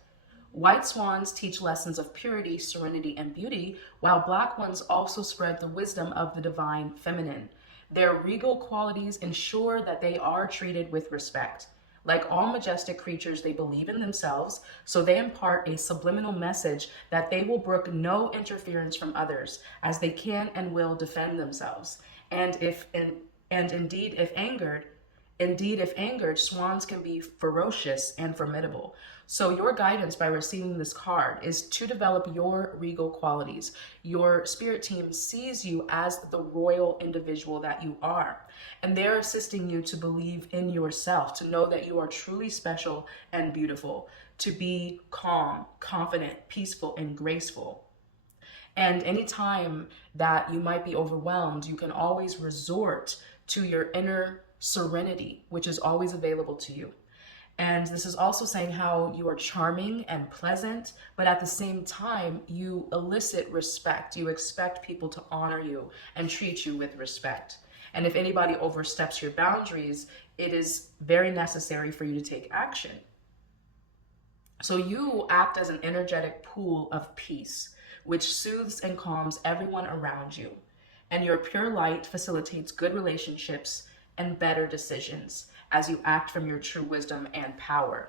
White swans teach lessons of purity, serenity, and beauty, while black ones also spread the wisdom of the divine feminine. Their regal qualities ensure that they are treated with respect. Like all majestic creatures, they believe in themselves, so they impart a subliminal message that they will brook no interference from others, as they can and will defend themselves. And indeed, if angered, swans can be ferocious and formidable. So your guidance by receiving this card is to develop your regal qualities. Your spirit team sees you as the royal individual that you are, and they're assisting you to believe in yourself, to know that you are truly special and beautiful, to be calm, confident, peaceful, and graceful. And anytime that you might be overwhelmed, you can always resort to your inner serenity, which is always available to you. And this is also saying how you are charming and pleasant, but at the same time, you elicit respect. You expect people to honor you and treat you with respect. And if anybody oversteps your boundaries, it is very necessary for you to take action. So you act as an energetic pool of peace, which soothes and calms everyone around you. And your pure light facilitates good relationships and better decisions as you act from your true wisdom and power.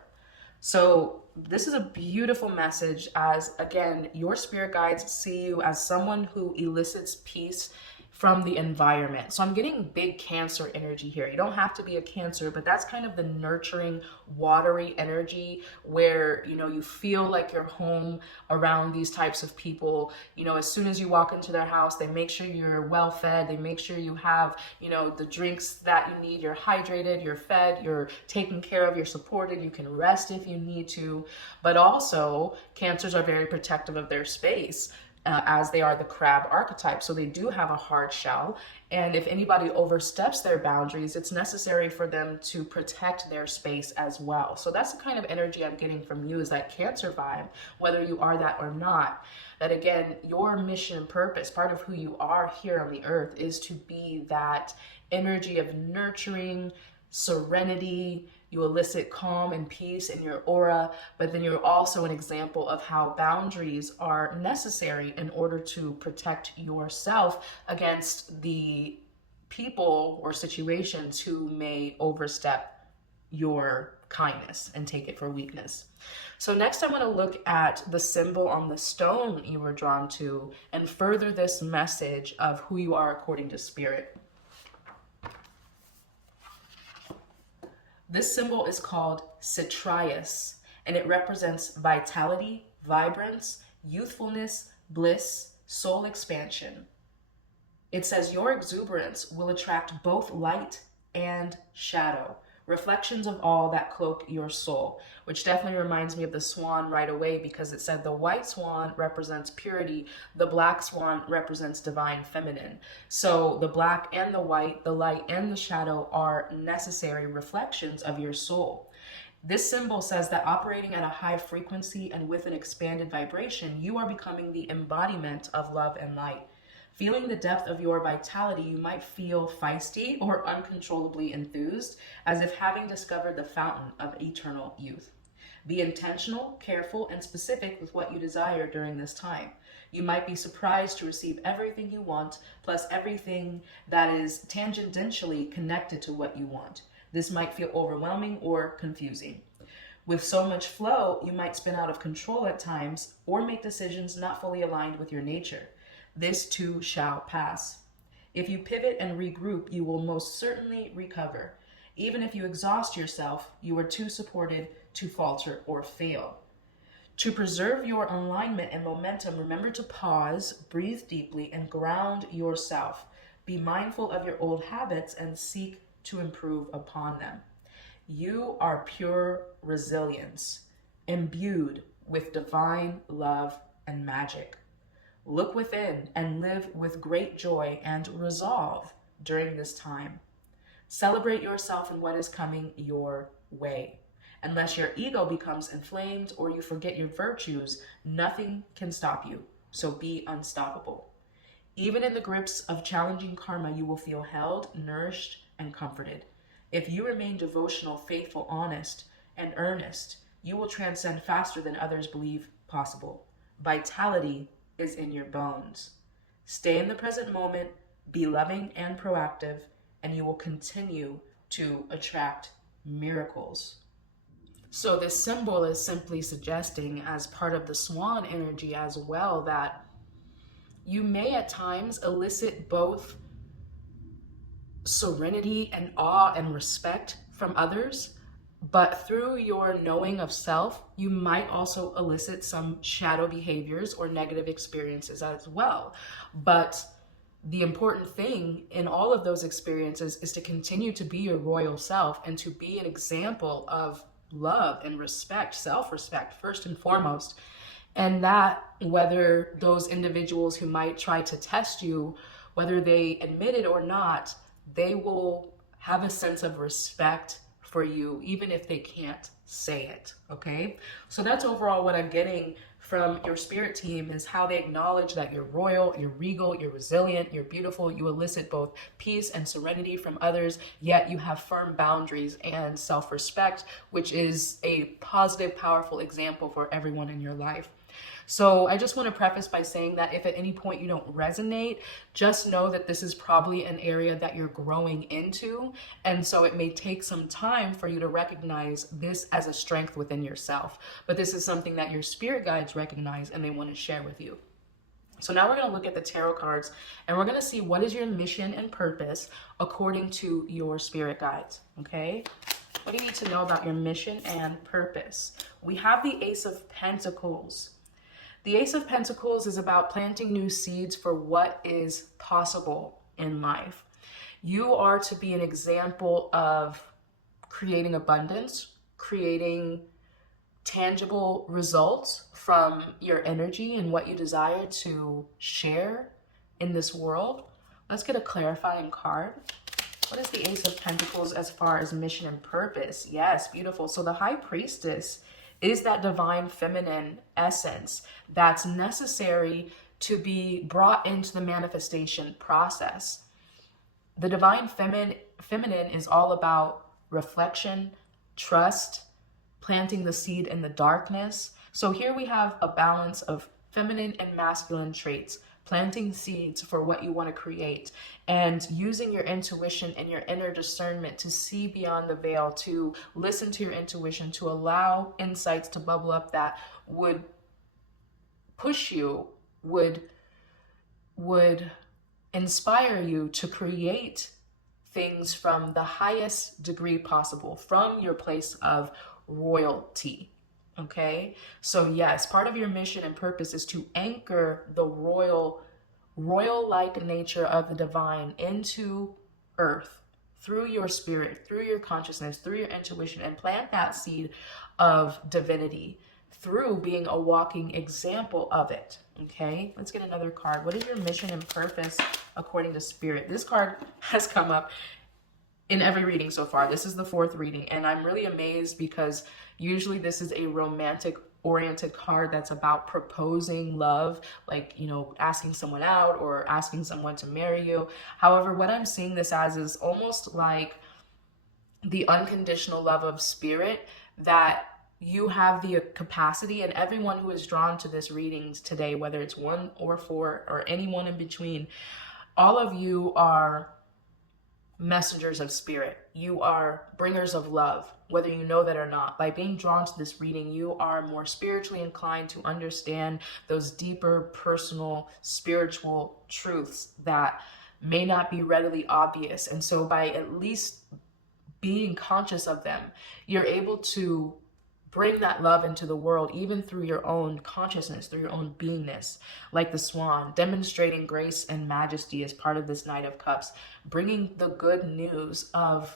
So this is a beautiful message, as again, your spirit guides see you as someone who elicits peace from the environment. So I'm getting big Cancer energy here. You don't have to be a Cancer, but that's kind of the nurturing, watery energy where, you feel like you're home around these types of people. As soon as you walk into their house, they make sure you're well fed. They make sure you have, the drinks that you need. You're hydrated, you're fed, you're taken care of, you're supported. You can rest if you need to. But also, Cancers are very protective of their space. As they are the crab archetype. So they do have a hard shell. And if anybody oversteps their boundaries, it's necessary for them to protect their space as well. So that's the kind of energy I'm getting from you, is that Cancer vibe, whether you are that or not. That again, your mission and purpose, part of who you are here on the earth, is to be that energy of nurturing, serenity. You elicit calm and peace in your aura, but then you're also an example of how boundaries are necessary in order to protect yourself against the people or situations who may overstep your kindness and take it for weakness. So next I want to look at the symbol on the stone you were drawn to and further this message of who you are according to spirit. This symbol is called Citrius, and it represents vitality, vibrance, youthfulness, bliss, soul expansion. It says your exuberance will attract both light and shadow, reflections of all that cloak your soul, which definitely reminds me of the swan right away, because it said the white swan represents purity, the black swan represents divine feminine. So the black and the white, the light and the shadow are necessary reflections of your soul. This symbol says that operating at a high frequency and with an expanded vibration, you are becoming the embodiment of love and light. Feeling the depth of your vitality, you might feel feisty or uncontrollably enthused, as if having discovered the fountain of eternal youth. Be intentional, careful, and specific with what you desire during this time. You might be surprised to receive everything you want, plus everything that is tangentially connected to what you want. This might feel overwhelming or confusing. With so much flow, you might spin out of control at times or make decisions not fully aligned with your nature. This too shall pass. If you pivot and regroup, you will most certainly recover. Even if you exhaust yourself, you are too supported to falter or fail. To preserve your alignment and momentum, remember to pause, breathe deeply, and ground yourself. Be mindful of your old habits and seek to improve upon them. You are pure resilience, imbued with divine love and magic. Look within and live with great joy and resolve during this time. Celebrate yourself and what is coming your way. Unless your ego becomes inflamed or you forget your virtues, nothing can stop you. So be unstoppable. Even in the grips of challenging karma, you will feel held, nourished, and comforted. If you remain devotional, faithful, honest, and earnest, you will transcend faster than others believe possible. Vitality is in your bones. Stay in the present moment, be loving and proactive, and you will continue to attract miracles. So this symbol is simply suggesting, as part of the swan energy as well, that you may at times elicit both serenity and awe and respect from others, but through your knowing of self, you might also elicit some shadow behaviors or negative experiences as well. But the important thing in all of those experiences is to continue to be your royal self and to be an example of love and respect, self-respect first and foremost. And that whether those individuals who might try to test you, whether they admit it or not, they will have a sense of respect for you, even if they can't say it, okay? So that's overall what I'm getting from your spirit team, is how they acknowledge that you're royal, you're regal, you're resilient, you're beautiful, you elicit both peace and serenity from others, yet you have firm boundaries and self-respect, which is a positive, powerful example for everyone in your life. So I just want to preface by saying that if at any point you don't resonate, just know that this is probably an area that you're growing into. And so it may take some time for you to recognize this as a strength within yourself. But this is something that your spirit guides recognize and they want to share with you. So now we're going to look at the tarot cards and we're going to see what is your mission and purpose according to your spirit guides, okay? What do you need to know about your mission and purpose? We have the Ace of Pentacles. The Ace of Pentacles is about planting new seeds for what is possible in life. You are to be an example of creating abundance, creating tangible results from your energy and what you desire to share in this world. Let's get a clarifying card. What is the Ace of Pentacles as far as mission and purpose? Yes, beautiful. So the High Priestess is that divine feminine essence that's necessary to be brought into the manifestation process. The divine feminine is all about reflection, trust, planting the seed in the darkness. So here we have a balance of feminine and masculine traits, planting seeds for what you want to create, and using your intuition and your inner discernment to see beyond the veil, to listen to your intuition, to allow insights to bubble up that would push you, would inspire you to create things from the highest degree possible, from your place of royalty. Okay, so yes, part of your mission and purpose is to anchor the royal-like nature of the divine into earth through your spirit, through your consciousness, through your intuition, and plant that seed of divinity through being a walking example of it. Okay, let's get another card. What is your mission and purpose according to spirit? This card has come up in every reading so far. This is the fourth reading, and I'm really amazed because usually this is a romantic oriented card that's about proposing love, like, you know, asking someone out or asking someone to marry you. However, what I'm seeing this as is almost like the unconditional love of spirit that you have the capacity, and everyone who is drawn to this readings today, whether it's 1 or 4 or anyone in between, all of you are messengers of spirit. You are bringers of love, whether you know that or not. By being drawn to this reading, you are more spiritually inclined to understand those deeper, personal, spiritual truths that may not be readily obvious. And so by at least being conscious of them, you're able to bring that love into the world, even through your own consciousness, through your own beingness, like the swan, demonstrating grace and majesty as part of this Knight of Cups, bringing the good news of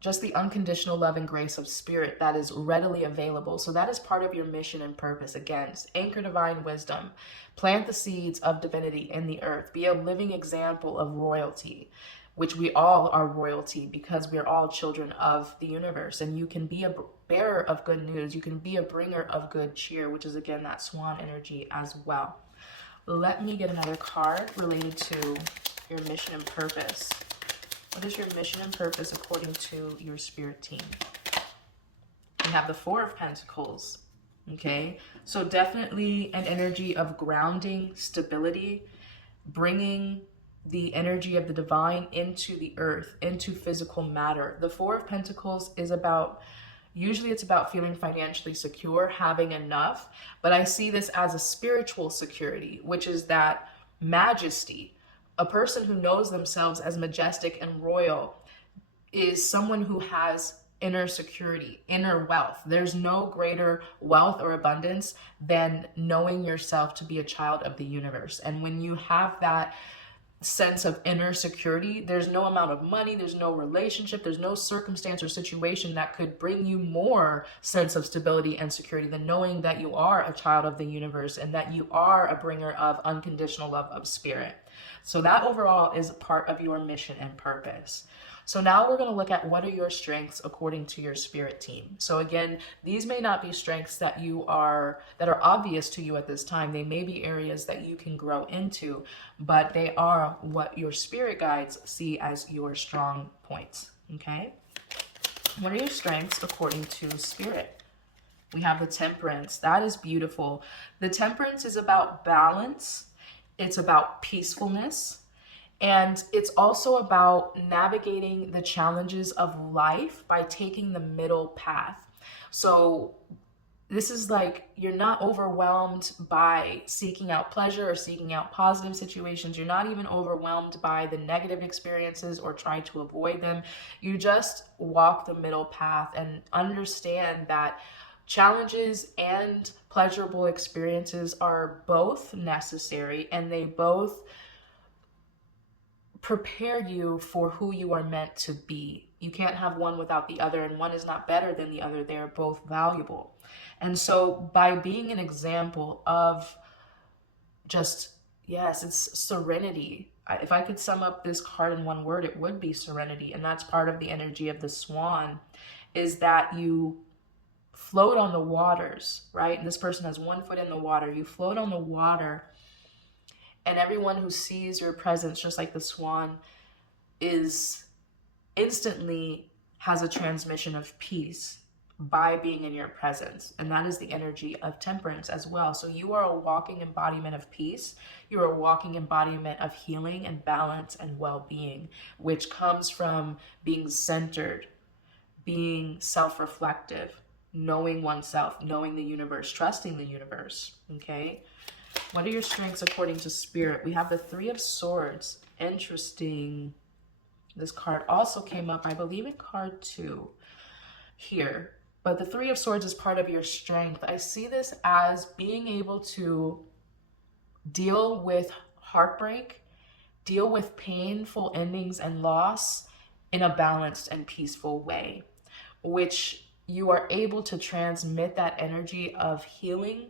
just the unconditional love and grace of spirit that is readily available. So that is part of your mission and purpose. Again, anchor divine wisdom, plant the seeds of divinity in the earth, be a living example of royalty, which we all are royalty because we're all children of the universe. And you can be a bearer of good news. You can be a bringer of good cheer, which is, again, that swan energy as well. Let me get another card related to your mission and purpose. What is your mission and purpose according to your spirit team? We have the 4 of Pentacles. Okay, so definitely an energy of grounding, stability, bringing the energy of the divine into the earth, into physical matter. The 4 of Pentacles is about, usually it's about feeling financially secure, having enough, but I see this as a spiritual security, which is that majesty. A person who knows themselves as majestic and royal is someone who has inner security, inner wealth. There's no greater wealth or abundance than knowing yourself to be a child of the universe. And when you have that sense of inner security, there's no amount of money, there's no relationship, there's no circumstance or situation that could bring you more sense of stability and security than knowing that you are a child of the universe and that you are a bringer of unconditional love of spirit. So that overall is part of your mission and purpose. So now we're going to look at what are your strengths according to your spirit team. So again, these may not be strengths that are obvious to you at this time. They may be areas that you can grow into, but they are what your spirit guides see as your strong points. Okay? What are your strengths according to spirit? We have the Temperance. That is beautiful. The Temperance is about balance. It's about peacefulness. And it's also about navigating the challenges of life by taking the middle path. So this is like, you're not overwhelmed by seeking out pleasure or seeking out positive situations. You're not even overwhelmed by the negative experiences or try to avoid them. You just walk the middle path and understand that challenges and pleasurable experiences are both necessary, and they both prepare you for who you are meant to be. You can't have one without the other, and one is not better than the other. They are both valuable. And so by being an example of just, yes, it's serenity. If I could sum up this card in one word, it would be serenity. And that's part of the energy of the swan, is that you float on the waters, right? And this person has 1 foot in the water. You float on the water, and everyone who sees your presence, just like the swan, is instantly has a transmission of peace by being in your presence. And that is the energy of Temperance as well. So you are a walking embodiment of peace. You are a walking embodiment of healing and balance and well-being, which comes from being centered, being self-reflective, knowing oneself, knowing the universe, trusting the universe. Okay? What are your strengths according to spirit? We have the 3 of Swords. Interesting. This card also came up, I believe, in card 2 here. But the 3 of Swords is part of your strength. I see this as being able to deal with heartbreak, deal with painful endings and loss in a balanced and peaceful way, which you are able to transmit that energy of healing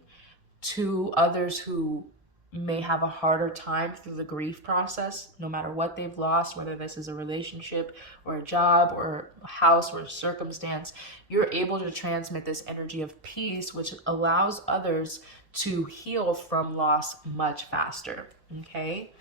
to others who may have a harder time through the grief process, no matter what they've lost, whether this is a relationship or a job or a house or a circumstance. You're able to transmit this energy of peace, which allows others to heal from loss much faster. Okay?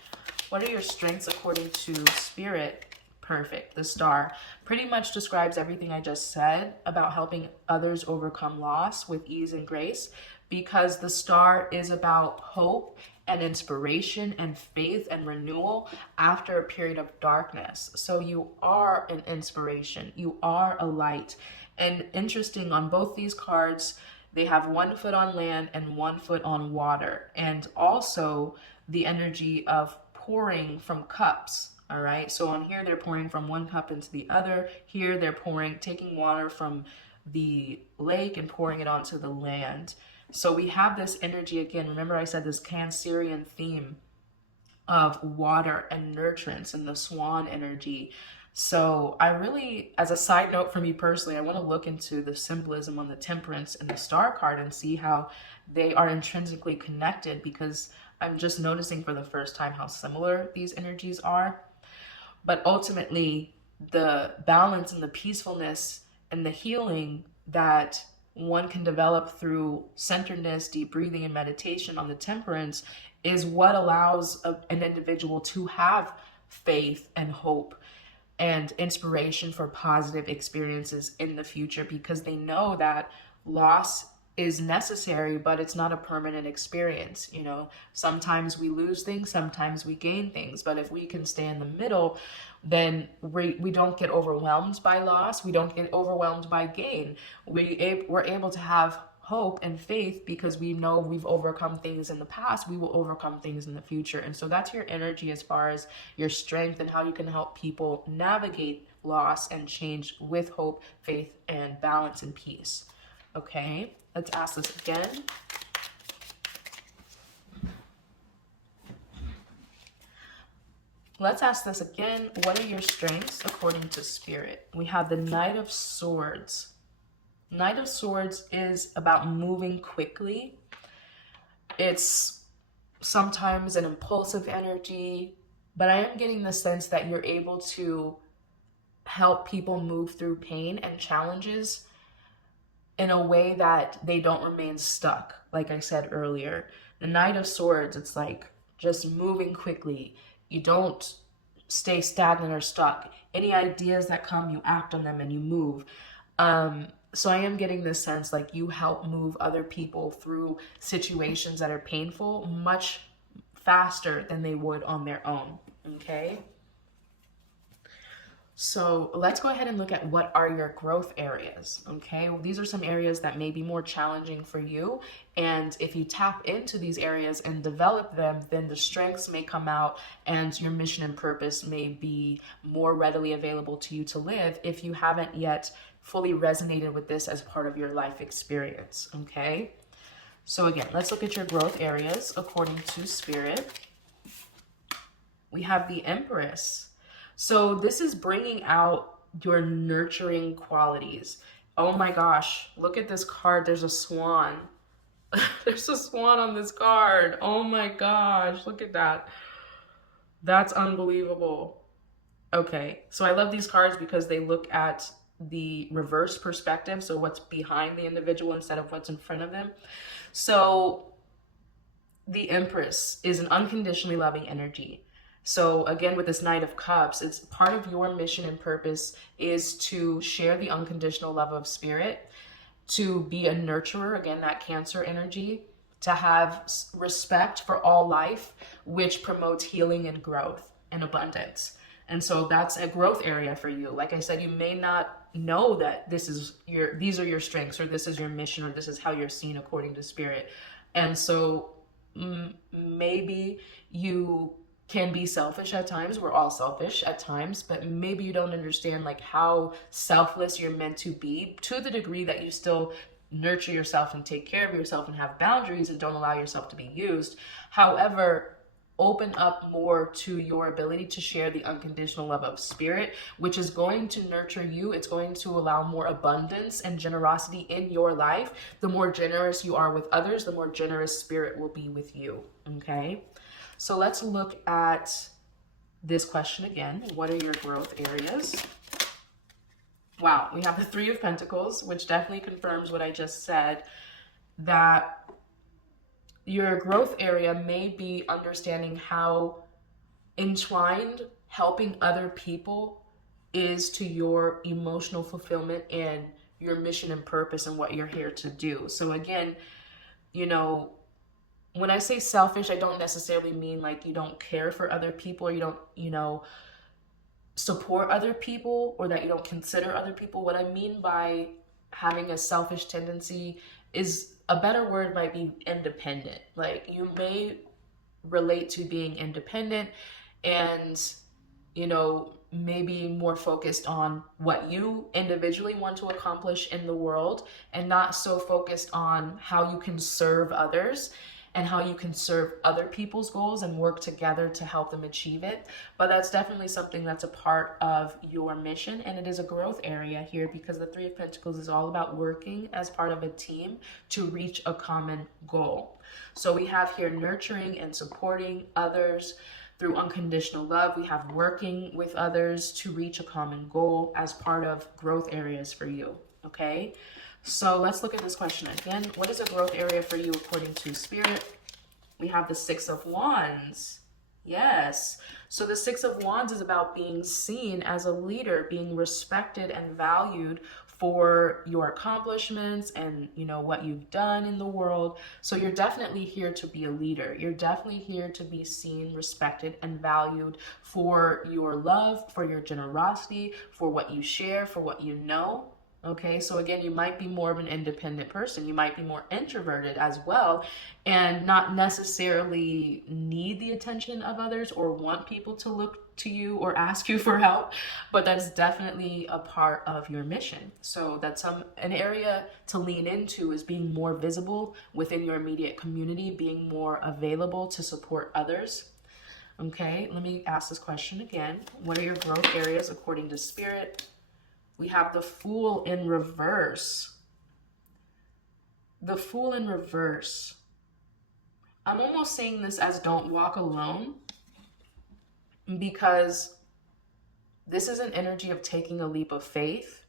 What are your strengths according to spirit? Perfect. The star pretty much describes everything I just said about helping others overcome loss with ease and grace, because the star is about hope and inspiration and faith and renewal after a period of darkness. So you are an inspiration, you are a light. And interesting, on both these cards, they have 1 foot on land and 1 foot on water, and also the energy of pouring from cups. All right, so on here they're pouring from one cup into the other. Here they're taking water from the lake and pouring it onto the land. So we have this energy again. Remember I said this Cancerian theme of water and nurturance and the swan energy. So I really, as a side note for me personally, I want to look into the symbolism on the temperance and the star card and see how they are intrinsically connected, because I'm just noticing for the first time how similar these energies are. But ultimately, the balance and the peacefulness and the healing that one can develop through centeredness, deep breathing, and meditation on the temperance is what allows an individual to have faith and hope and inspiration for positive experiences in the future, because they know that loss is necessary, but it's not a permanent experience. You know, sometimes we lose things, sometimes we gain things, but if we can stay in the middle, then we don't get overwhelmed by loss, we don't get overwhelmed by gain. We're able to have hope and faith because we know we've overcome things in the past, we will overcome things in the future. And so that's your energy as far as your strength and how you can help people navigate loss and change with hope, faith, and balance and peace. Okay, let's ask this again. Let's ask this again. What are your strengths according to Spirit? We have the Knight of Swords. Knight of Swords is about moving quickly. It's sometimes an impulsive energy, but I am getting the sense that you're able to help people move through pain and challenges in a way that they don't remain stuck. Like I said earlier, the Knight of Swords, it's like just moving quickly. You don't stay stagnant or stuck. Any ideas that come, you act on them and you move. So I am getting this sense like you help move other people through situations that are painful much faster than they would on their own. Okay? So let's go ahead and look at what are your growth areas, okay? Well, these are some areas that may be more challenging for you, and if you tap into these areas and develop them, then the strengths may come out and your mission and purpose may be more readily available to you to live if you haven't yet fully resonated with this as part of your life experience, okay? So again, let's look at your growth areas according to Spirit. We have the Empress. So this is bringing out your nurturing qualities. Oh my gosh, look at this card. There's a swan. There's a swan on this card. Oh my gosh, look at that. That's unbelievable. Okay, so I love these cards because they look at the reverse perspective, so what's behind the individual instead of what's in front of them. So the Empress is an unconditionally loving energy. So again, with this Knight of Cups, it's part of your mission and purpose is to share the unconditional love of Spirit, to be a nurturer, again, that Cancer energy, to have respect for all life, which promotes healing and growth and abundance. And so that's a growth area for you. Like I said, you may not know that these are your strengths, or this is your mission, or this is how you're seen according to Spirit. And so maybe you can be selfish at times. We're all selfish at times, but maybe you don't understand like how selfless you're meant to be, to the degree that you still nurture yourself and take care of yourself and have boundaries and don't allow yourself to be used. However, open up more to your ability to share the unconditional love of Spirit, which is going to nurture you. It's going to allow more abundance and generosity in your life. The more generous you are with others, the more generous Spirit will be with you. Okay? So let's look at this question again. What are your growth areas? Wow, we have the Three of Pentacles, which definitely confirms what I just said, that your growth area may be understanding how entwined helping other people is to your emotional fulfillment and your mission and purpose and what you're here to do. So again, you know, when I say selfish, I don't necessarily mean like you don't care for other people or you don't, support other people or that you don't consider other people. What I mean by having a selfish tendency is a better word might be independent. Like you may relate to being independent and maybe more focused on what you individually want to accomplish in the world and not so focused on how you can serve others and how you can serve other people's goals and work together to help them achieve it. But that's definitely something that's a part of your mission, and it is a growth area here because the Three of Pentacles is all about working as part of a team to reach a common goal. So we have here nurturing and supporting others through unconditional love. We have working with others to reach a common goal as part of growth areas for you, okay? So let's look at this question again. What is a growth area for you according to Spirit? We have the Six of Wands. Yes. So the Six of Wands is about being seen as a leader, being respected and valued for your accomplishments and what you've done in the world. So you're definitely here to be a leader. You're definitely here to be seen, respected, and valued for your love, for your generosity, for what you share, for what you know. Okay, so again, you might be more of an independent person. You might be more introverted as well and not necessarily need the attention of others or want people to look to you or ask you for help, but that's definitely a part of your mission. So that's an area to lean into is being more visible within your immediate community, being more available to support others. Okay, let me ask this question again. What are your growth areas according to Spirit? We have the Fool in reverse. The Fool in reverse. I'm almost saying this as don't walk alone because this is an energy of taking a leap of faith.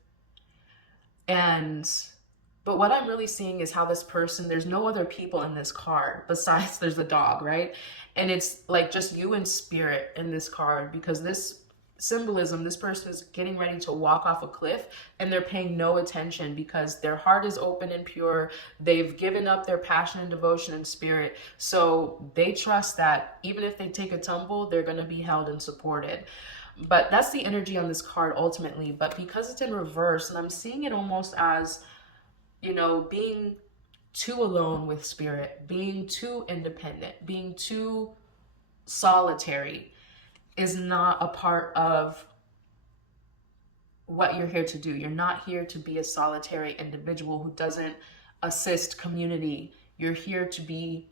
But what I'm really seeing is how this person, there's no other people in this card besides there's the dog, right? And it's like just you and Spirit in this card because this symbolism, this person is getting ready to walk off a cliff and they're paying no attention because their heart is open and pure. They've given up their passion and devotion and spirit. So they trust that even if they take a tumble, they're going to be held and supported. But that's the energy on this card ultimately. But because it's in reverse, and I'm seeing it almost as, being too alone with Spirit, being too independent, being too solitary, is not a part of what you're here to do. You're not here to be a solitary individual who doesn't assist community. You're here to be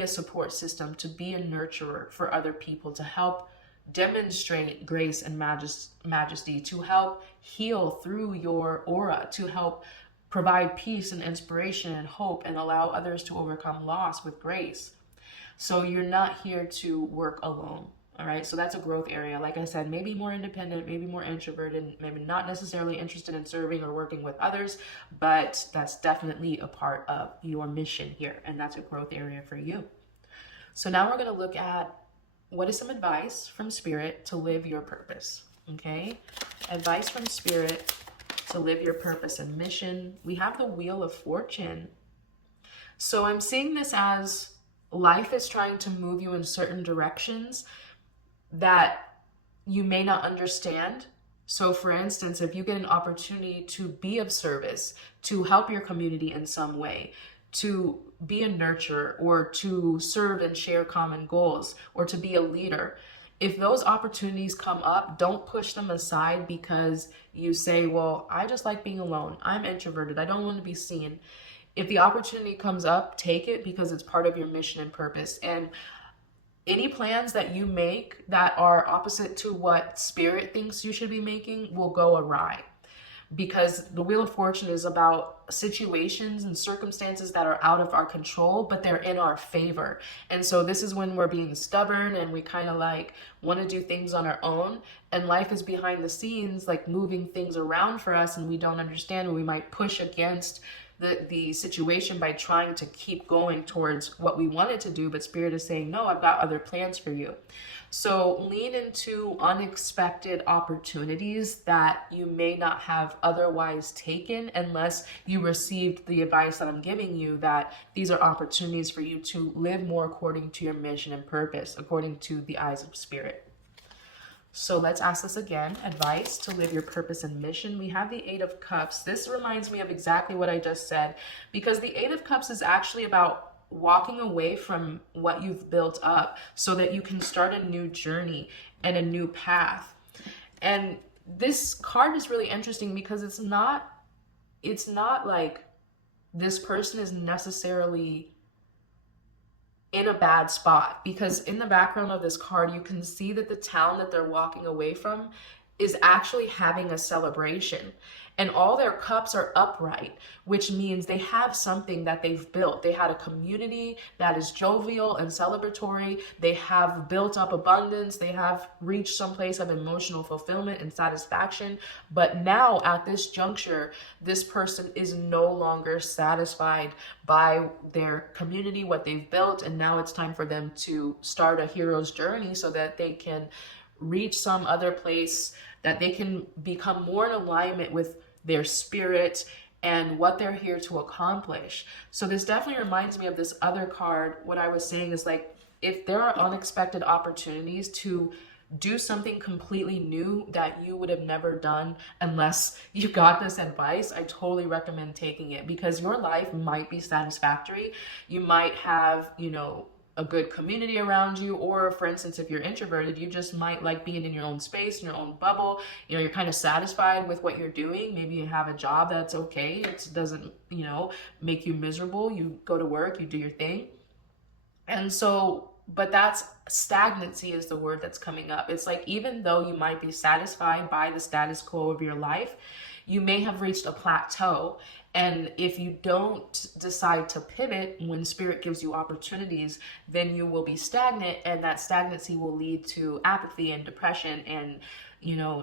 a support system, to be a nurturer for other people, to help demonstrate grace and majesty, to help heal through your aura, to help provide peace and inspiration and hope and allow others to overcome loss with grace. So you're not here to work alone. All right, so that's a growth area. Like I said, maybe more independent, maybe more introverted, maybe not necessarily interested in serving or working with others, but that's definitely a part of your mission here, and that's a growth area for you. So now we're going to look at what is some advice from Spirit to live your purpose, okay? Advice from Spirit to live your purpose and mission. We have the Wheel of Fortune. So I'm seeing this as life is trying to move you in certain directions that you may not understand. So for instance, if you get an opportunity to be of service, to help your community in some way, to be a nurturer or to serve and share common goals or to be a leader, if those opportunities come up, don't push them aside because you say, well, I just like being alone. I'm introverted. I don't want to be seen. If the opportunity comes up, take it because it's part of your mission and purpose. And any plans that you make that are opposite to what Spirit thinks you should be making will go awry. Because the Wheel of Fortune is about situations and circumstances that are out of our control, but they're in our favor. And so this is when we're being stubborn and we kind of like want to do things on our own. And life is behind the scenes, like moving things around for us, and we don't understand, and we might push against the situation by trying to keep going towards what we wanted to do, but Spirit is saying, no, I've got other plans for you. So lean into unexpected opportunities that you may not have otherwise taken unless you received the advice that I'm giving you, that these are opportunities for you to live more according to your mission and purpose, according to the eyes of Spirit. So let's ask this again. Advice to live your purpose and mission. We have the Eight of Cups. This reminds me of exactly what I just said, because the Eight of Cups is actually about walking away from what you've built up so that you can start a new journey and a new path. And this card is really interesting because it's not like this person is necessarily in a bad spot, because in the background of this card you can see that the town that they're walking away from is actually having a celebration, and all their cups are upright, which means they have something that they've built. They had a community that is jovial and celebratory. They have built up abundance. They have reached some place of emotional fulfillment and satisfaction. But now at this juncture, this person is no longer satisfied by their community, what they've built, and now it's time for them to start a hero's journey so that they can reach some other place, that they can become more in alignment with their spirit and what they're here to accomplish. So this definitely reminds me of this other card. What I was saying is, like, if there are unexpected opportunities to do something completely new that you would have never done unless you got this advice, I totally recommend taking it, because your life might be satisfactory. You might have, a good community around you, or for instance, if you're introverted, you just might like being in your own space, in your own bubble. You're kind of satisfied with what you're doing. Maybe you have a job that's okay. It doesn't, make you miserable. You go to work, you do your thing. And so, but that's stagnancy is the word that's coming up. It's like, even though you might be satisfied by the status quo of your life, you may have reached a plateau. And if you don't decide to pivot when Spirit gives you opportunities, then you will be stagnant, and that stagnancy will lead to apathy and depression and,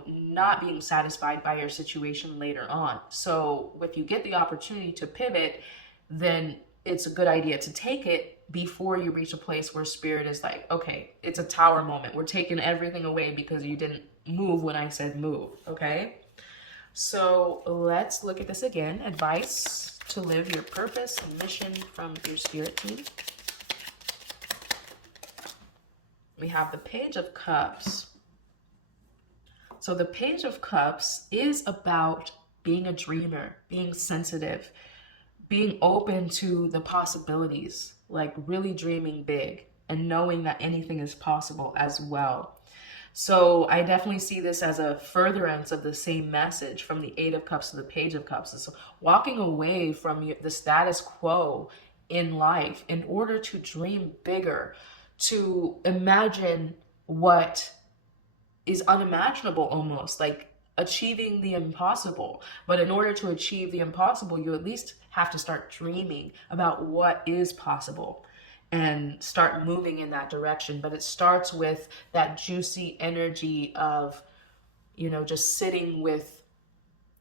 not being satisfied by your situation later on. So if you get the opportunity to pivot, then it's a good idea to take it before you reach a place where Spirit is like, okay, it's a tower moment. We're taking everything away because you didn't move when I said move, okay? So let's look at this again. Advice to live your purpose and mission from your Spirit team. We have the Page of Cups. So the Page of Cups is about being a dreamer, being sensitive, being open to the possibilities, like really dreaming big and knowing that anything is possible as well. So I definitely see this as a furtherance of the same message from the Eight of Cups to the Page of Cups. So walking away from the status quo in life in order to dream bigger, to imagine what is unimaginable, almost like achieving the impossible. But in order to achieve the impossible, you at least have to start dreaming about what is possible and start moving in that direction. But it starts with that juicy energy of, just sitting with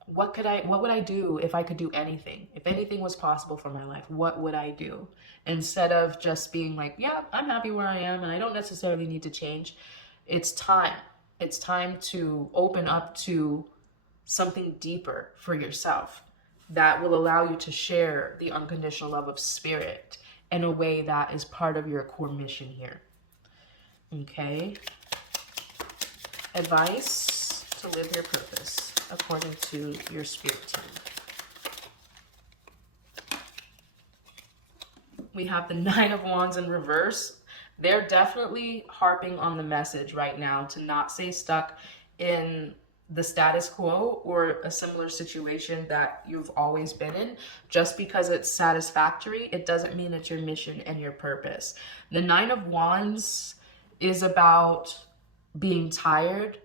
what would I do if I could do anything? If anything was possible for my life, what would I do? Instead of just being like, yeah, I'm happy where I am and I don't necessarily need to change. It's time. It's time to open up to something deeper for yourself that will allow you to share the unconditional love of Spirit in a way that is part of your core mission here. Okay. Advice to live your purpose according to your Spirit team. We have the Nine of Wands in reverse. They're definitely harping on the message right now to not stay stuck in the status quo or a similar situation that you've always been in. Just because it's satisfactory, it doesn't mean it's your mission and your purpose. The Nine of Wands is about being tired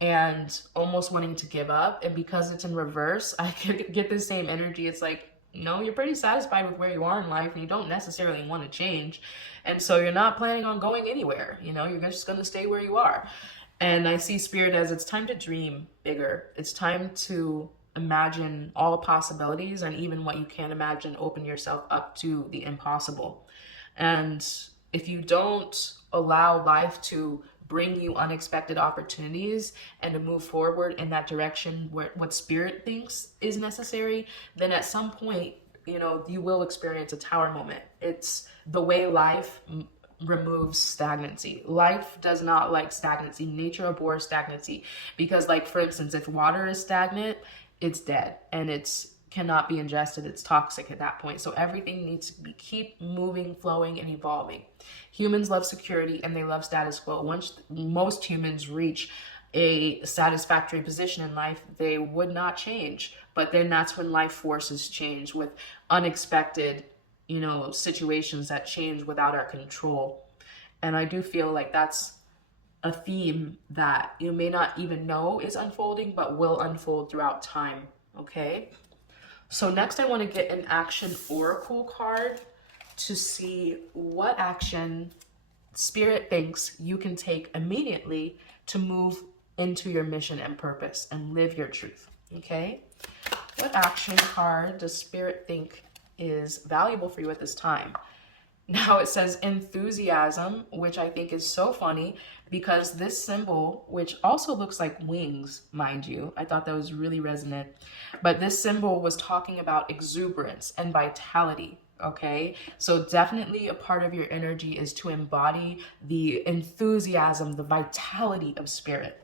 and almost wanting to give up. And because it's in reverse, I get the same energy. It's like, you're pretty satisfied with where you are in life and you don't necessarily want to change. And so you're not planning on going anywhere. You're just going to stay where you are. And I see Spirit as it's time to dream bigger. It's time to imagine all the possibilities, and even what you can't imagine, open yourself up to the impossible. And if you don't allow life to bring you unexpected opportunities and to move forward in that direction where what spirit thinks is necessary, then at some point, you will experience a tower moment. It's the way life removes stagnancy. Life does not like stagnancy. Nature abhors stagnancy because, like, for instance, if water is stagnant, it's dead and it's cannot be ingested. It's toxic at that point. So everything needs to keep moving, flowing, and evolving. Humans love security and they love status quo. Once most humans reach a satisfactory position in life, they would not change. But then that's when life forces change with unexpected, situations that change without our control. And I do feel like that's a theme that you may not even know is unfolding, but will unfold throughout time. Okay. So next I want to get an action oracle card to see what action spirit thinks you can take immediately to move into your mission and purpose and live your truth. Okay? What action card does spirit think is valuable for you at this time? Now it says enthusiasm, which I think is so funny because this symbol, which also looks like wings, mind you, I thought that was really resonant, but this symbol was talking about exuberance and vitality. Okay, so definitely a part of your energy is to embody the enthusiasm, the vitality of spirit.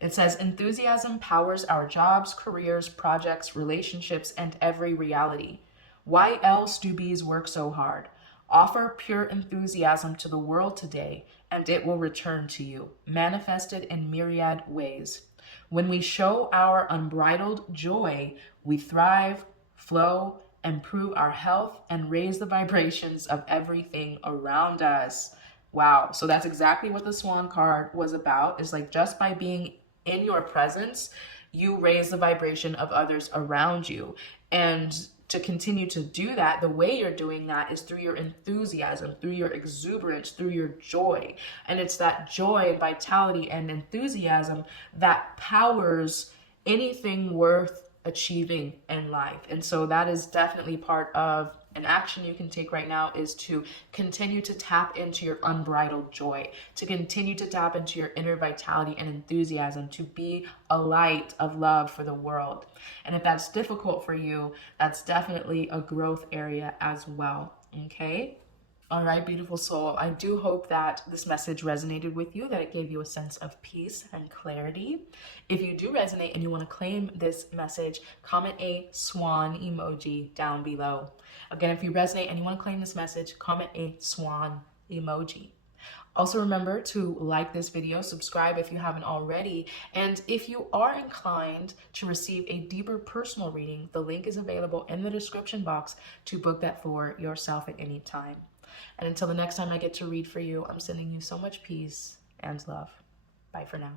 It says enthusiasm powers our jobs, careers, projects, relationships, and every reality. Why else do bees work so hard? Offer pure enthusiasm to the world today, and it will return to you, manifested in myriad ways. When we show our unbridled joy, we thrive, flow, improve our health, and raise the vibrations of everything around us. Wow. So that's exactly what the Swan card was about. Is like just by being in your presence, you raise the vibration of others around you. And to continue to do that, the way you're doing that is through your enthusiasm, through your exuberance, through your joy. And it's that joy and vitality and enthusiasm that powers anything worth achieving in life. And so that is definitely part of an action you can take right now, is to continue to tap into your unbridled joy, to continue to tap into your inner vitality and enthusiasm, to be a light of love for the world. And if that's difficult for you, that's definitely a growth area as well. Okay? All right, beautiful soul. I do hope that this message resonated with you, that it gave you a sense of peace and clarity. If you do resonate and you want to claim this message, comment a swan emoji down below. Again, if you resonate and you want to claim this message, comment a swan emoji. Also remember to like this video, subscribe if you haven't already, and if you are inclined to receive a deeper personal reading, the link is available in the description box to book that for yourself at any time. And until the next time I get to read for you, I'm sending you so much peace and love. Bye for now.